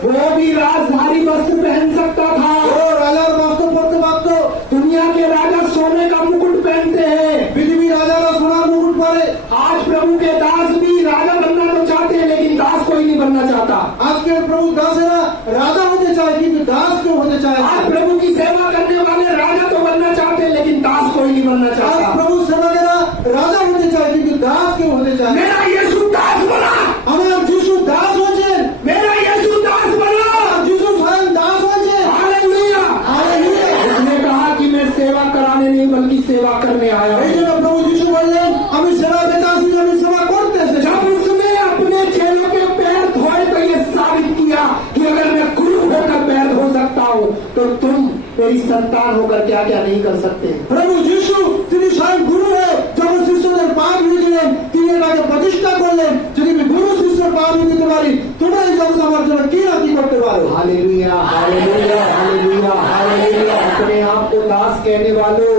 वो भी राजधारी वस्त्र पहन सकता था। ও রাজার বস্ত্র পরতে পারত। दुनिया के राजा सोने का मुकुट पहनते हैं। পৃথিবীর রাজারা সোনার মুকুট পরে। आज प्रभु के दास भी राजा बनना तो चाहते हैं लेकिन दास कोई नहीं बनना चाहता। আজকের প্রভু দাসেরা রাজা হতে চায় কিন্তু দাস কেউ হতে চায় না। आज प्रभु की सेवा करने वाले राजा तो बनना चाहते हैं लेकिन दास कोई नहीं बनना আজ चाहता। প্রভু সেবকেরা রাজা হতে চায় কিন্তু দাস কেউ হতে চায় না। मेरा यीशु दास बना, আমার যিশু দাস হয়েছেন। मेरा यीशु दास बना। আমার যিশু স্বয়ং দাস হয়েছেন। हालेलुया। हालेलुया। उसने कहा कि मैं सेवा कराने नहीं बल्कि सेवा करने आया এই हूँ। জন্য প্রভু যিশু বললেন আমি সেবা পেতে আসিনি, আমি সেবা করতে এসেছি। जब उसने अपने चेलों के पैर धोए तो ये साबित किया कि अगर मैं गुरु होकर पैर धो सकता हूँ तो तुम मेरी संतान होकर क्या क्या नहीं कर सकते। প্রভু যিশু তিনি স্বয়ং গুরু হয়ে যখন শিষ্যদের পা ধুয়ে দিলেন তিনি এটাকে প্রতিষ্ঠা করলেন যদি আমি গুরু শিষ্যের পা ধুয়ে দিতে পারি তোমরা এই জগৎ আমার জন্য কি না কি করতে পারো। Hallelujah, hallelujah, hallelujah, hallelujah. अपने आप को दास कहने वालों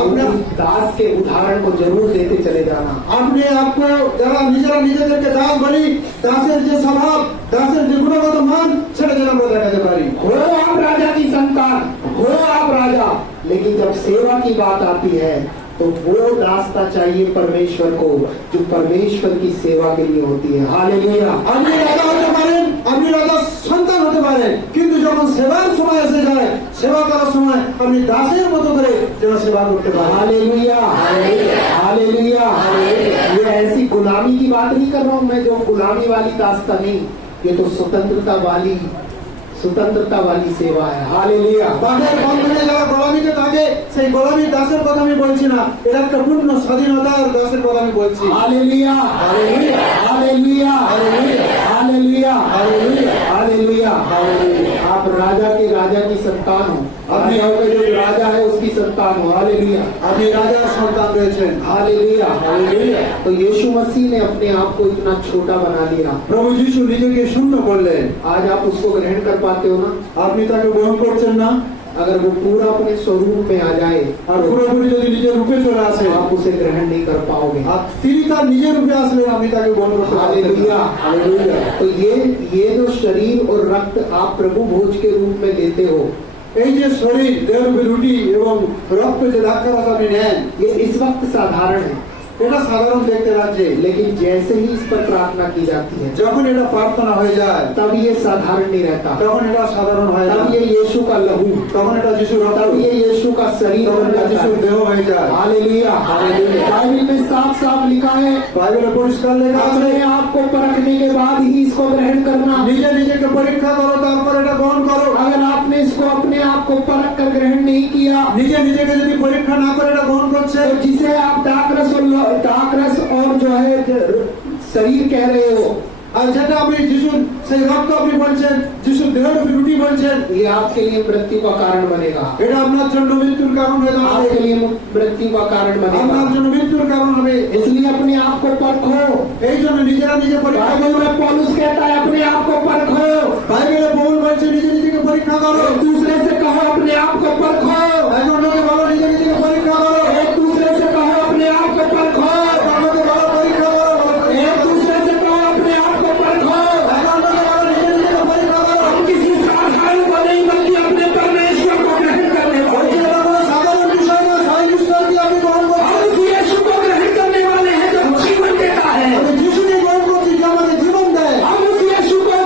अपने दास के उदाहरण को जरूर देते चले जाना। আপনি আপনি যারা নিজেরা নিজেদেরকে দাস বলি দাসের যে স্বভাব দাসের যে গুণগত মান সেটা যেন আমরা দেখাতে পারি। हो आप राजा की संतान, हो आप राजा, लेकिन जब सेवा की बात आती है तो वो रास्ता चाहिए परमेश्वर को जो परमेश्वर की सेवा के लिए होती है। हालेलुया। আপনি রাজা হতে পারেন, আপনি রাজার সন্তান হতে পারেন কিন্তু যখন যখন সেবার সময় এসে যায়, সেবা করার সময় আপনি দাসের মতো করে যেন সেবা করতে পারেন। Hallelujah hallelujah. ये ऐसी गुलामी की बात नहीं कर रहा हूँ मैं, जो गुलामी वाली दास्ता नहीं, ये तो स्वतंत्रता वाली सेवा है। हालेलुया। তাদের বন্ধনে যারা গোলামিতে থাকে সেই গোলামির দাসের কথা আমি বলছি না, এটা একটা পূর্ণ স্বাধীনতার দাসের কথা আমি বলছি। Hallelujah hallelujah hallelujah hallelujah hallelujah hallelujah. आप राजा की संतान हो, अपने जो राजा है उसकी संतान हो। हालेलुया আপনি রাজার সন্তান রয়েছেন। Hallelujah hallelujah. तो यीशु मसीह ने अपने आप को इतना छोटा बना लिया। প্রভু যিশু নিজেকে শূন্য করলেন। आज आप उसको ग्रहण कर पाते हो ना? আপনি তাকে গ্রহণ করছেন না? अगर वो पूरा अपने स्वरूप में आ जाए আর পুরোপুরি যদি নিজের রূপে চলে আসে, तो आप उसे ग्रहण नहीं कर पाओगे। আর তিনি তার নিজের রূপে আসলে আপনি তাকে গ্রহণ করতে পারবেন। Hallelujah hallelujah. तो ये जो शरीर और रक्त आप प्रभु भोज के रूप में लेते हो, এই যে শরীর দেহরূপী রুটি এবং রক্ত যে দ্রাক্ষারস আপনি নেন, ये इस वक्त साधारण है, এটা সাধারণ দেখতে লাগছে, लेकिन जैसे ही इस पर प्रार्थना की जाती है যখন এটা প্রার্থনা হয়ে যায় तब ये साधारण नहीं रहता, তখন এটা সাধারণ হয় না, तब ये यीशु का लहू, তখন এটা যিশুর রক্ত, तब ये यीशु का शरीर তখন बन এটা जाता যিশুর है। দেহ হয়ে যায়। Hallelujah hallelujah. बाइबल में साफ साफ लिखा है, বাইবেলে পরিষ্কার লেখা আছে, अपने आप को परखने के बाद ही इसको ग्रहण करना। নিজে নিজেকে পরীক্ষা করো, তারপর এটা গ্রহণ করো। अगर आपने इसको अपने आप को परख कर ग्रहण नहीं किया, নিজে নিজেকে যদি পরীক্ষা না করে এটা গ্রহণ করছে, तो जिसे आप दाकरस और जो है शरीर कह रहे हो, আর যেটা আপনি যিশুর সেই রক্ত আপনি বলছেন, যিশুর দেহরূপী রুটি বলছেন, ये आपके लिए मृत्यु का कारण बनेगा। এটা আপনার জন্য মৃত্যুর কারণ হয়ে দাঁড়াবে, आपके लिए मृत्यु का कारण আপনার बनेगा। জন্য মৃত্যুর কারণ হবে। इसलिए अपने आप को परखो। এই জন্য নিজেরা নিজে পরীক্ষা बाइबल করো। में पौलुस कहता है अपने आप को परखो। বাইবেলে পৌল বলছে নিজে নিজেকে পরীক্ষা করো। एक दूसरे से कहो अपने आप को परखो। একজন লোকে বলো নিজে নিজেকে পরীক্ষা করো। एक दूसरे से कहो अपने आप को परखो। আমাকে বলো পরীক্ষা করো। एक दूसरे से कहो अपने आप को परखो। একজন লোকে বলো নিজে নিজেকে পরীক্ষা করো। हम किसी साधारण को नहीं बल्कि अपने परमेश्वर को ग्रहण करने वाले हैं। এটা কোনো সাধারণ বিষয় না, স্বয়ং ঈশ্বরকে আপনি গ্রহণ করছেন। हम उस यीशु को ग्रहण करने वाले हैं जो जीवन देता है। আমি যিশুকে গ্রহণ করছি যে আমাকে জীবন দেয়। हम उस यीशु को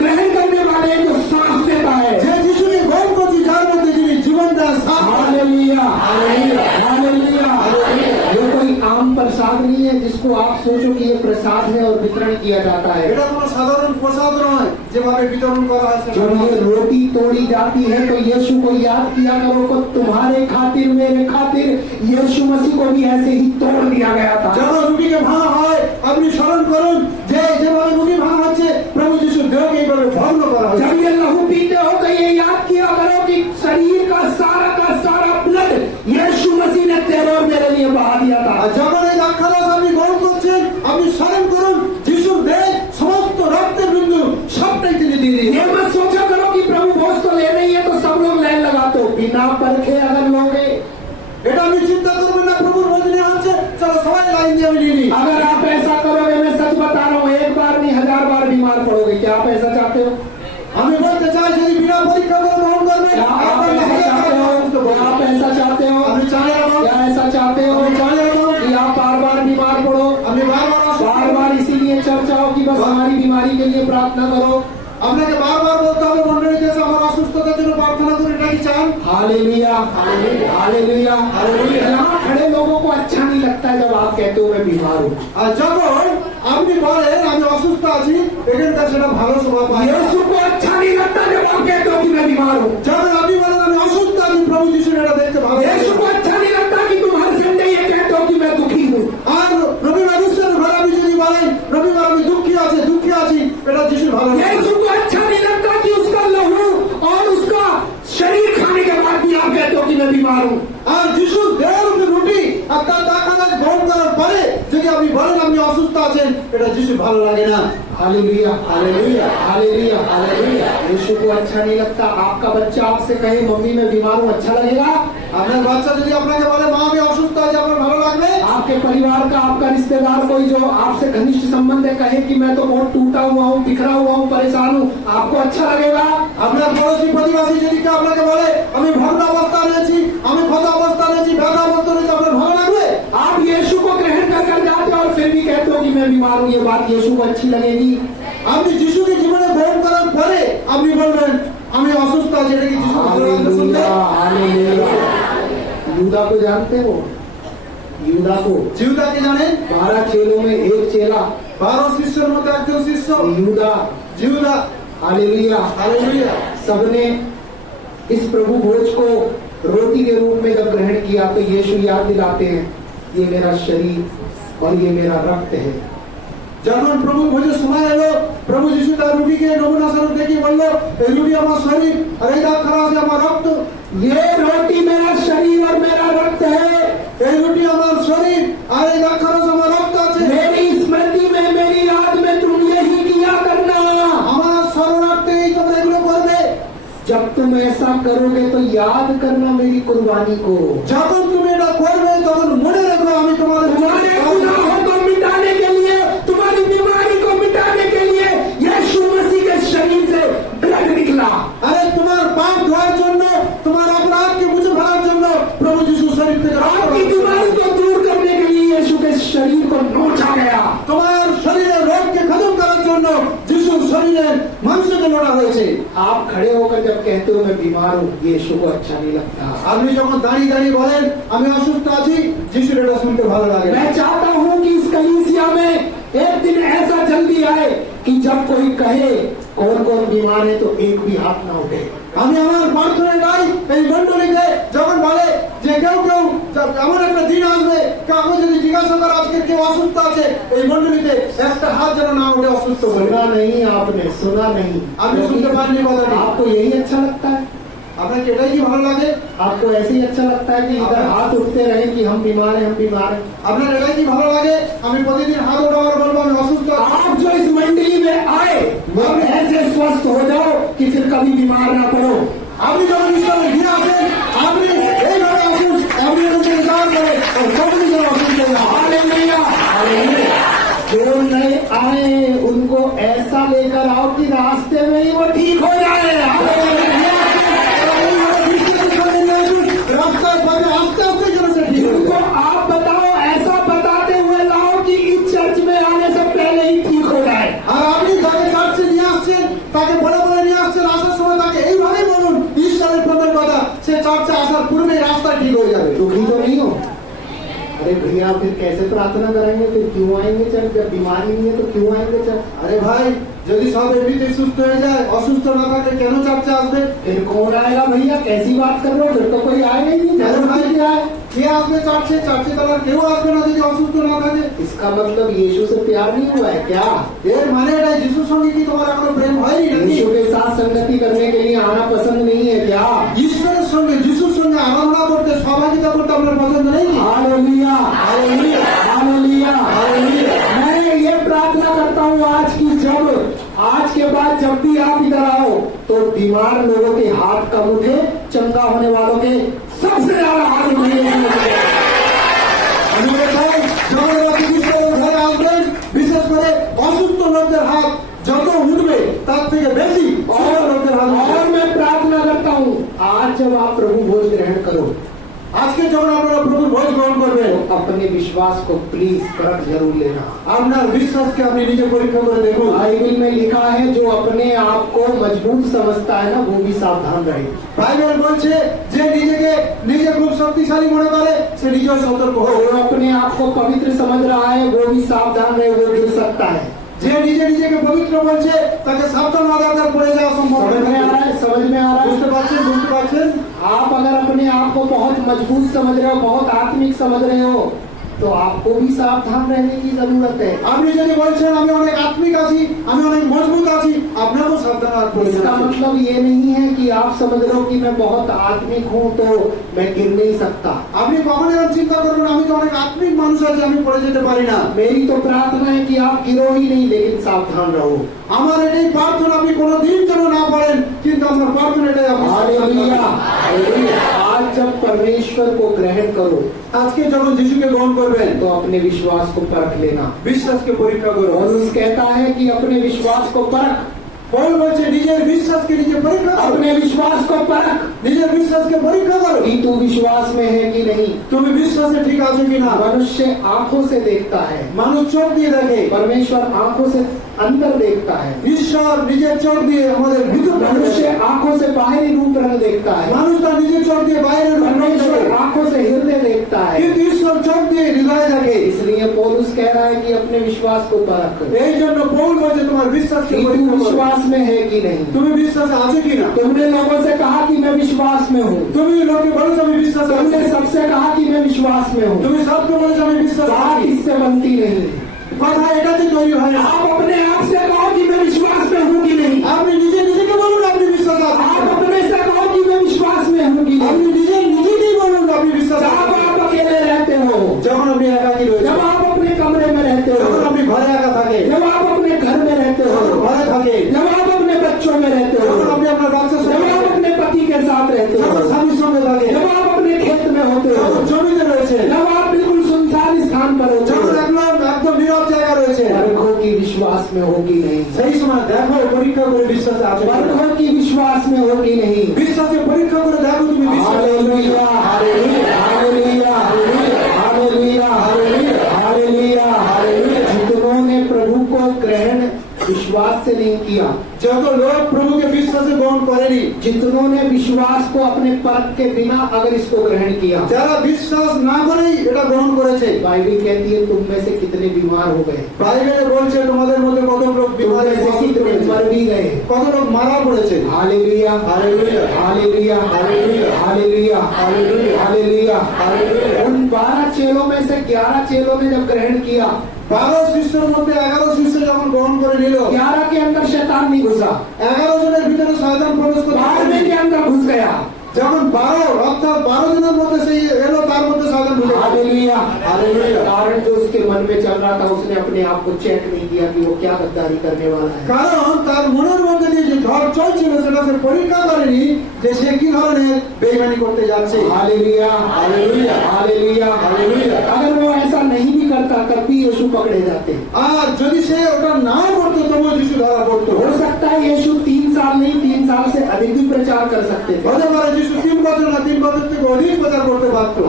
ग्रहण करने वाले हैं जो सांस देता है। যে যিশুকে গ্রহণ করছি যার মধ্যে যিনি জীবন দেয়, শ্বাস দেয়। Hallelujah hallelujah hallelujah. ये कोई आम प्रसाद नहीं है जिसको आप सोचो कि ये प्रसाद है और वितरण किया जाता है। এটা কোনো সাধারণ প্রসাদ নয় যেভাবে বিতরণ করা হয় जब সেটা। ये रोटी तोड़ी जाती है तो यीशु को याद किया करो को तुम्हारे खातिर मेरे खातिर यीशु मसीह को भी ऐसे ही तोड़ दिया गया था। যখন রুটিকে ভাঙা হয় আপনি স্মরণ করুন যে যেভাবে রুটি ভাঙা হচ্ছে প্রভু যিশুর দেহকে এইভাবে ভগ্ন করা হয়েছে। जब ये लहू पीते हो तो ये याद किया करो कि शरीर का सारा ब्लड यीशु मसीह ने तेरे और मेरे लिए बहा दिया था। আর যখন এই দ্রাক্ষারস আপনি গ্রহণ করছেন আপনি স্মরণ করুন যিশুর দেহ সমস্ত রক্তের বিন্দু সবটাই তিনি দিয়ে দিয়েছেন। ये मत सोचा करो कि प्रभु भोज तो लेना ही है तो सब लोग लाइन लगाते हो। बिना परखे अगर लोगे, এটা আমি চিন্তা করবেন না প্রভুর ভোজনে হচ্ছে চলো সবাই লাইন দিয়ে আমি নিয়ে নিই। अगर आप ऐसा करोगे, मैं सच बता रहा हूँ, एक बार नहीं 1000 बार बीमार पड़ोगे। क्या आप ऐसा चाहते हो? আমি বলতে চাই যদি বিনা পরীক্ষা করে গ্রহণ করবেন क्या आप আপনার ऐसा হাজার चाहते টাকা हो? आप ऐसा चाहते हो? আমি চাই না क्या ऐसा चाहते हो कि आप बार बार बीमार पड़ो? আমি বারবার बार बार इसीलिए चर्चाओं की बस हमारी बीमारी के लिए प्रार्थना करो। আপনাকে বারবার বলতে হবে মন্ডলীতে এসে আমার অসুস্থতার জন্য প্রার্থনা করে এটা কি চান? Hallelujah hallelujah hallelujah. यहाँ खड़े लोगों को अच्छा नहीं लगता है जब आप कहते हो मैं बीमार हूँ। আর যখন আপনি বলেন আমি অসুস্থ আছি এখানকার সেটা ভালো সময় পায়। यीशु को अच्छा नहीं लगता जब आप कहते हो कि मैं बीमार हूँ। যখন আপনি বলেন আমি অসুস্থ আছি প্রভু যিশু এটা দেখতে ভালো লাগে। यीशु को अच्छा नहीं लगता कि तुम हर संडे ये कहते हो कि मैं दुखी हूँ। আর রবিবার ঈশ্বরের ঘরে আপনি যদি বলেন রবিবার আমি দুঃখী আছি এটা যিশু ভালো লাগে। यीशु को अच्छा नहीं लगता कि उसका लहू और उसका शरीर खाने के बाद भी आप कहते हो कि मैं बीमार हूँ। আর যিশু দেহরূপী রুটি আর তার দ্রাক্ষারস গ্রহণ করার পরে যদি আপনি বলেন আপনি অসুস্থ আছেন এটা যিশু ভালো লাগে না। Hallelujah hallelujah hallelujah hallelujah. Yeshu को अच्छा नहीं लगता। आपका बच्चा आपसे कहे मम्मी मैं बीमार हूँ, अच्छा लगेगा? আপনার বাচ্চা যদি আপনাকে বলে মা আমি অসুস্থ আছি আপনার ভালো লাগবে? आपके परिवार का आपका रिश्तेदार कोई जो आपसे घनिष्ठ संबंध है कहे कि मैं तो बहुत टूटा हुआ हूँ, बिखरा हुआ हूँ, परेशान हूँ, आपको अच्छा लगेगा? আপনার পড়োশী প্রতিবাসী যদি কেউ আপনাকে বলে আমি ভগ্ন অবস্থা রয়েছি আমি ক্ষত অবস্থা রয়েছি ব্যথা অবস্থা রয়েছি আপনার ভালো লাগবে? आप यीशु को ग्रहण कर जाते हो और फिर भी कहते हो कि मैं बीमार हूँ, ये बात यीशु को अच्छी लगेगी? আপনি যিশুকে জীবনে গ্রহণ করার পরে আপনি বলবেন আমি অসুস্থ को जानते हो? यूदा को। জিহুদাকে জানেন? 12 चेलों में एक चेला 12 শিষ্যের মধ্যে একজন শিষ্য यूदा। জিহুদা। हालेलुया। हालेलुया। सबने इस प्रभु भोज को रोटी के रूप में जब ग्रहण किया तो यीशु याद दिलाते हैं, ये मेरा शरीर और ये मेरा रक्त है। যখন প্রভু ভোজের সময় এলো, প্রভু যিশু তার রুটিকে নমুনা স্বরূপ দেখিয়ে বলল, এই রুটি আমার শরীর আর এই দ্রাক্ষারস আছে আমার রক্ত। ये रोटी मेरा शरीर और मेरा रक्त है। এই রুটি আমার শরীর আর এই দ্রাক্ষারস আমার রক্ত আছে। मेरी स्मृति में, मेरी याद में तुम यही किया करना। আমার শরণার্থেই তোমরা এগুলো করবে। जब तुम ऐसा करोगे तो याद करना मेरी कुर्बानी को। যখন তুমি এটা করবে তখন মনে রাখবে আমি तुम्हारे তোমাদের गुनाहों को मिटाने के लिए, तुम्हारी बीमारी को मिटाने के लिए यीशु मसीह के शरीर से ब्लड निकला। আরে তোমার পাপ ধোয়ার জন্য, তোমার অপরাধকে মুছে ফেলার জন্য প্রভু যিশু শরীর থেকে রক্ত आपकी ঝরে। बीमारी को दूर करने के लिए यीशु के शरीर को नोचा गया। তোমার শরীরের রোগকে খতম করার জন্য যিশুর শরীরের মাংসকে লোড়া হয়েছে। आप खड़े होकर जब कहते हो मैं बीमार हूँ, यीशु को अच्छा नहीं लगता। আপনি যখন দাঁড়িয়ে দাঁড়িয়ে বলেন আমি অসুস্থ আছি, যিশুর এটা শুনতে ভালো লাগে না। मैं चाहता हूँ कि इस कलीसिया में एक दिन ऐसा जल्दी आए कि जब कोई कहे कौन कौन बीमार है तो एक भी हाथ ना उठे। আমি আমার প্রার্থনায় গাই এই মন্ডলীকে যখন বলে যে কেউ কেউ এমন একটা দিন আসবে কাউকে যদি জিজ্ঞাসা করে আজকে কেউ অসুস্থ আছে, এই মন্ডলীতে একটা হাত যেন না উঠে অসুস্থ বলে। सुना नहीं आपने, सुना नहीं। आपने सुनते पानी बोला नहीं। आपको यही अच्छा लगता है? আপনার কি এটাই কি ভালো লাগে? आपको ऐसे ही अच्छा लगता है कि इधर हाथ उठते रहे कि हम बीमार हैं, हम बीमार हैं? আপনার এটাই কি ভালো লাগে আমি প্রতিদিন হাত উঠাবার বলবো আমি অসুস্থ আছি? आप जो इस मंडली में आए वो ऐसे स्वस्थ हो जाओ कि फिर कभी बीमार ना पड़ो। আপনি যখন ঈশ্বরের ঘিরে আসেন আপনি এইভাবে আসুন, আপনি এটাকে ইনকার করে আর কখনই যেন অসুস্থ না হয়। Hallelujah, hallelujah. जो नए आए उनको ऐसा लेकर आओ कि रास्ते में ही वो ठीक हो जाए। हालेलुया। রাস্তায় পথে আস্তে আস্তে যেন সে ঠিক হয়ে उनको যায়। आप बताओ, ऐसा बताते हुए लाओ कि इस चर्च में आने से पहले ही ठीक हो जाए। আর আপনি তাকে চার্চে নিয়ে আসছেন, তাকে বলে বলে নিয়ে আসছেন, আসার সময় তাকে এইভাবেই বলুন ঈশ্বরের প্রেমের কথা, সে চার্চে আসার পূর্বে রাস্তা ঠিক হয়ে যাবে। दुखी तो नहीं हो? अरे भैया फिर कैसे प्रार्थना करेंगे, फिर क्यों आएंगे चर्च? जब बीमारी नहीं है तो क्यों आएंगे चर्च? আরে ভাই যদি সব এমনিতে সুস্থ হয়ে যায়, অসুস্থ না থাকে কেন চার্চে আসবে? फिर कौन आएगा भैया? कैसी बात कर रहे हो? फिर तो कोई आएगा ही नहीं। আরে जरूर ভাই नहीं आए। কে আসবে চার্চে? চার্চে তো আর কেউ আসবে না যদি অসুস্থ না থাকে। इसका मतलब यीशु से प्यार नहीं हुआ है क्या? এর মানে এটা যিশুর সঙ্গে কি তোমার এখনো প্রেম হয়নি নাকি? यीशु के साथ संगति करने के लिए आना पसंद नहीं है क्या? ঈশ্বরের সঙ্গে যিশুর সঙ্গে আরাধনা করতে, সহভাগিতা করতে আপনার পছন্দ নেই? Hallelujah, hallelujah, hallelujah, hallelujah. मैं ये प्रार्थना करता हूँ आज के बाद जब भी आप इधर आओ तो बीमार लोगों के हाथ कम उठे, चंगा होने वालों के सबसे ज्यादा हाथ उठे। আমি কোথায় যখন চিকিৎসকের ঘরে আসবেন, বিশেষ করে অসুস্থ লোকদের হাত যত উঠবে তার থেকে বেশি অসুস্থ লোকদের হাত উঠবে। और मैं प्रार्थना करता हूँ आज जब आप प्रभु भोज ग्रहण करो, আজকে যখন আপনারা প্রভুর ভোজ গ্রহণ করবেন, तो अपने विश्वास को प्लीज परख जरूर लेना। আপনার বিশ্বাসকে আপনি নিজে পরীক্ষা করে দেখুন। बाइबल में लिखा है जो अपने आप को मजबूत समझता है ना वो भी सावधान रहे। বাইবেল বলছে যে নিজেকে নিজে খুব শক্তিশালী মনে করে সে নিজেও সতর্ক হোক। जो अपने आप को पवित्र समझ रहा है वो भी सावधान रहे, वो गिर सकता है। যে নিজে নিজেকে পবিত্র বলছে তাকে সাবধান হওয়া দরকার, পড়ে যাওয়া সম্ভব। समझ में आ रहा है? समझ में आ रहा है? বুঝতে পারছেন? বুঝতে পারছেন? आप अगर अपने आप को बहुत मजबूत समझ रहे हो, बहुत आत्मिक समझ रहे हो, तो आपको भी सावधान रहने की जरूरत है। আপনি যদি বলছেন আমি অনেক আত্মিক আছি, আমি অনেক মজবুত আছি, আপনাকেও সাবধান হওয়ার প্রয়োজন इसका আছে। मतलब ये नहीं है कि आप समझ रहे हो कि मैं बहुत आत्मिक हूँ तो मैं गिर नहीं सकता। আপনি কখনো এরকম চিন্তা করবেন আমি তো অনেক আত্মিক মানুষ আছি, আমি পড়ে যেতে পারি না। मेरी तो प्रार्थना है कि आप गिरो ही नहीं, लेकिन सावधान रहो। আমার এটাই প্রার্থনা আপনি কোনোদিন যেন না পড়েন, কিন্তু আমার প্রার্থনা এটাই আপনি সাবধান हालेलुया, থাকুন। हालेलुया। आज जब परमेश्वर को ग्रहण करो আজকে যখন যিশুকে গ্রহণ করবেন तो अपने विश्वास को परख लेना। বিশ্বাসকে পরীক্ষা করুন। पौलुस कहता है कि अपने विश्वास को परख, পৌল বলছে নিজের বিশ্বাসকে নিজে পরীক্ষা করো, अपने विश्वास को परख নিজের বিশ্বাসকে পরীক্ষা করো। कि तू विश्वास में है कि नहीं। তুমি বিশ্বাসে ঠিক আছো কিনা। मनुष्य आंखों से देखता है, মানুষ চোখ দিয়ে দেখে, परमेश्वर आंखों से अंदर देखता है। ঈশ্বর নিজের চোখ দিয়ে আমাদের ভিতর मनुष्य দেখে। आंखों से बाहरी रूप रंग देखता है, মানুষ তার নিজের চোখ দিয়ে বাইরের রূপ দেখে। परमेश्वर आंखों से हृदय है, কিন্তু ঈশ্বর চোখ দিয়ে হৃদয় দেখে। इसलिए पौलुस कह रहा है कि अपने विश्वास को परख करो এই জন্য পৌল বলছে তোমার বিশ্বাসকে कि तू পরীক্ষা করো। विश्वास में है कि नहीं। তুমি বিশ্বাসে আছো কিনা? तुमने लोगों से कहा कि मैं विश्वास में हूँ, তুমি লোককে বলেছো আমি বিশ্বাসে আছি, तुमने सबसे कहा कि मैं विश्वास में हूँ। তুমি সবকে বলেছো আমি বিশ্বাসে बात আছি। इससे बनती नहीं। কথা এটাতে তৈরি হয় না। आप अपने आप से कहो कि मैं विश्वास में हूँ कि नहीं। আপনি নিজে নিজেকে বলুন আপনি বিশ্বাসে আছেন। आप अपने से कहो कि मैं विश्वास में हूँ कि আপনি नहीं। নিজে নিজেকেই বলুন আপনি বিশ্বাসে जब আছেন। आप अकेले रहते हो, যখন আপনি একাকী রয়েছেন, जब आप अपने कमरे में रहते যখন हो, আপনি ঘরে একা থাকে, जब आप अपने घर में रहते যখন हो, ঘরে থাকে, जब आप अपने बच्चों में रहते हो, যখন আপনি আপনার বাচ্চার जब সঙ্গে, आप अपने पति के साथ रहते যখন हो, স্বামীর সঙ্গে থাকে, जब आप अपने खेत में होते हो, যখন জমিতে রয়েছে, जब आप बिल्कुल सुनसान स्थान पर होते যখন हो, একদম নীরব জায়গা রয়েছে, परखो की विश्वास में होगी नहीं। সেই সময় দেখো পরীক্ষা করে বিশ্বাসে আছো কিনা। परखो की विश्वास में होगी नहीं। বিশ্বাসে পরীক্ষা করে দেখো তুমি বিশ্বাসে আছো কিনা। Hallelujah, hallelujah, hallelujah, hallelujah, hallelujah, hallelujah. जिन्होंने प्रभु को ग्रहण विश्वास से नहीं किया, যত লোক প্রভুকে বিশ্বাসে গ্রহণ করেনি, जिन्होंने विश्वास को अपने परख के बिना अगर इसको ग्रहण किया, যারা বিশ্বাস না করেই এটা গ্রহণ করেছে, बाइबल कहती है तुम में से कितने बीमार हो गए, বাইবেলে বলছে তোমাদের মধ্যে কত লোক तुम বিমারে में से कितने मर भी गए। কত লোক মারা পড়েছে। Hallelujah, hallelujah, hallelujah, hallelujah, hallelujah, hallelujah, hallelujah. Hallelujah. उन 12 चेलों में से 11 चेलों ने जब ग्रहण किया, 12 শিষ্যের মধ্যে 11 শিষ্য যখন গ্রহণ করে নিল, 11 के अंदर शैतान नहीं घुसा, 11 জনের ভিতরে শয়তান প্রবেশ করে 12 के अंदर घुस गया। যখন 12 অর্থাৎ 12 জনের মধ্যে সেই এলো, তার মধ্যে শয়তান ঢুকে গেল। Hallelujah, hallelujah. कारण जो उसके मन में चल रहा था, उसने अपने आप को चेक नहीं किया कि वो क्या गद्दारी करने वाला है। কারণ তার মনের মধ্যে দিয়ে যে ঝড় চলছিল সেটা সে পরীক্ষা করেনি যে সে কি ধরনের বেইমানি করতে যাচ্ছে। Hallelujah, hallelujah, hallelujah, hallelujah. अगर वो ऐसा नहीं भी करता तब भी यीशु पकड़े जाते। আর যদি সে ওটা নাও করতো তবুও যিশু ধরা পড়তো। हो सकता है यीशु 3 साल नहीं 3 साल से अधिक भी प्रचार कर सकते थे। হতে পারে যিশু 3 বছর না 3 বছর থেকে অধিক প্রচার করতে পারতো।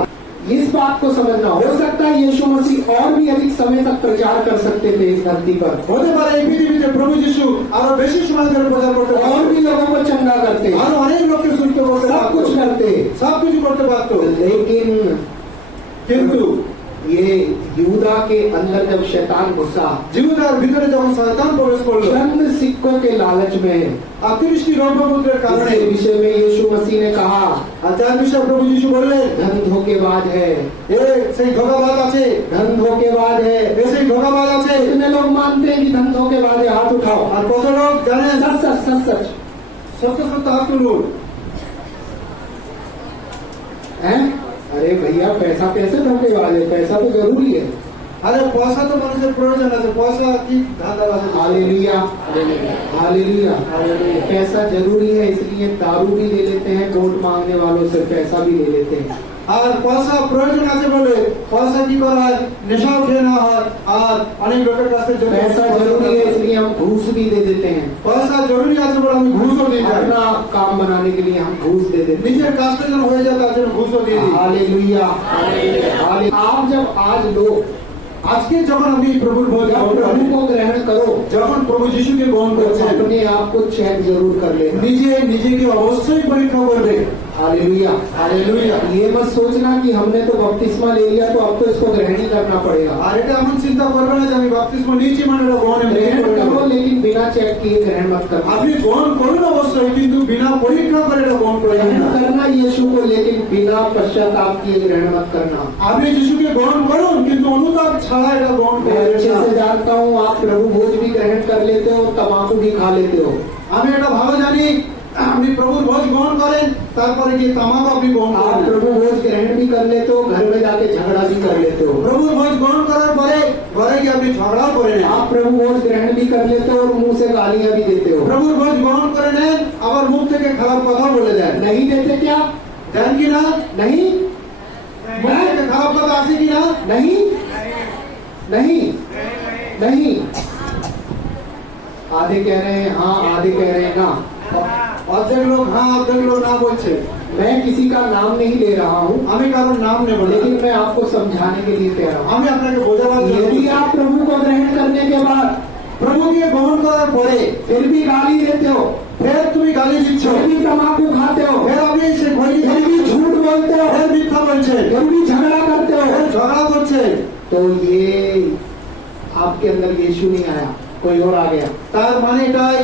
इस बात को समझना, हो सकता है यीशु मसीह और भी अधिक समय तक प्रचार कर सकते थे इस धरती पर, হতে পারে এই পৃথিবীতে প্রভু যিশু আরো বেশি সময় ধরে প্রচার করতে और পারতো, भी लोगों को चंगा करते, আরো অনেক লোককে সুস্থ করতে सब পারতো, कुछ करते। সবকিছু করতে পারতো। लेकिन কিন্তু ये यहूदा के अंदर जब शैतान घुसा, জীবনের ভিতরে যখন শয়তান প্রবেশ করলো, चंद सिक्कों के लालच में, 38টি রৌপ্যমুদ্রার কারণে, इसके विषय में यीशु मसीह ने कहा, আর তার বিষয়ে প্রভু যিশু বললেন, धन धोखेबाज है, এ সেই ধোঁকাবাজ আছে, धन धोखेबाज है। এ সেই ধোঁকাবাজ আছে। कितने लोग मानते हैं कि धन धोखेबाज है? हाथ उठाओ। আর কত লোক জানেন? सच सच सच सच সত্য সত্য হাত তুলুন। हैं? अरे भैया पैसा कैसे धोखेबाज है? पैसा तो जरूरी है। আরে পয়সা তো মানুষের প্রয়োজন আছে, পয়সা কি ধান্দা আছে? Hallelujah, hallelujah, hallelujah. पैसा जरूरी है, इसलिए दारू भी ले लेते हैं, वोट मांगने वालों से पैसा भी ले लेते हैं। আর পয়সা প্রয়োজন আছে বলে পয়সা কি করা হয়? নেশাও খেয়ে নেওয়া হয়। আর অনেক লোকের কাছে पैसा जरूरी है, इसलिए हम घूस भी दे देते हैं। পয়সা জরুরি আছে বলে আমি ঘুষও দিয়ে যাই। अपना काम बनाने के लिए हम घूस दे देते हैं। নিজের কাজটা যেন হয়ে যায় তার জন্য ঘুষও দিয়ে দিই। Hallelujah, hallelujah. आप जब आज लोग আজকে যখন আপনি প্রভুর ভোজ जब গ্রহণ प्रभु করেন, को ग्रहण करो, যখন প্রভু যিশুকে গ্রহণ तो করছেন, अपने आप को चेक जरूर कर लेना। নিজেকে অবশ্যই পরীক্ষা করবে। Hallelujah, hallelujah. ये मत सोचना कि हमने तो बपतिस्मा ले लिया तो अब तो इसको ग्रहण ही करना पड़ेगा। আর এটা এমন চিন্তা করবে না যে আমি বাপ্তিস্ম নিয়েছি মানে এটা গ্রহণে ग्रहण করে करो, নেব। लेकिन बिना चेक किए ग्रहण मत करना। আপনি গ্রহণ করুন অবশ্যই, কিন্তু বিনা পরীক্ষা করে এটা গ্রহণ করে ग्रहण না। करना यीशु को, लेकिन बिना पश्चाताप किए ग्रहण मत करना। আপনি যিশুকে গ্রহণ করুন কিন্তু অনুতাপ ছাড়া এটা গ্রহণ मैं করবেন अच्छे না। से जानता हूँ आप प्रभु भोज भी ग्रहण कर लेते हो, तम्बाकू भी खा लेते हो। আমি এটা ভালো জানি, আপনি প্রভুর ভোজ গ্রহণ করেন তারপরে গিয়ে তামাকও আপনি গ্রহণ आप করেন। प्रभु भोज ग्रहण भी कर लेते हो, घर में जाके झगड़ा भी कर लेते हो। প্রভুর ভোজ গ্রহণ করার পরে ঘরে গিয়ে আপনি ঝগড়াও করে নেন। आप प्रभु भोज ग्रहण भी कर लेते हो और मुंह से गालियां भी देते हो। প্রভুর ভোজ গ্রহণ করে নেন, আবার মুখ থেকে খারাপ কথা বলে দেন। नहीं देते क्या? দেন কি না? नहीं, মুখ থেকে খারাপ কথা আসে কি না? नहीं, नहीं, नहीं। आधे कह रहे हैं हाँ, आधे कह रहे हैं ना। অর্ধেক লোক হ্যাঁ, অর্ধেক লোক না বলছে। मैं किसी का नाम नहीं ले रहा हूँ, আমি কারোর নাম নেব না, लेकिन मैं आपको समझाने के लिए कह रहा हूँ। আমি আপনাকে বোঝাবার জন্য यदि आप प्रभु को ग्रहण करने के बाद প্রভুকে গ্রহণ করার পরে फिर भी गाली देते हो, ফের তুমি গালি দিচ্ছ, फिर भी तम्बाकू खाते हो, ফের আপনি সে ঘড়ি फिर भी झूठ बोलते हो, ফের মিথ্যা বলছেন, फिर भी झगड़ा करते हो, ये आपके अंदर यीशु नहीं आया, कोई और आ गया। তার মানে এটাই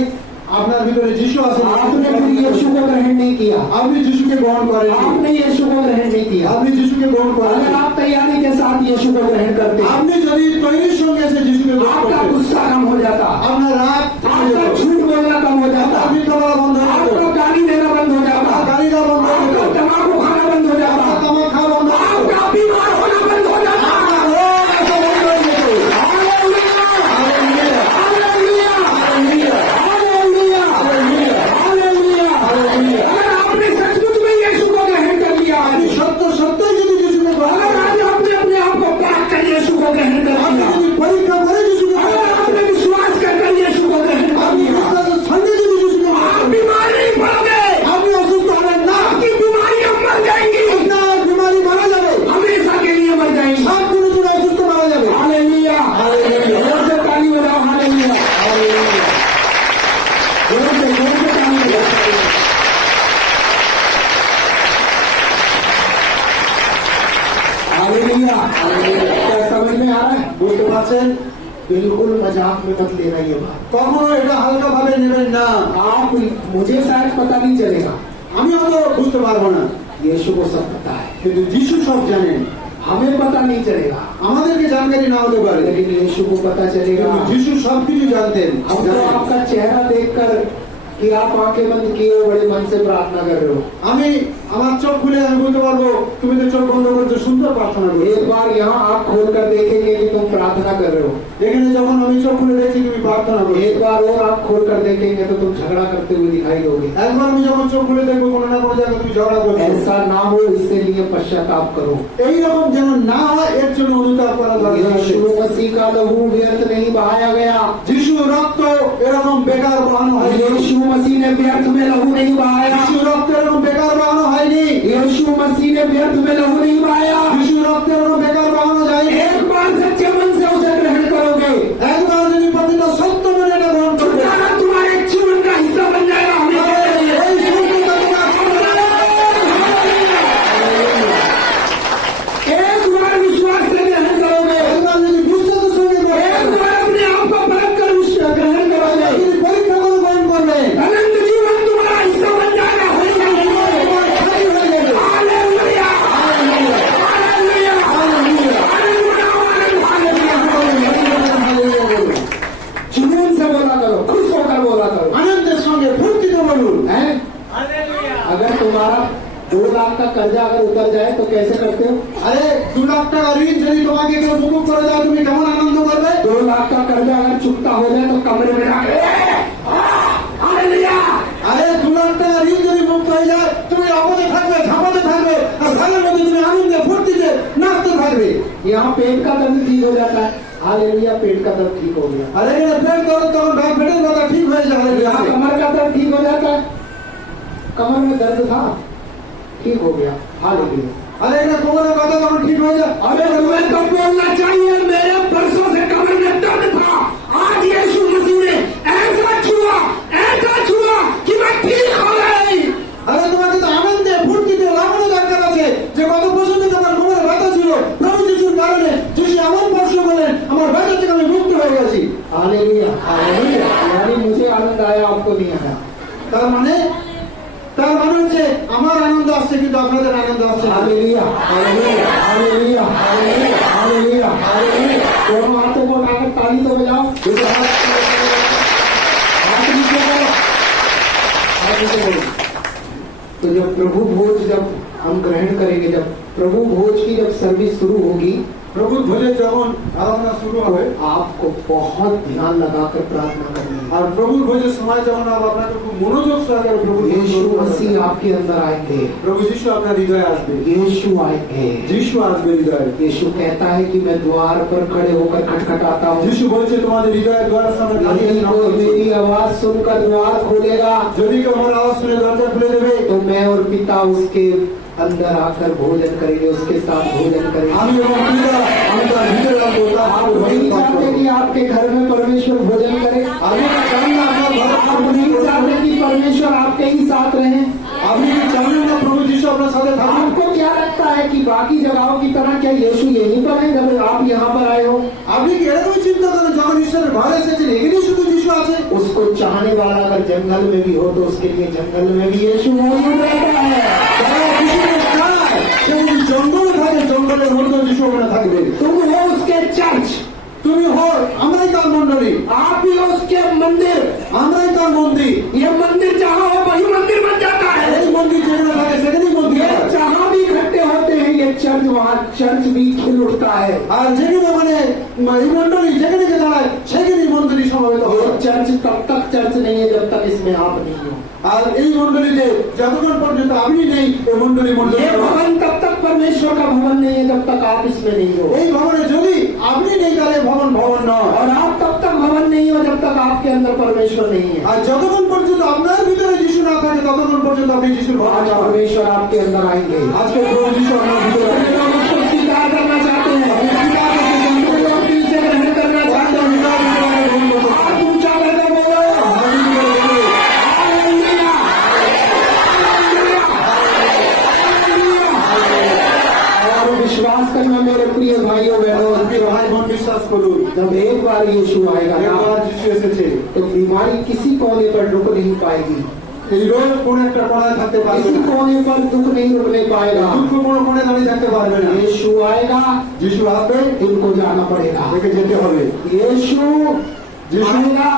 আপনার ভিতরে যিশু আছে, आपने फिर यीशु को ग्रहण नहीं किया, আপনি যিশুকে গ্রহণ করেন, आपने यीशु को ग्रहण नहीं किया। আপনি যিশুকে গ্রহণ করেন। अगर आप तैयारी के साथ यीशु को ग्रहण करते, আপনি যদি তৈরির সঙ্গে এসে যিশুকে গ্রহণ आपका করতেন, गुस्सा कम हो जाता, আপনার রাগ থেমে आपका যেত, झूठ बोलना कम हो जाता, আপনার মিথ্যা বলা বন্ধ হয়ে आपका যেত, गाली देना बंद हो जाता, আপনার গালি দেওয়া বন্ধ হয়ে आपका যেত, तम्बाकू खाना बंद हो जाता, আপনার তামাক খাওয়া বন্ধ হয়ে যেত, आपका बीमार होना बंद हो जाता। আপনার রোগ আসা বন্ধ হয়ে যেত। Hallelujah! Hallelujah! Hallelujah! Hallelujah! Hallelujah! Hallelujah! Hallelujah! Hallelujah! अगर आपने सचमुच में यीशु को ग्रहण कर लिया, আপনি সত্য সত্যই যদি যিশুকে গ্রহণ अगर করেন, आज आपने अपने आप को पाक कर यीशु को ग्रहण कर আপনি लिया, যদি পরীক্ষা করে যিশুকে अगर গ্রহণ आपने করেন, विश्वास कर यीशु को ग्रहण कर আপনি लिया, বিশ্বাসের সঙ্গে যদি যিশুকে গ্রহণ आप করেন, बीमार नहीं पड़ोगे, আপনি অসুস্থ হবেন না, आपकी बीमारियां मर जाएंगी, আপনার বিমারি মারা যাবে, हमेशा के लिए मर जाएंगी। সব কোনো জন্য অসুস্থ মারা যাবে। हालेलुया! हालेलुया! जोर से ताली बजाओ, हालेलुया! जोर से ताली बजाओ। हालेलुया! क्या समझ में आ रहा है? বুঝতে পারছেন? बिल्कुल मजाक में मत लेना ये बात। কখনো এটা হালকা ভাবে নেবেন না। आप मुझे शायद पता नहीं चलेगा, আমি অত বুঝতে পারবো না, यीशु को सब पता है, কিন্তু যিশু সব জানেন। हमें पता नहीं चलेगा, আমাদেরকে জানকারি না হতে পারে, लेकिन यीशु को पता चलेगा। কিন্তু যিশু সবকিছু জানতেন। हम तो आपका चेहरा देखकर कि आप आंखें बंद किए हो बड़े मन से प्रार्थना कर रहे हो। আমি আমার চোখ খুলে আমি বলতে পারবো তুমি তো চোখ বন্ধ করতে সুন্দর প্রার্থনা করো। एक बार यहाँ आप खोल कर देखेंगे कि तुम प्रार्थना कर रहे हो, এখানে যখন আমি চোখ খুলে দেখছি তুমি প্রার্থনা করো, एक बार और आप खोल कर देखेंगे तो तुम झगड़ा करते हुए दिखाई दोगे। একবার আমি যখন চোখ খুলে দেখবো কোনো না কোনো জায়গায় তুমি ঝগড়া করছো। ऐसा ना हो, इसके लिए पश्चाताप करो। এইরকম যেন না হয় এর জন্য অনুতাপ করা দরকার আছে। यीशु मसीह का लहू व्यर्थ नहीं बहाया गया, যিশু রক্ত এরকম বেকার বহানো হয়নি। यीशु मसीह ने व्यर्थ में लहू नहीं बहाया, যিশু রক্ত এরকম বেকার বহানো হয়নি। यीशु मसीह ने व्यर्थ में लहू नहीं बहाया। যিশু রক্ত এরকম বেকার বহানো যায়নি। एक बार सच्चे मन से उसे ग्रहण करोगे, একবার যদি প্রতিটা সত্য মনে এটা গ্রহণ করবে, छुटकारा तुम्हारे जीवन का हिस्सा बन जाएगा। এই সত্যতা তোমার জীবনে एक बार विश्वास से ग्रहण करोगे, একবার যদি বিশ্বাসের সঙ্গে एक গ্রহণ बार अपने आप को परख कर ग्रहण करोगे, যদি পরীক্ষা করে গ্রহণ করবে, अनंत जीवन तुम्हारा हिस्सा बन जाएगा। তোমার খালি হয়ে যাবে। Hallelujah! Hallelujah! Hallelujah! Hallelujah! Hallelujah! Hallelujah! जुनून से बोला करो, खुश होकर बोला करो, আনন্দের সঙ্গে ফুর্তিতে বলুন। हैं? अगर तुम्हारा 2 लाख का कर्जा अगर उतर जाए तो कैसे करते हो? আরে 2 লাখ টাকা ঋণ যদি তোমাকে কেউ মুকুব করে দেয় তুমি কেমন আনন্দ করবে? 2 लाख का कर्जा अगर चुकता हो जाए तो कमरे में जाके हालेलुया! আরে 2 লাখ টাকা ঋণ যদি মুক্ত হয়ে যায় তুমি অবধে থাকবে, ঝাঁপাতে থাকবে, আর ঘরের মধ্যে তুমি আনন্দে ফুর্তিতে নাচতে থাকবে। यहाँ पेट का दर्द ठीक हो जाता है, हालेलुया! पेट का दर्द ठीक हो गया। আর এখানে পেট দরদ তখন পেটের ব্যথা ঠিক হয়ে যায়। यहाँ হালেলুয়া! कमर का दर्द ठीक हो जाता है, कमर में दर्द था, ठीक हो गया। हालेलुया! আর এখানে কোমরের ব্যথা তখন ঠিক হয়ে যায়। अरे तुम्हें तो बोलना चाहिए, मेरे बरसों से कमर में दर्द था, आज यीशु मसीह ने ऐसा छुआ कि मैं ठीक हो गई। আরে তোমাকে তো আনন্দে ফুর্তিতে লাগানো দরকার আছে যে গত বছর থেকে আমার কোমরে ব্যথা ছিল, প্রভু যিশুর কারণে যিশু এমন স্পর্শ করলেন আমার ব্যথা থেকে আমি মুক্ত হয়ে গেছি। हालेलुया! हालेलुया! यानी मुझे आनंद आया, आपको नहीं आया। তার মানে হচ্ছে আমার আনন্দ আসছে কিন্তু আপনাদের আনন্দ আসছে না। Hallelujah! Hallelujah! Hallelujah! Hallelujah! Hallelujah! Hallelujah! दोनों हाथों को उठाकर ताली तो बजाओ। हाथ नीचे करो, हाथ नीचे करो। तो जब प्रभु भोज जब हम ग्रहण करेंगे, जब प्रभु भोज की जब सर्विस शुरू होगी, প্রভু ভোজে যখন আরাধনা শুরু হবে आपको बहुत ध्यान लगाकर प्रार्थना करनी है। আর প্রভুর ভোজের সময় যখন আপনাকে খুব মনোযোগ সহকারে প্রভু यीशु मसीह आपके अंदर आएंगे, প্রভু যিশু আপনার হৃদয়ে আসবে, यीशु आएंगे। যিশু আসবে হৃদয়ে। यीशु कहता है कि मैं द्वार पर खड़े होकर खटखटाता हूँ, যিশু বলছে তোমাদের হৃদয়ের দ্বারের সামনে দাঁড়িয়ে यदि নাও। कोई मेरी आवाज सुनकर द्वार खोलेगा যদি কেউ আমার আওয়াজ শুনে দরজা খুলে দেবে तो मैं और पिता उसके अंदर आकर भोजन करेंगे, उसके साथ भोजन करेंगे। আমি এবং পিতা আমি তার ভিতরে রাখবো, তার आप সাথে नहीं ভোজন चाहते করবো। कि आपके घर में परमेश्वर भोजन करे? আমি কি জানি না আপনার ঘরে आप नहीं चाहते कि परमेश्वर आपके ही साथ रहे? আপনি কি জানেন না প্রভু যিশু আপনার সাথে থাকুন? आपको क्या लगता है कि बाकी जगहों की तरह क्या यीशु यहीं पर है? जब आप यहाँ पर आए চিন্তা করেন যখন ঈশ্বরের ঘরে এসেছেন এখানেই শুধু যিশু আছে। उसको चाहने वाला अगर जंगल में भी हो तो उसके लिए जंगल में भी यीशु मौजूद रहता है। যারা যিশুকে চায়, সে যদি জঙ্গলে থাকে জঙ্গলের মধ্যেও যিশু ওখানে থাকবে। तुम हो उसके चर्च, তুমি হও, আমরাই তার মন্ডলী, आप भी हो उसके मंदिर। আমরাই তার মন্দির। ये मंदिर जहाँ हो वही मंदिर बन जाता है। এই মন্দির যেখানে থাকে সেখানেই মন্দির ये হয়। जहाँ भी इकट्ठे होते हैं ये चर्च, वहाँ चर्च भी खिल उठता है। আর যেখানে মানে এই মন্ডলী যেখানে গিয়ে দাঁড়ায় সেখানেই মন্দিরই সমবেত ये হয়। चर्च तब तक चर्च नहीं है जब तक इसमें आप नहीं हो। আর এই মন্ডলীতে যতক্ষণ পর্যন্ত আপনি নেই ওই মন্ডলী মন্ডলী ये নয়। भवन तब तक परमेश्वर का भवन नहीं है जब तक आप इसमें नहीं हो। এই ভবনে যদি আপনি নেই তাহলে ভবন ভবন নয়। और आप तब तक भवन नहीं हो जब तक आपके अंदर परमेश्वर नहीं है। আর যতক্ষণ পর্যন্ত আপনার ভিতরে যিশু না থাকে ততক্ষণ পর্যন্ত আপনি যিশুর ঘরে आज যাবেন। परमेश्वर आपके अंदर आएंगे। আজকে প্রভু যিশু আপনার ভিতরে कुछ আছেন। लोग उसको स्वीकार करना चाहते हैं, कुछ लोग दिल से ग्रहण करना चाहते हैं। आप ऊंचा करके बोलो हालेलुया, हालेलुया, हालेलुया। और विश्वास करना मेरे प्रिय भाइयों बहनों, আপনি ভাই বোন বিশ্বাস করুন, जब एक बार यीशु आएगा ना, একবার যিশু এসেছে तो बीमारी किसी कोने पर रुक नहीं पाएगी, এই রোগ কোন একটা কোণায় থাকতে পারবে किसी না, कोने पर दुख नहीं रुकने पाएगा। দুঃখ কোনো কোণে দাঁড়িয়ে থাকতে পারবে না। यीशु आएगा, যিশু আসবে, इनको जाना पड़ेगा। দেখে যেতে হবে। यीशु आएगा,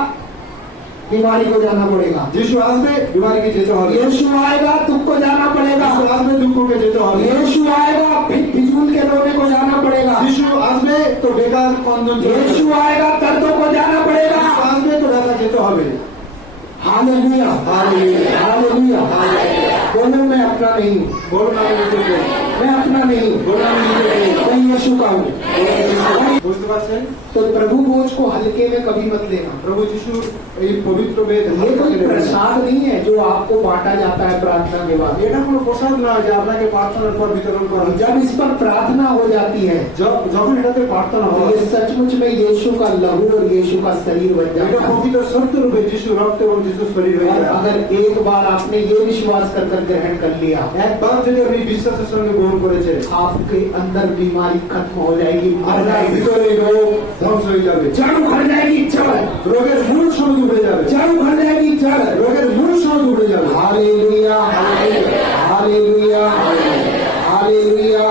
बीमारी को जाना पड़ेगा। যিশু আসবে, বিমারিকে যেতে হবে। यीशु आएगा, दुख को जाना पड़ेगा। যিশু আসবে, দুঃখকে যেতে হবে। यीशु आएगा, फिजूल के रोने को जाना पड़ेगा। যিশু আসবে তো বেকার কন্দন যেতে হবে। यीशु आएगा, दर्दों को जाना যিশু पड़ेगा। আসবে তো ব্যথা যেতে হবে। Hallelujah, hallelujah, hallelujah. बोलो मैं अपना नहीं हूँ, বলুন আমি নিজেকে, मैं अपना नहीं हूँ, বলুন আমি নিজেকে। मैं यीशु का हूँ। বুঝতে পারছেন? तो प्रभु बोझ को हल्के में कभी मत लेना। প্রভু যিশু এই পবিত্র বেদ ये कोई प्रसाद नहीं है जो आपको बांटा जाता है प्रार्थना के बाद। এটা কোনো প্রসাদ নয় যে আপনাকে প্রার্থনার পর বিতরণ করা হয়। जब इस पर प्रार्थना हो जाती है যখন এটাতে প্রার্থনা तो হয় ये सचमुच में यीशु का लहू और यीशु का शरीर बन এটা जाता है। প্রকৃত সত্য রূপে যিশু রক্ত এবং যিশু শরীর হয়ে और যায়। अगर एक बार आपने ये विश्वास कर ग्रहण कर लिया, একবার যদি আপনি বিশ্বাসের সঙ্গে গ্রহণ করেছেন आपके अंदर बीमारी खत्म हो जाएगी, मर আপনার जाएगी, ভিতরে রোগ ধ্বংস হয়ে যাবে। जड़ उखड़ जाएगी, जड़ রোগের মূল সমেত উঠে যাবে। जड़ उखड़ जाएगी, जड़। রোগের মূল সমেত উঠে যাবে। Hallelujah, hallelujah, hallelujah, hallelujah.